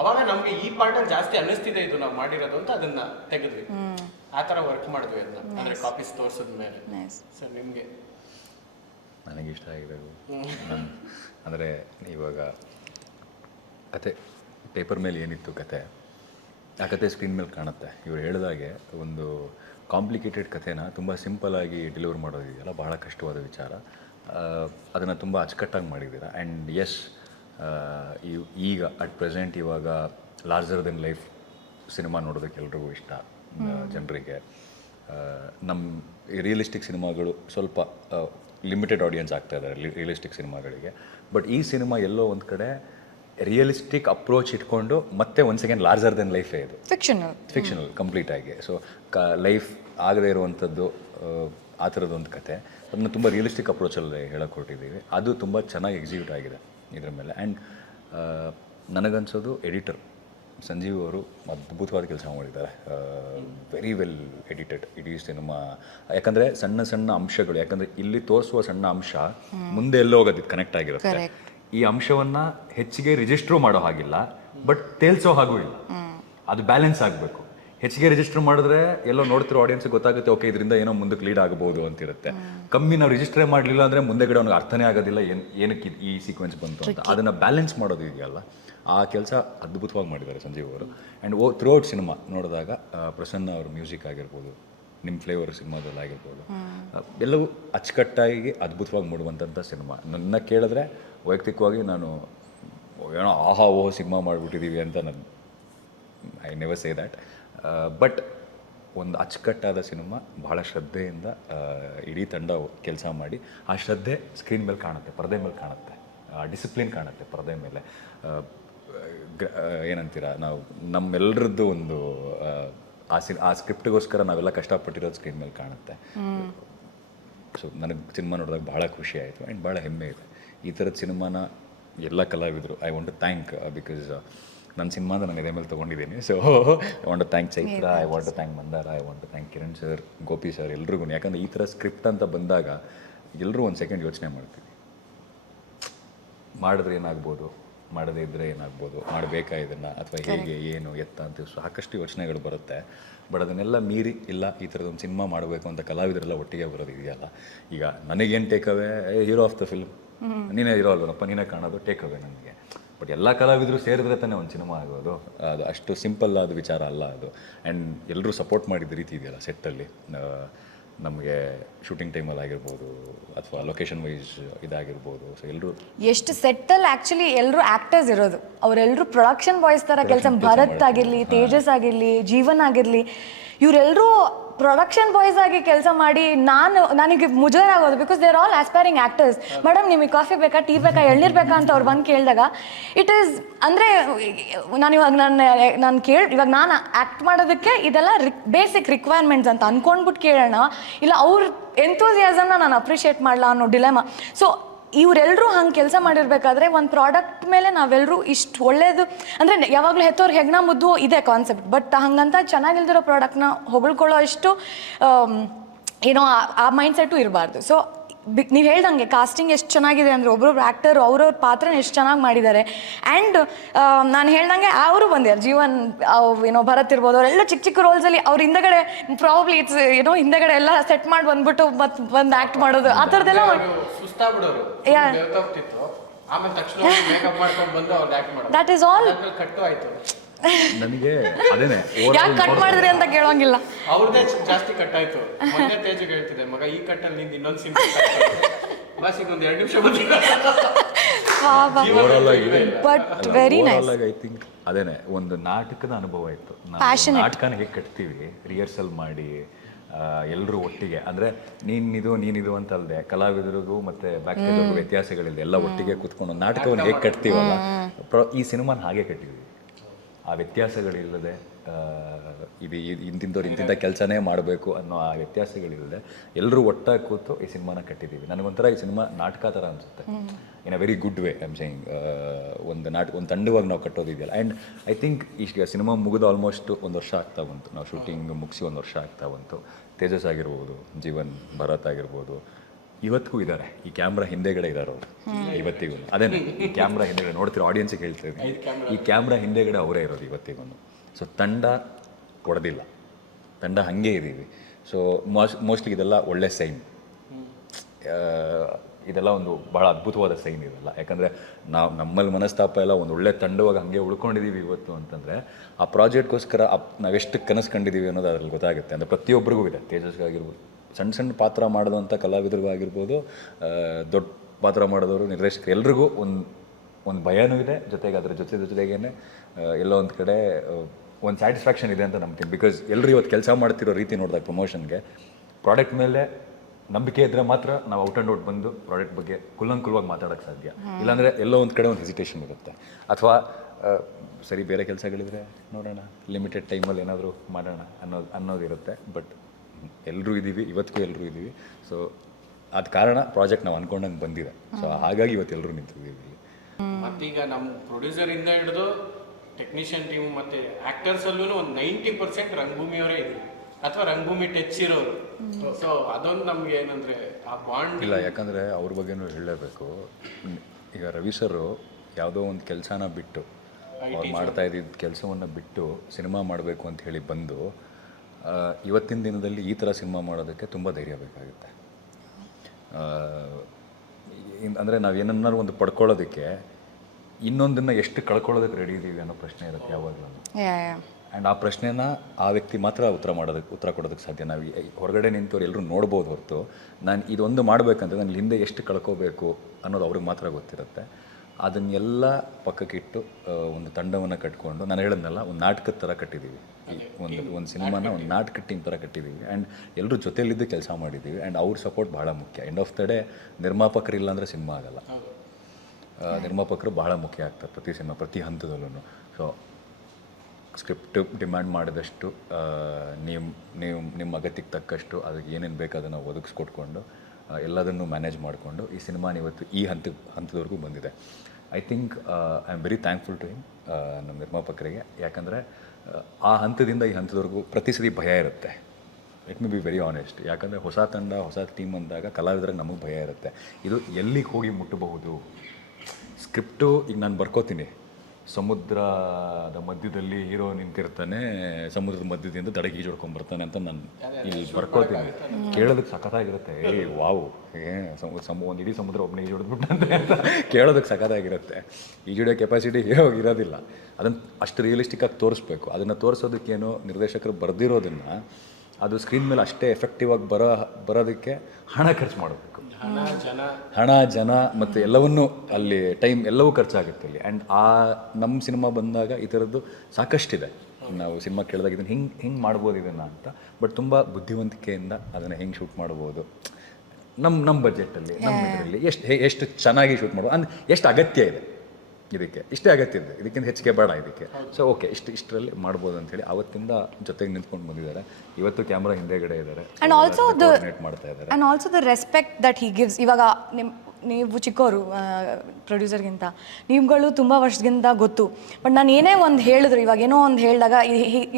ಅವಾಗ ನಮ್ಗೆ ಈ ಪಾರ್ಟಲ್ಲಿ ಜಾಸ್ತಿ ಅನ್ನಿಸ್ತಿದೆ ಇದು ನಾವು ಮಾಡಿರೋದು ಅಂತ ಅದನ್ನ ತೆಗೆದ್ವಿ. ಆ ಥರ ವರ್ಕ್ ಮಾಡಿದ್ವಿ ಅದನ್ನ, ಅಂದ್ರೆ ಕಾಪೀಸ್ ತೋರಿಸಿದ ಮೇಲೆ. ಸರ್ ನಿಮಗೆ ನನಗಿಷ್ಟ ಆಗಿರೋದು ಅಂದರೆ ಇವಾಗ ಕತೆ ಪೇಪರ್ ಮೇಲೆ ಏನಿತ್ತು ಕತೆ, ಆ ಕತೆ ಸ್ಕ್ರೀನ್ ಮೇಲೆ ಕಾಣುತ್ತೆ. ಇವ್ರು ಹೇಳಿದಾಗೆ ಒಂದು ಕಾಂಪ್ಲಿಕೇಟೆಡ್ ಕಥೆನ ತುಂಬ ಸಿಂಪಲ್ಲಾಗಿ ಡೆಲಿವರ್ ಮಾಡೋದಿದೆಯಲ್ಲ, ಬಹಳ ಕಷ್ಟವಾದ ವಿಚಾರ. ಅದನ್ನು ತುಂಬ ಅಚ್ಚುಕಟ್ಟಾಗಿ ಮಾಡಿದ್ದೀರಾ. ಆ್ಯಂಡ್ ಎಸ್, ಈಗ ಅಟ್ ಪ್ರೆಸೆಂಟ್ ಇವಾಗ ಲಾರ್ಜರ್ ದೆನ್ ಲೈಫ್ ಸಿನಿಮಾ ನೋಡೋದಕ್ಕೆ ಎಲ್ರಿಗೂ ಇಷ್ಟ ಜನರಿಗೆ. ನಮ್ಮ ರಿಯಲಿಸ್ಟಿಕ್ ಸಿನಿಮಾಗಳು ಸ್ವಲ್ಪ ಲಿಮಿಟೆಡ್ ಆಡಿಯನ್ಸ್ ಆಗ್ತಾ ಇದ್ದಾರೆ ರಿಯಲಿಸ್ಟಿಕ್ ಸಿನಿಮಾಗಳಿಗೆ. ಬಟ್ ಈ ಸಿನಿಮಾ ಎಲ್ಲೋ ಒಂದು ಕಡೆ ರಿಯಲಿಸ್ಟಿಕ್ ಅಪ್ರೋಚ್ ಇಟ್ಕೊಂಡು ಮತ್ತೆ ಒನ್ಸ್ ಅಗೇನ್ ಲಾರ್ಜರ್ ದೆನ್ ಲೈಫೇ ಇದು ಫಿಕ್ಷನಲ್ ಕಂಪ್ಲೀಟಾಗಿ. ಸೊ ಲೈಫ್ ಆಗದೇ ಇರುವಂಥದ್ದು ಆ ಥರದ್ದೊಂದು ಕತೆ, ಅದನ್ನು ತುಂಬ ರಿಯಲಿಸ್ಟಿಕ್ ಅಪ್ರೋಚಲ್ಲಿ ಹೇಳಕ್ಕೆ ಹೊರಟಿದ್ದೀವಿ. ಅದು ತುಂಬ ಚೆನ್ನಾಗಿ ಎಕ್ಸಿಕ್ಯೂಟ್ ಆಗಿದೆ ಇದ್ರ ಮೇಲೆ. ಆ್ಯಂಡ್ ನನಗನ್ಸೋದು ಎಡಿಟರ್ ಸಂಜೀವ್ ಅವರು ಅದ್ಭುತವಾದ ಕೆಲಸ ಮಾಡಿದ್ದಾರೆ. ವೆರಿ ವೆಲ್ ಎಡಿಟೆಡ್ ಇಡೀ ಸಿನಿಮಾ. ಯಾಕಂದರೆ ಸಣ್ಣ ಸಣ್ಣ ಅಂಶಗಳು, ಯಾಕಂದರೆ ಇಲ್ಲಿ ತೋರಿಸುವ ಸಣ್ಣ ಅಂಶ ಮುಂದೆ ಎಲ್ಲೋ ಹೋಗೋದು ಕನೆಕ್ಟ್ ಆಗಿರುತ್ತೆ. ಈ ಅಂಶವನ್ನು ಹೆಚ್ಚಿಗೆ ರಿಜಿಸ್ಟ್ರು ಮಾಡೋ ಹಾಗಿಲ್ಲ, ಬಟ್ ತೇಲ್ಸೋ ಹಾಗೂ ಇಲ್ಲ. ಅದು ಬ್ಯಾಲೆನ್ಸ್ ಆಗಬೇಕು. ಹೆಚ್ಚಿಗೆ ರಿಜಿಸ್ಟರ್ ಮಾಡಿದ್ರೆ ಎಲ್ಲೋ ನೋಡ್ತಿರೋ ಆಡಿಯನ್ಸ್ಗೆ ಗೊತ್ತಾಗುತ್ತೆ, ಓಕೆ ಇದರಿಂದ ಏನೋ ಮುಂದಕ್ಕೆ ಲೀಡ್ ಆಗ್ಬೋದು ಅಂತಿರುತ್ತೆ. ಕಮ್ಮಿ ನಾವು ರಿಜಿಸ್ಟ್ರೇ ಮಾಡಲಿಲ್ಲ ಅಂದರೆ ಮುಂದೆಗಡೆ ಅವ್ನಿಗೆ ಅರ್ಥನೇ ಆಗೋದಿಲ್ಲ ಏನಕ್ಕೆ ಈ ಸೀಕ್ವೆನ್ಸ್ ಬಂತು ಅಂತ. ಅದನ್ನು ಬ್ಯಾಲೆನ್ಸ್ ಮಾಡೋದು ಇದೆಯಲ್ಲ, ಆ ಕೆಲಸ ಅದ್ಭುತವಾಗಿ ಮಾಡಿದ್ದಾರೆ ಸಂಜೀವ್ ಅವರು. ಆ್ಯಂಡ್ ಥ್ರೂ ಔಟ್ ಸಿನಿಮಾ ನೋಡಿದಾಗ ಪ್ರಸನ್ನ ಅವ್ರ ಮ್ಯೂಸಿಕ್ ಆಗಿರ್ಬೋದು, ನಿಮ್ಮ ಫ್ಲೇವರ್ ಸಿನಿಮಾದಲ್ಲಿ ಆಗಿರ್ಬೋದು, ಎಲ್ಲವೂ ಅಚ್ಚುಕಟ್ಟಾಗಿ ಅದ್ಭುತವಾಗಿ ಮೂಡುವಂಥ ಸಿನಿಮಾ. ನನ್ನ ಕೇಳಿದ್ರೆ ವೈಯಕ್ತಿಕವಾಗಿ ನಾನು ಏನೋ ಆಹಾ ಓಹೋ ಸಿನಿಮಾ ಮಾಡಿಬಿಟ್ಟಿದ್ದೀವಿ ಅಂತ ನಾನು I never say that. But ಒಂದು ಅಚ್ಚುಕಟ್ಟಾದ ಸಿನಿಮಾ, ಬಹಳ ಶ್ರದ್ಧೆಯಿಂದ ಇಡೀ ತಂಡ ಕೆಲಸ ಮಾಡಿ, ಆ ಶ್ರದ್ಧೆ ಸ್ಕ್ರೀನ್ ಮೇಲೆ ಕಾಣುತ್ತೆ, ಪರದೆ ಮೇಲೆ ಕಾಣುತ್ತೆ, ಡಿಸಿಪ್ಲಿನ್ ಕಾಣುತ್ತೆ ಪರದೆ ಮೇಲೆ. ಏನಂತೀರ, ನಾವು ನಮ್ಮೆಲ್ಲರದ್ದು ಒಂದು ಆ ಸ್ಕ್ರಿಪ್ಟಿಗೋಸ್ಕರ ನಾವೆಲ್ಲ ಕಷ್ಟಪಟ್ಟಿರೋದು ಸ್ಕ್ರೀನ್ ಮೇಲೆ ಕಾಣುತ್ತೆ. ಸೊ ನನಗೆ ಸಿನಿಮಾ ನೋಡಿದಾಗ ಭಾಳ ಖುಷಿ ಆಯಿತು ಆ್ಯಂಡ್ ಭಾಳ ಹೆಮ್ಮೆ ಇದೆ. ಈ ಥರದ ಸಿನಿಮಾನ ಎಲ್ಲ ಕಲಾವಿದರು I want to thank, because ನನ್ನ ಸಿನಿಮಾದ ನಾನು ಇದೇ ಮೇಲೆ ತೊಗೊಂಡಿದ್ದೀನಿ. So I want to thank Chaitra, I want to thank Mandara, I want to thank Kiran sir, Gopi sir, ಎಲ್ರಿಗೂ. ಯಾಕಂದರೆ ಈ ಥರ ಸ್ಕ್ರಿಪ್ಟ್ ಅಂತ ಬಂದಾಗ ಎಲ್ಲರೂ ಒಂದು ಸೆಕೆಂಡ್ ಯೋಚನೆ ಮಾಡ್ತೀವಿ, ಮಾಡಿದ್ರೆ ಏನಾಗ್ಬೋದು, ಮಾಡದೇ ಇದ್ದರೆ ಏನಾಗ್ಬೋದು, ಮಾಡಬೇಕಾ ಇದನ್ನು, ಅಥವಾ ಹೇಗೆ ಏನು ಎತ್ತ ಅಂತ ಸಾಕಷ್ಟು ಯೋಚನೆಗಳು ಬರುತ್ತೆ. ಬಟ್ ಅದನ್ನೆಲ್ಲ ಮೀರಿ ಇಲ್ಲ ಈ ಥರದೊಂದು ಸಿನಿಮಾ ಮಾಡಬೇಕು ಅಂತ ಕಲಾವಿದರೆಲ್ಲ ಒಟ್ಟಿಗೆ ಬರೋದು ಇದೆಯಲ್ಲ. ಈಗ ನನಗೇನು ಟೇಕವೇ, ಹೀರೋ ಆಫ್ ದ ಫಿಲ್ಮ್ ನೀನೇ ಹೀರೋ ಅಲ್ವನಪ್ಪ, ನೀನೇ ಕಾಣೋದು ಟೇಕವೇ ನನಗೆ. ಬಟ್ ಎಲ್ಲ ಕಲಾವಿದರು ಸೇರಿದ್ರೆ ತಾನೇ ಒಂದು ಸಿನಿಮಾ ಆಗೋದು. ಅದು ಅಷ್ಟು ಸಿಂಪಲ್ ಆದ ವಿಚಾರ ಅಲ್ಲ ಅದು. ಆ್ಯಂಡ್ ಎಲ್ಲರೂ ಸಪೋರ್ಟ್ ಮಾಡಿದ ರೀತಿ ಇದೆಯಲ್ಲ ಸೆಟ್ಟಲ್ಲಿ, ನಮಗೆ ಶೂಟಿಂಗ್ ಟೈಮಲ್ಲಿ ಆಗಿರ್ಬೋದು ಅಥವಾ ಲೊಕೇಶನ್ ವೈಸ್ ಇದಾಗಿರ್ಬೋದು. ಸೊ ಎಲ್ಲರೂ ಎಷ್ಟು ಸೆಟ್ಟಲ್ಲಿ ಆ್ಯಕ್ಚುಲಿ ಎಲ್ಲರೂ ಆ್ಯಕ್ಟರ್ಸ್ ಇರೋದು, ಅವರೆಲ್ಲರೂ ಪ್ರೊಡಕ್ಷನ್ ಬಾಯ್ಸ್ ಥರ ಕೆಲಸ. ಭರತ್ ಆಗಿರಲಿ, ತೇಜಸ್ ಆಗಿರಲಿ, ಜೀವನ್ ಆಗಿರಲಿ, ಇವರೆಲ್ಲರೂ ಪ್ರೊಡಕ್ಷನ್ ಬಾಯ್ಸ್ ಆಗಿ ಕೆಲಸ ಮಾಡಿ ನನಗೆ ಮುಜುಗರ ಆಗೋದು. Because they are all aspiring actors. Madam ನಿಮಗೆ ಕಾಫಿ ಬೇಕಾ, ಟೀ ಬೇಕಾ, ಎಳ್ನೀರು ಬೇಕಾ ಅಂತ ಅವ್ರು ಬಂದು ಕೇಳಿದಾಗ ಇಟ್ ಈಸ್ ಅಂದರೆ ಇವಾಗ ಇವಾಗ ನಾನು ಆ್ಯಕ್ಟ್ ಮಾಡೋದಕ್ಕೆ ಇದೆಲ್ಲ ಬೇಸಿಕ್ ರಿಕ್ವೈರ್ಮೆಂಟ್ಸ್ ಅಂತ ಅಂದ್ಕೊಂಡ್ಬಿಟ್ಟು ಕೇಳೋಣ, ಇಲ್ಲ ಅವ್ರ ಎಂಥೂಸಿಯಾಸಮ್ನ ನಾನು ಅಪ್ರಿಷಿಯೇಟ್ ಮಾಡಲ್ಲ ಅನ್ನೋ ಡಿಲೆಮಾ. ಸೊ ಇವರೆಲ್ಲರೂ ಹಂಗೆ ಕೆಲಸ ಮಾಡಿರ್ಬೇಕಾದ್ರೆ ಒಂದು ಪ್ರಾಡಕ್ಟ್ ಮೇಲೆ ನಾವೆಲ್ಲರೂ ಇಷ್ಟು ಒಳ್ಳೇದು ಅಂದರೆ ಯಾವಾಗಲೂ ಹೆತ್ತೋರ್ಗೆ ಹೆಗ್ನ ಮುದ್ದು ಇದೆ ಕಾನ್ಸೆಪ್ಟ್. ಬಟ್ ಹಂಗಂತ ಚೆನ್ನಾಗಿಲ್ದಿರೋ ಪ್ರಾಡಕ್ಟ್ನ ಹೊಗಳ್ಕೊಳ್ಳೋ ಅಷ್ಟು ಏನೋ ಆ ಮೈಂಡ್ಸೆಟ್ಟು ಇರಬಾರ್ದು. ಸೊ ನೀವು ಹೇಳ್ದಂಗೆ ಕಾಸ್ಟಿಂಗ್ ಎಷ್ಟು ಚೆನ್ನಾಗಿದೆ ಅಂದರೆ ಒಬ್ಬೊಬ್ರು ಆ್ಯಕ್ಟರ್ ಅವ್ರವ್ರ ಪಾತ್ರನ ಎಷ್ಟು ಚೆನ್ನಾಗಿ ಮಾಡಿದ್ದಾರೆ. ಆ್ಯಂಡ್ ನಾನು ಹೇಳ್ದಂಗೆ ಅವರು ಬಂದಿದ್ದಾರೆ, ಜೀವನ್ ಏನೋ ಭರತ್ ಇರ್ಬೋದು, ಅವರೆಲ್ಲ ಚಿಕ್ಕ ಚಿಕ್ಕ ರೋಲ್ಸಲ್ಲಿ ಅವ್ರ ಹಿಂದೆಗಡೆ ಪ್ರಾಬ್ಲಿ ಇಟ್ಸ್ ಏನೋ ಹಿಂದೆಗಡೆ ಎಲ್ಲ ಸೆಟ್ ಮಾಡಿ ಬಂದ್ಬಿಟ್ಟು ಮತ್ತೆ ಬಂದು ಆ್ಯಕ್ಟ್ ಮಾಡೋದು ಆ ಥರದ್ದೆಲ್ಲ ಸುಸ್ತಾಗ್ಬಿಡೋರು, ಆಮೇಲೆ ತಕ್ಷಣ ಮೇಕಪ್ ಮಾಡ್ಕೊಂಡು ಬಂದು ಅವ್ರು ಆ್ಯಕ್ಟ್ ಮಾಡೋದು. That is all. ಕಟ್ಟು ಆಯ್ತು ನನಗೆ ಅದೇನೆ ಯಾಕೆ ಕಟ್ ಮಾಡಿದ್ರಿ ಅಂತ ಕೇಳೋಂಗಿಲ್ಲ. ಅವ್ರದ್ದೇ ಜಾಸ್ತಿ ಕಟ್ಟಾಯ್ತು. ಮೊನ್ನೆ ತೇಜಿಗೆ ಹೇಳ್ತಿದ್ದೆ, ಮಗ ಈ ಕಟ್ಟಲ್ಲಿ ನಿಂದು ಇನ್ನೊಂದು ಸಿಂಪಲ್ ಬಾಸಿಗೆ ಒಂದು 2 ನಿಮಿಷ ಬಂದಿಲ್ಲ. ಓವರಾಲ್ ಆಗಿ but very nice. I think ಅದೇನೆ ಒಂದು ನಾಟಕದ ಅನುಭವ ಇತ್ತು. ನಾಟಕನ ಹೇಗೆ ಕಟ್ತೀವಿ, ರಿಹರ್ಸಲ್ ಮಾಡಿ ಎಲ್ಲರೂ ಒಟ್ಟಿಗೆ, ಅಂದರೆ ನೀನಿದು ಅಂತ ಅಲ್ಲದೆ ಕಲಾವಿದರಿಗೂ ಮತ್ತು ಬ್ಯಾಕ್ಟೇರಿಯಾಗೂ ವ್ಯತ್ಯಾಸಗಳಿದೆ, ಎಲ್ಲ ಒಟ್ಟಿಗೆ ಕೂತ್ಕೊಂಡು ನಾಟಕವನ್ನು ಹೇಗೆ ಕಟ್ತೀವಲ್ಲ, ಈ ಸಿನಿಮಾನ ಹಾಗೆ ಕಟ್ಟಿದ್ವಿ. ಆ ವ್ಯತ್ಯಾಸಗಳಿಲ್ಲದೆ ಇದು ಇಂತಿಂಥವ್ರು ಇಂತಿಂಥ ಕೆಲಸನೇ ಮಾಡಬೇಕು ಅನ್ನೋ ಆ ವ್ಯತ್ಯಾಸಗಳಿಲ್ಲದೆ ಎಲ್ಲರೂ ಒಟ್ಟಾಗಿ ಕೂತು ಈ ಸಿನಿಮಾನ ಕಟ್ಟಿದ್ದೀವಿ. ನನಗೊಂಥರ ಈ ಸಿನಿಮಾ ನಾಟಕ ಥರ ಅನಿಸುತ್ತೆ, in a very good way. I'm saying ಒಂದು ತಂಡವಾಗಿ ನಾವು ಕಟ್ಟೋದಿದೆಯಲ್ಲ. ಆ್ಯಂಡ್ ಐ ಥಿಂಕ್ ಈಗ ಸಿನಿಮಾ ಮುಗಿದು ಆಲ್ಮೋಸ್ಟ್ 1 ವರ್ಷ ಆಗ್ತಾ ಬಂತು. ನಾವು ಶೂಟಿಂಗ್ ಮುಗಿಸಿ 1 ವರ್ಷ ಆಗ್ತಾ ಬಂತು. ತೇಜಸ್ ಆಗಿರ್ಬೋದು, ಜೀವನ್, ಭರತ್ ಆಗಿರ್ಬೋದು, ಇವತ್ತಿಗೂ ಇದ್ದಾರೆ. ಈ ಕ್ಯಾಮ್ರಾ ಹಿಂದೆಗಡೆ ಇದ್ದಾರೆ ಅವರು ಇವತ್ತಿಗೂ. ಅದೇನೆ ಈ ಕ್ಯಾಮ್ರಾ ಹಿಂದೆಗಡೆ ನೋಡ್ತಿರೋ ಆಡಿಯನ್ಸಿಗೆ ಹೇಳ್ತಿದ್ದೀನಿ, ಈ ಕ್ಯಾಮ್ರಾ ಹಿಂದೆಗಡೆ ಅವರೇ ಇರೋದು ಇವತ್ತಿಗೂ. ಸೊ ತಂಡ ಹೊಡೆದಿಲ್ಲ, ತಂಡ ಹಾಗೆ ಇದ್ದೀವಿ. ಸೊ ಮೋಸ್ಟ್ಲಿ ಇದೆಲ್ಲ ಒಳ್ಳೆ ಸೈನ್, ಇದೆಲ್ಲ ಒಂದು ಭಾಳ ಅದ್ಭುತವಾದ ಸೈನ್ ಇದೆಲ್ಲ. ಯಾಕಂದರೆ ನಮ್ಮಲ್ಲಿ ಮನಸ್ತಾಪ ಎಲ್ಲ ಒಂದು ಒಳ್ಳೆ ತಂಡವಾಗಿ ಹಾಗೆ ಉಳ್ಕೊಂಡಿದ್ದೀವಿ ಇವತ್ತು ಅಂತಂದರೆ ಆ ಪ್ರಾಜೆಕ್ಟ್ಗೋಸ್ಕರ ನಾವೆಷ್ಟು ಕನಸು ಕಂಡಿದ್ದೀವಿ ಅನ್ನೋದು ಅದ್ರಲ್ಲಿ ಗೊತ್ತಾಗುತ್ತೆ. ಅಂದರೆ ಪ್ರತಿಯೊಬ್ಬರಿಗೂ ಇದೆ, ತೇಜಸ್ಗಾಗಿರ್ಬೋದು, ಸಣ್ಣ ಸಣ್ಣ ಪಾತ್ರ ಮಾಡೋದಂಥ ಕಲಾವಿದರಿಗೂ ಆಗಿರ್ಬೋದು, ದೊಡ್ಡ ಪಾತ್ರ ಮಾಡಿದವರು, ನಿರ್ದೇಶಕರು, ಎಲ್ರಿಗೂ ಒಂದು ಭಯನೂ ಇದೆ. ಜೊತೆಗೆ ಅದರ ಜೊತೆಗೇನೆ ಎಲ್ಲೋ ಒಂದು ಕಡೆ ಒಂದು ಸ್ಯಾಟಿಸ್ಫ್ಯಾಕ್ಷನ್ ಇದೆ ಅಂತ ನಂಬ್ತೀನಿ. ಬಿಕಾಸ್ ಎಲ್ಲರೂ ಇವತ್ತು ಕೆಲಸ ಮಾಡ್ತಿರೋ ರೀತಿ ನೋಡಿದಾಗ ಪ್ರಮೋಷನ್ಗೆ ಪ್ರಾಡಕ್ಟ್ ಮೇಲೆ ನಂಬಿಕೆ ಇದ್ದರೆ ಮಾತ್ರ ನಾವು ಔಟ್ ಆ್ಯಂಡ್ ಔಟ್ ಬಂದು ಪ್ರಾಡಕ್ಟ್ ಬಗ್ಗೆ ಕುಲ್ಲಂಕುಲವಾಗಿ ಮಾತಾಡೋಕ್ಕೆ ಸಾಧ್ಯ. ಇಲ್ಲಾಂದರೆ ಎಲ್ಲೋ ಒಂದು ಕಡೆ ಒಂದು ಹೆಸಿಟೇಷನ್ ಇರುತ್ತೆ, ಅಥವಾ ಸರಿ ಬೇರೆ ಕೆಲಸಗಳಿದ್ರೆ ನೋಡೋಣ, ಲಿಮಿಟೆಡ್ ಟೈಮಲ್ಲಿ ಏನಾದರೂ ಮಾಡೋಣ ಅನ್ನೋದಿರುತ್ತೆ. ಬಟ್ ಎಲ್ಲರೂ ಇದ್ದೀವಿ, ಇವತ್ತಿಗೂ ಎಲ್ಲರೂ ಇದ್ದೀವಿ. ಸೊ ಅದ ಕಾರಣ ಪ್ರಾಜೆಕ್ಟ್ ನಾವು ಅಂದ್ಕೊಂಡಂಗೆ ಬಂದಿದೆ. ಸೊ ಹಾಗಾಗಿ ಇವತ್ತು ಎಲ್ಲರೂ ನಿಂತಿದ್ದೀವಿ. ಮತ್ತೀಗ ನಮ್ಮ ಪ್ರೊಡ್ಯೂಸರಿಂದ ಹಿಡಿದು ಟೆಕ್ನಿಷಿಯನ್ ಟೀಮು ಮತ್ತು ಆ್ಯಕ್ಟರ್ಸಲ್ಲೂ ಒಂದು 90% ರಂಗಭೂಮಿಯವರೇ ಇದ್ದೀವಿ ಅಥವಾ ರಂಗಭೂಮಿ ಟಚ್ ಇರೋರು. ಸೊ ಅದೊಂದು ನಮಗೆ ಏನಂದರೆ ಆ ಬಾಂಡ್ ಇಲ್ಲ, ಯಾಕಂದರೆ ಅವ್ರ ಬಗ್ಗೆನೂ ಹೇಳಲೇಬೇಕು. ಈಗ ರವಿ ಸರು ಯಾವುದೋ ಒಂದು ಕೆಲಸನ ಬಿಟ್ಟು ಅವ್ರು ಮಾಡ್ತಾ ಇದ್ದಿದ್ದ ಕೆಲಸವನ್ನು ಬಿಟ್ಟು ಸಿನಿಮಾ ಮಾಡಬೇಕು ಅಂತ ಹೇಳಿ ಬಂದು ಇವತ್ತಿನ ದಿನದಲ್ಲಿ ಈ ಥರ ಸಿನಿಮಾ ಮಾಡೋದಕ್ಕೆ ತುಂಬ ಧೈರ್ಯ ಬೇಕಾಗುತ್ತೆ. ಅಂದರೆ ನಾವು ಏನನ್ನಾರು ಒಂದು ಪಡ್ಕೊಳ್ಳೋದಕ್ಕೆ ಇನ್ನೊಂದನ್ನು ಎಷ್ಟು ಕಳ್ಕೊಳ್ಳೋದಕ್ಕೆ ರೆಡಿ ಇದ್ದೀವಿ ಅನ್ನೋ ಪ್ರಶ್ನೆ ಇರುತ್ತೆ ಯಾವಾಗಲೂ. ಆ್ಯಂಡ್ ಆ ಪ್ರಶ್ನೆನ ಆ ವ್ಯಕ್ತಿ ಮಾತ್ರ ಉತ್ತರ ಕೊಡೋದಕ್ಕೆ ಸಾಧ್ಯ. ನಾವು ಹೊರಗಡೆ ನಿಂತವ್ರು ಎಲ್ಲರೂ ನೋಡ್ಬೋದು ಹೊರತು ನಾನು ಇದೊಂದು ಮಾಡಬೇಕಂದ್ರೆ ನಾನು ಹಿಂದೆ ಎಷ್ಟು ಕಳ್ಕೋಬೇಕು ಅನ್ನೋದು ಅವ್ರಿಗೆ ಮಾತ್ರ ಗೊತ್ತಿರುತ್ತೆ. ಅದನ್ನೆಲ್ಲ ಪಕ್ಕಕ್ಕಿಟ್ಟು ಒಂದು ತಂಡವನ್ನು ಕಟ್ಕೊಂಡು ನಾನು ಹೇಳಿದ್ನಲ್ಲ, ಒಂದು ನಾಟಕದ ಥರ ಕಟ್ಟಿದ್ದೀವಿ. ಒಂದು ಸಿನಿಮಾನ ಒಂದು ನಾಟಕ ಟೀಮ್ ಥರ ಕಟ್ಟಿದ್ದೀವಿ. ಆ್ಯಂಡ್ ಎಲ್ಲರೂ ಜೊತೆಯಲ್ಲಿದ್ದು ಕೆಲಸ ಮಾಡಿದ್ದೀವಿ. ಆ್ಯಂಡ್ ಅವ್ರ ಸಪೋರ್ಟ್ ಭಾಳ ಮುಖ್ಯ. ಎಂಡ್ ಆಫ್ ದ ಡೇ ನಿರ್ಮಾಪಕರಿಲ್ಲ ಅಂದರೆ ಸಿನಿಮಾ ಆಗಲ್ಲ. ನಿರ್ಮಾಪಕರು ಬಹಳ ಮುಖ್ಯ ಆಗ್ತಾರೆ ಪ್ರತಿ ಸಿನಿಮಾ, ಪ್ರತಿ ಹಂತದಲ್ಲೂ. ಸೊ ಸ್ಕ್ರಿಪ್ಟ್ ಡಿಮ್ಯಾಂಡ್ ಮಾಡಿದಷ್ಟು ನೀವು ನಿಮ್ಮ ಅಗತ್ಯಕ್ಕೆ ತಕ್ಕಷ್ಟು ಅದಕ್ಕೆ ಏನೇನು ಬೇಕು ಅದನ್ನು ಒದಗಿಸ್ಕೊಟ್ಕೊಂಡು ಎಲ್ಲದನ್ನು ಮ್ಯಾನೇಜ್ ಮಾಡಿಕೊಂಡು ಈ ಸಿನಿಮಾನ ಇವತ್ತು ಈ ಹಂತದವರೆಗೂ ಬಂದಿದೆ. I think I am very thankful to him, ನಮ್ಮ ನಿರ್ಮಾಪಕರಿಗೆ. ಯಾಕಂದರೆ ಆ ಹಂತದಿಂದ ಈ ಹಂತದವರೆಗೂ ಪ್ರತಿ ಸರಿ ಭಯ ಇರುತ್ತೆ. Let me be very honest. ಯಾಕಂದರೆ ಹೊಸ ತಂಡ ಹೊಸ ಟೀಮ್ ಅಂದಾಗ ಕಲಾವಿದರಿಗೆ ನಮಗೆ ಭಯ ಇರುತ್ತೆ, ಇದು ಎಲ್ಲಿಗೆ ಹೋಗಿ ಮುಟ್ಟಬಹುದು. ಸ್ಕ್ರಿಪ್ಟು ಈಗ ನಾನು ಬರ್ಕೋತೀನಿ, ಸಮುದ್ರದ ಮಧ್ಯದಲ್ಲಿ ಹೀರೋ ನಿಂತಿರ್ತಾನೆ, ಸಮುದ್ರದ ಮಧ್ಯದಿಂದ ದಡಗಿ ಈಜೊಡ್ಕೊಂಡ್ಬರ್ತಾನೆ ಅಂತ ನಾನು ಇಲ್ಲಿ ಬರ್ಕೋತೀನಿ. ಕೇಳೋದಕ್ಕೆ ಸಖತ್ತಾಗಿರುತ್ತೆ. ವಾವ್, ಒಂದು ಇಡೀ ಸಮುದ್ರ ಒಬ್ಬನೇ ಈಜೊಡ್ಬಿಟ್ಟಂತೆ ಅಂತ ಕೇಳೋದಕ್ಕೆ ಸಖತ್ತಾಗಿರುತ್ತೆ. ಈಜುಡಿಯೋ ಕೆಪಾಸಿಟಿ ಹೀರೋಗೆ ಇರೋದಿಲ್ಲ. ಅದನ್ನು ಅಷ್ಟು ರಿಯಲಿಸ್ಟಿಕ್ಕಾಗಿ ತೋರಿಸ್ಬೇಕು. ಅದನ್ನು ತೋರಿಸೋದಕ್ಕೇನೋ ನಿರ್ದೇಶಕರು ಬರೆದಿರೋದನ್ನು ಅದು ಸ್ಕ್ರೀನ್ ಮೇಲೆ ಅಷ್ಟೇ ಎಫೆಕ್ಟಿವ್ ಆಗಿ ಬರೋದಕ್ಕೆ ಹಣ ಖರ್ಚು ಮಾಡಬೇಕು. ಹಣ, ಜನ ಮತ್ತು ಎಲ್ಲವನ್ನೂ ಅಲ್ಲಿ ಟೈಮ್ ಎಲ್ಲವೂ ಖರ್ಚಾಗುತ್ತೆ ಇಲ್ಲಿ. ಆ್ಯಂಡ್ ನಮ್ಮ ಸಿನಿಮಾ ಬಂದಾಗ ಈ ಥರದ್ದು ಸಾಕಷ್ಟಿದೆ. ನಾವು ಸಿನಿಮಾ ಕೇಳಿದಾಗ ಇದನ್ನು ಹಿಂಗೆ ಮಾಡ್ಬೋದು ಇದನ್ನು ಅಂತ. ಬಟ್ ತುಂಬ ಬುದ್ಧಿವಂತಿಕೆಯಿಂದ ಅದನ್ನು ಹೆಂಗೆ ಶೂಟ್ ಮಾಡ್ಬೋದು, ನಮ್ಮ ಬಜೆಟಲ್ಲಿ, ನಮ್ಮ ಇದರಲ್ಲಿ ಎಷ್ಟು ಚೆನ್ನಾಗಿ ಶೂಟ್ ಮಾಡ್ಬೋದು, ಅಂದ್ರೆ ಎಷ್ಟು ಅಗತ್ಯ ಇದೆ ಇದಕ್ಕೆ, ಇಷ್ಟೇ ಅಗತ್ಯ ಇದೆ, ಇದಕ್ಕಿಂತ ಹೆಚ್ಚಿಗೆ ಬೇಡ ಇದಕ್ಕೆ. ಸೊ ಓಕೆ, ಇಷ್ಟರಲ್ಲಿ ಮಾಡ್ಬೋದು ಅಂಥೇಳಿ ಅವತ್ತಿಂದ ಜೊತೆಗೆ ನಿಂತ್ಕೊಂಡು ಬಂದಿದ್ದಾರೆ. ಇವತ್ತು ಕ್ಯಾಮ್ರಾ ಹಿಂದೆಗಡೆ ಇದ್ದಾರೆ, ಮಾಡ್ತಾ ಇದ್ದಾರೆ. And also the respect that he gives. ಇವಾಗ ನೀವು ಚಿಕ್ಕವರು ಪ್ರೊಡ್ಯೂಸರ್ಗಿಂತ, ನೀವುಗಳು ತುಂಬ ವರ್ಷದಿಂದ ಗೊತ್ತು. ಬಟ್ ನಾನು ಏನೇ ಒಂದು ಹೇಳಿದ್ರು, ಇವಾಗ ಏನೋ ಒಂದು ಹೇಳಿದಾಗ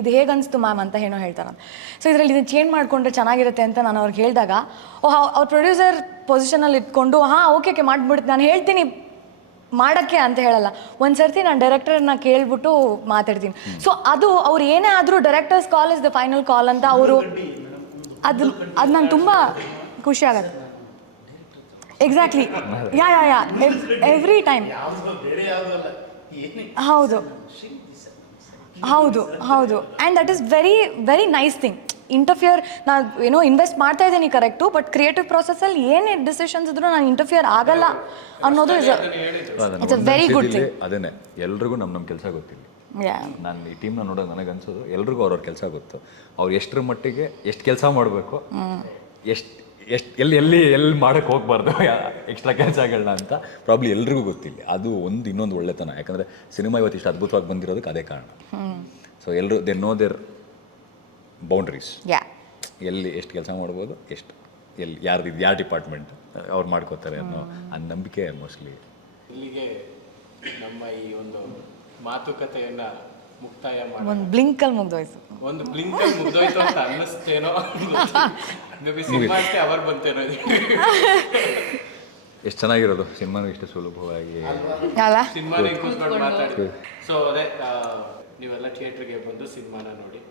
ಇದು ಹೇಗೆ ಅನಿಸ್ತು ಮ್ಯಾಮ್ ಅಂತ ಏನೋ ಹೇಳ್ತಾರೆ. ಸೊ ಇದರಲ್ಲಿ ಇದನ್ನು ಚೇಂಜ್ ಮಾಡಿಕೊಂಡ್ರೆ ಚೆನ್ನಾಗಿರುತ್ತೆ ಅಂತ ನಾನು ಅವ್ರಿಗೆ ಹೇಳಿದಾಗ, ಅವ್ರ ಪ್ರೊಡ್ಯೂಸರ್ ಪೊಸಿಷನಲ್ಲಿ ಇಟ್ಕೊಂಡು ಓಕೆ ಮಾಡಿಬಿಡ್ತು, ನಾನು ಹೇಳ್ತೀನಿ ಮಾಡೋಕ್ಕೆ ಅಂತ ಹೇಳಲ್ಲ. ಒಂದು ಸರ್ತಿ ನಾನು ಡೈರೆಕ್ಟರ್ನ ಕೇಳ್ಬಿಟ್ಟು ಮಾತಾಡ್ತೀನಿ. ಸೊ ಅದು ಅವ್ರು ಏನೇ ಆದರೂ directors call is the final call ಅಂತ ಅವರು, ಅದು ನಂಗೆ ತುಂಬ ಖುಷಿ ಆಗುತ್ತೆ. Exactly, yeah every time. ಹೌದು ಹೌದು ಹೌದು. And that is very very nice thing. Interfere ನಾನು ಏನೋ ಇನ್ವೆಸ್ಟ್ ಮಾಡ್ತಾ ಇದ್ದೀನಿ ಕರೆಕ್ಟು, ಬಟ್ ಕ್ರಿಯೇಟಿವ್ ಪ್ರೊಸೆಸಲ್ಲಿ ಏನೇ ಡಿಸಿಷನ್ಸ್ ಇದ್ರೂ ನಾನು ಇಂಟರ್ಫಿಯರ್ ಆಗಲ್ಲ ಅನ್ನೋದು it's a very good thing. ಅದೇನೆ, ಎಲ್ರಿಗೂ ನಮ್ಮ ಕೆಲಸ ಗೊತ್ತಿಲ್ಲ. ನಾನು ಈ ಟೀಮ್ನ ನೋಡೋದು ನನಗನ್ಸೋದು ಎಲ್ರಿಗೂ ಅವ್ರವ್ರ ಕೆಲಸ ಗೊತ್ತು. ಅವ್ರು ಎಷ್ಟರ ಮಟ್ಟಿಗೆ ಎಷ್ಟು ಕೆಲಸ ಮಾಡಬೇಕು, ಎಲ್ಲಿ ಮಾಡೋಕ್ಕೆ ಹೋಗ್ಬಾರ್ದು ಎಕ್ಸ್ಟ್ರಾ ಕೆಲಸಗಳನ್ನ ಅಂತ ಪ್ರಾಬ್ಲಿ ಎಲ್ರಿಗೂ ಗೊತ್ತಿಲ್ಲ. ಅದು ಇನ್ನೊಂದು ಒಳ್ಳೆತನ. ಯಾಕಂದರೆ ಸಿನಿಮಾ ಇವತ್ತು ಇಷ್ಟು ಅದ್ಭುತವಾಗಿ ಬಂದಿರೋದಕ್ಕೆ ಅದೇ ಕಾರಣ. ಸೊ ಎಲ್ಲರೂ ದೇ ನೋ ದೇರ್ ಬೌಂಡ್ರೀಸ್. ಎಲ್ಲಿ ಎಷ್ಟು ಕೆಲಸ ಮಾಡ್ಬೋದು, ಎಲ್ಲಿ ಯಾರ ಡಿಪಾರ್ಟ್ಮೆಂಟ್ ಅವ್ರು ಮಾಡ್ಕೋತಾರೆ ಅನ್ನೋ ಆ ನಂಬಿಕೆ ಮೋಸ್ಟ್ಲಿ. ಇಲ್ಲಿಗೆ ನಮ್ಮ ಈ ಒಂದು ಮಾತುಕತೆಯನ್ನ ಮುಕ್ತಾಯ ಮಾಡಿ ಒಂದು ಬ್ಲಿಂಕಲ್ಲಿ ಮುಗ್ದೋಯ್ತು. ಒಂದು ಬ್ಲಿಂಕಲ್ಲಿ ಮುಗ್ದೋಯ್ತು ಅಂತ ಅನ್ನಿಸ್ತೇನೋ, ಮೇ ಬಿ ಸಿನಿಮಾಕ್ಕೆ ಅವರು ಬಂತೇನೋ. ಎಷ್ಟು ಚೆನ್ನಾಗಿರೋದು ಸಿನಿಮಾನು ಇಷ್ಟು ಸುಲಭವಾಗಿ ಸಿನಿಮಾನ ಕೂತ್ಕೊಂಡು ಮಾತಾಡಿ. ಸೊ ಅದೇ ನೀವೆಲ್ಲ ಥಿಯೇಟ್ರಿಗೆ ಬಂದು ಸಿನಿಮಾನ ನೋಡಿ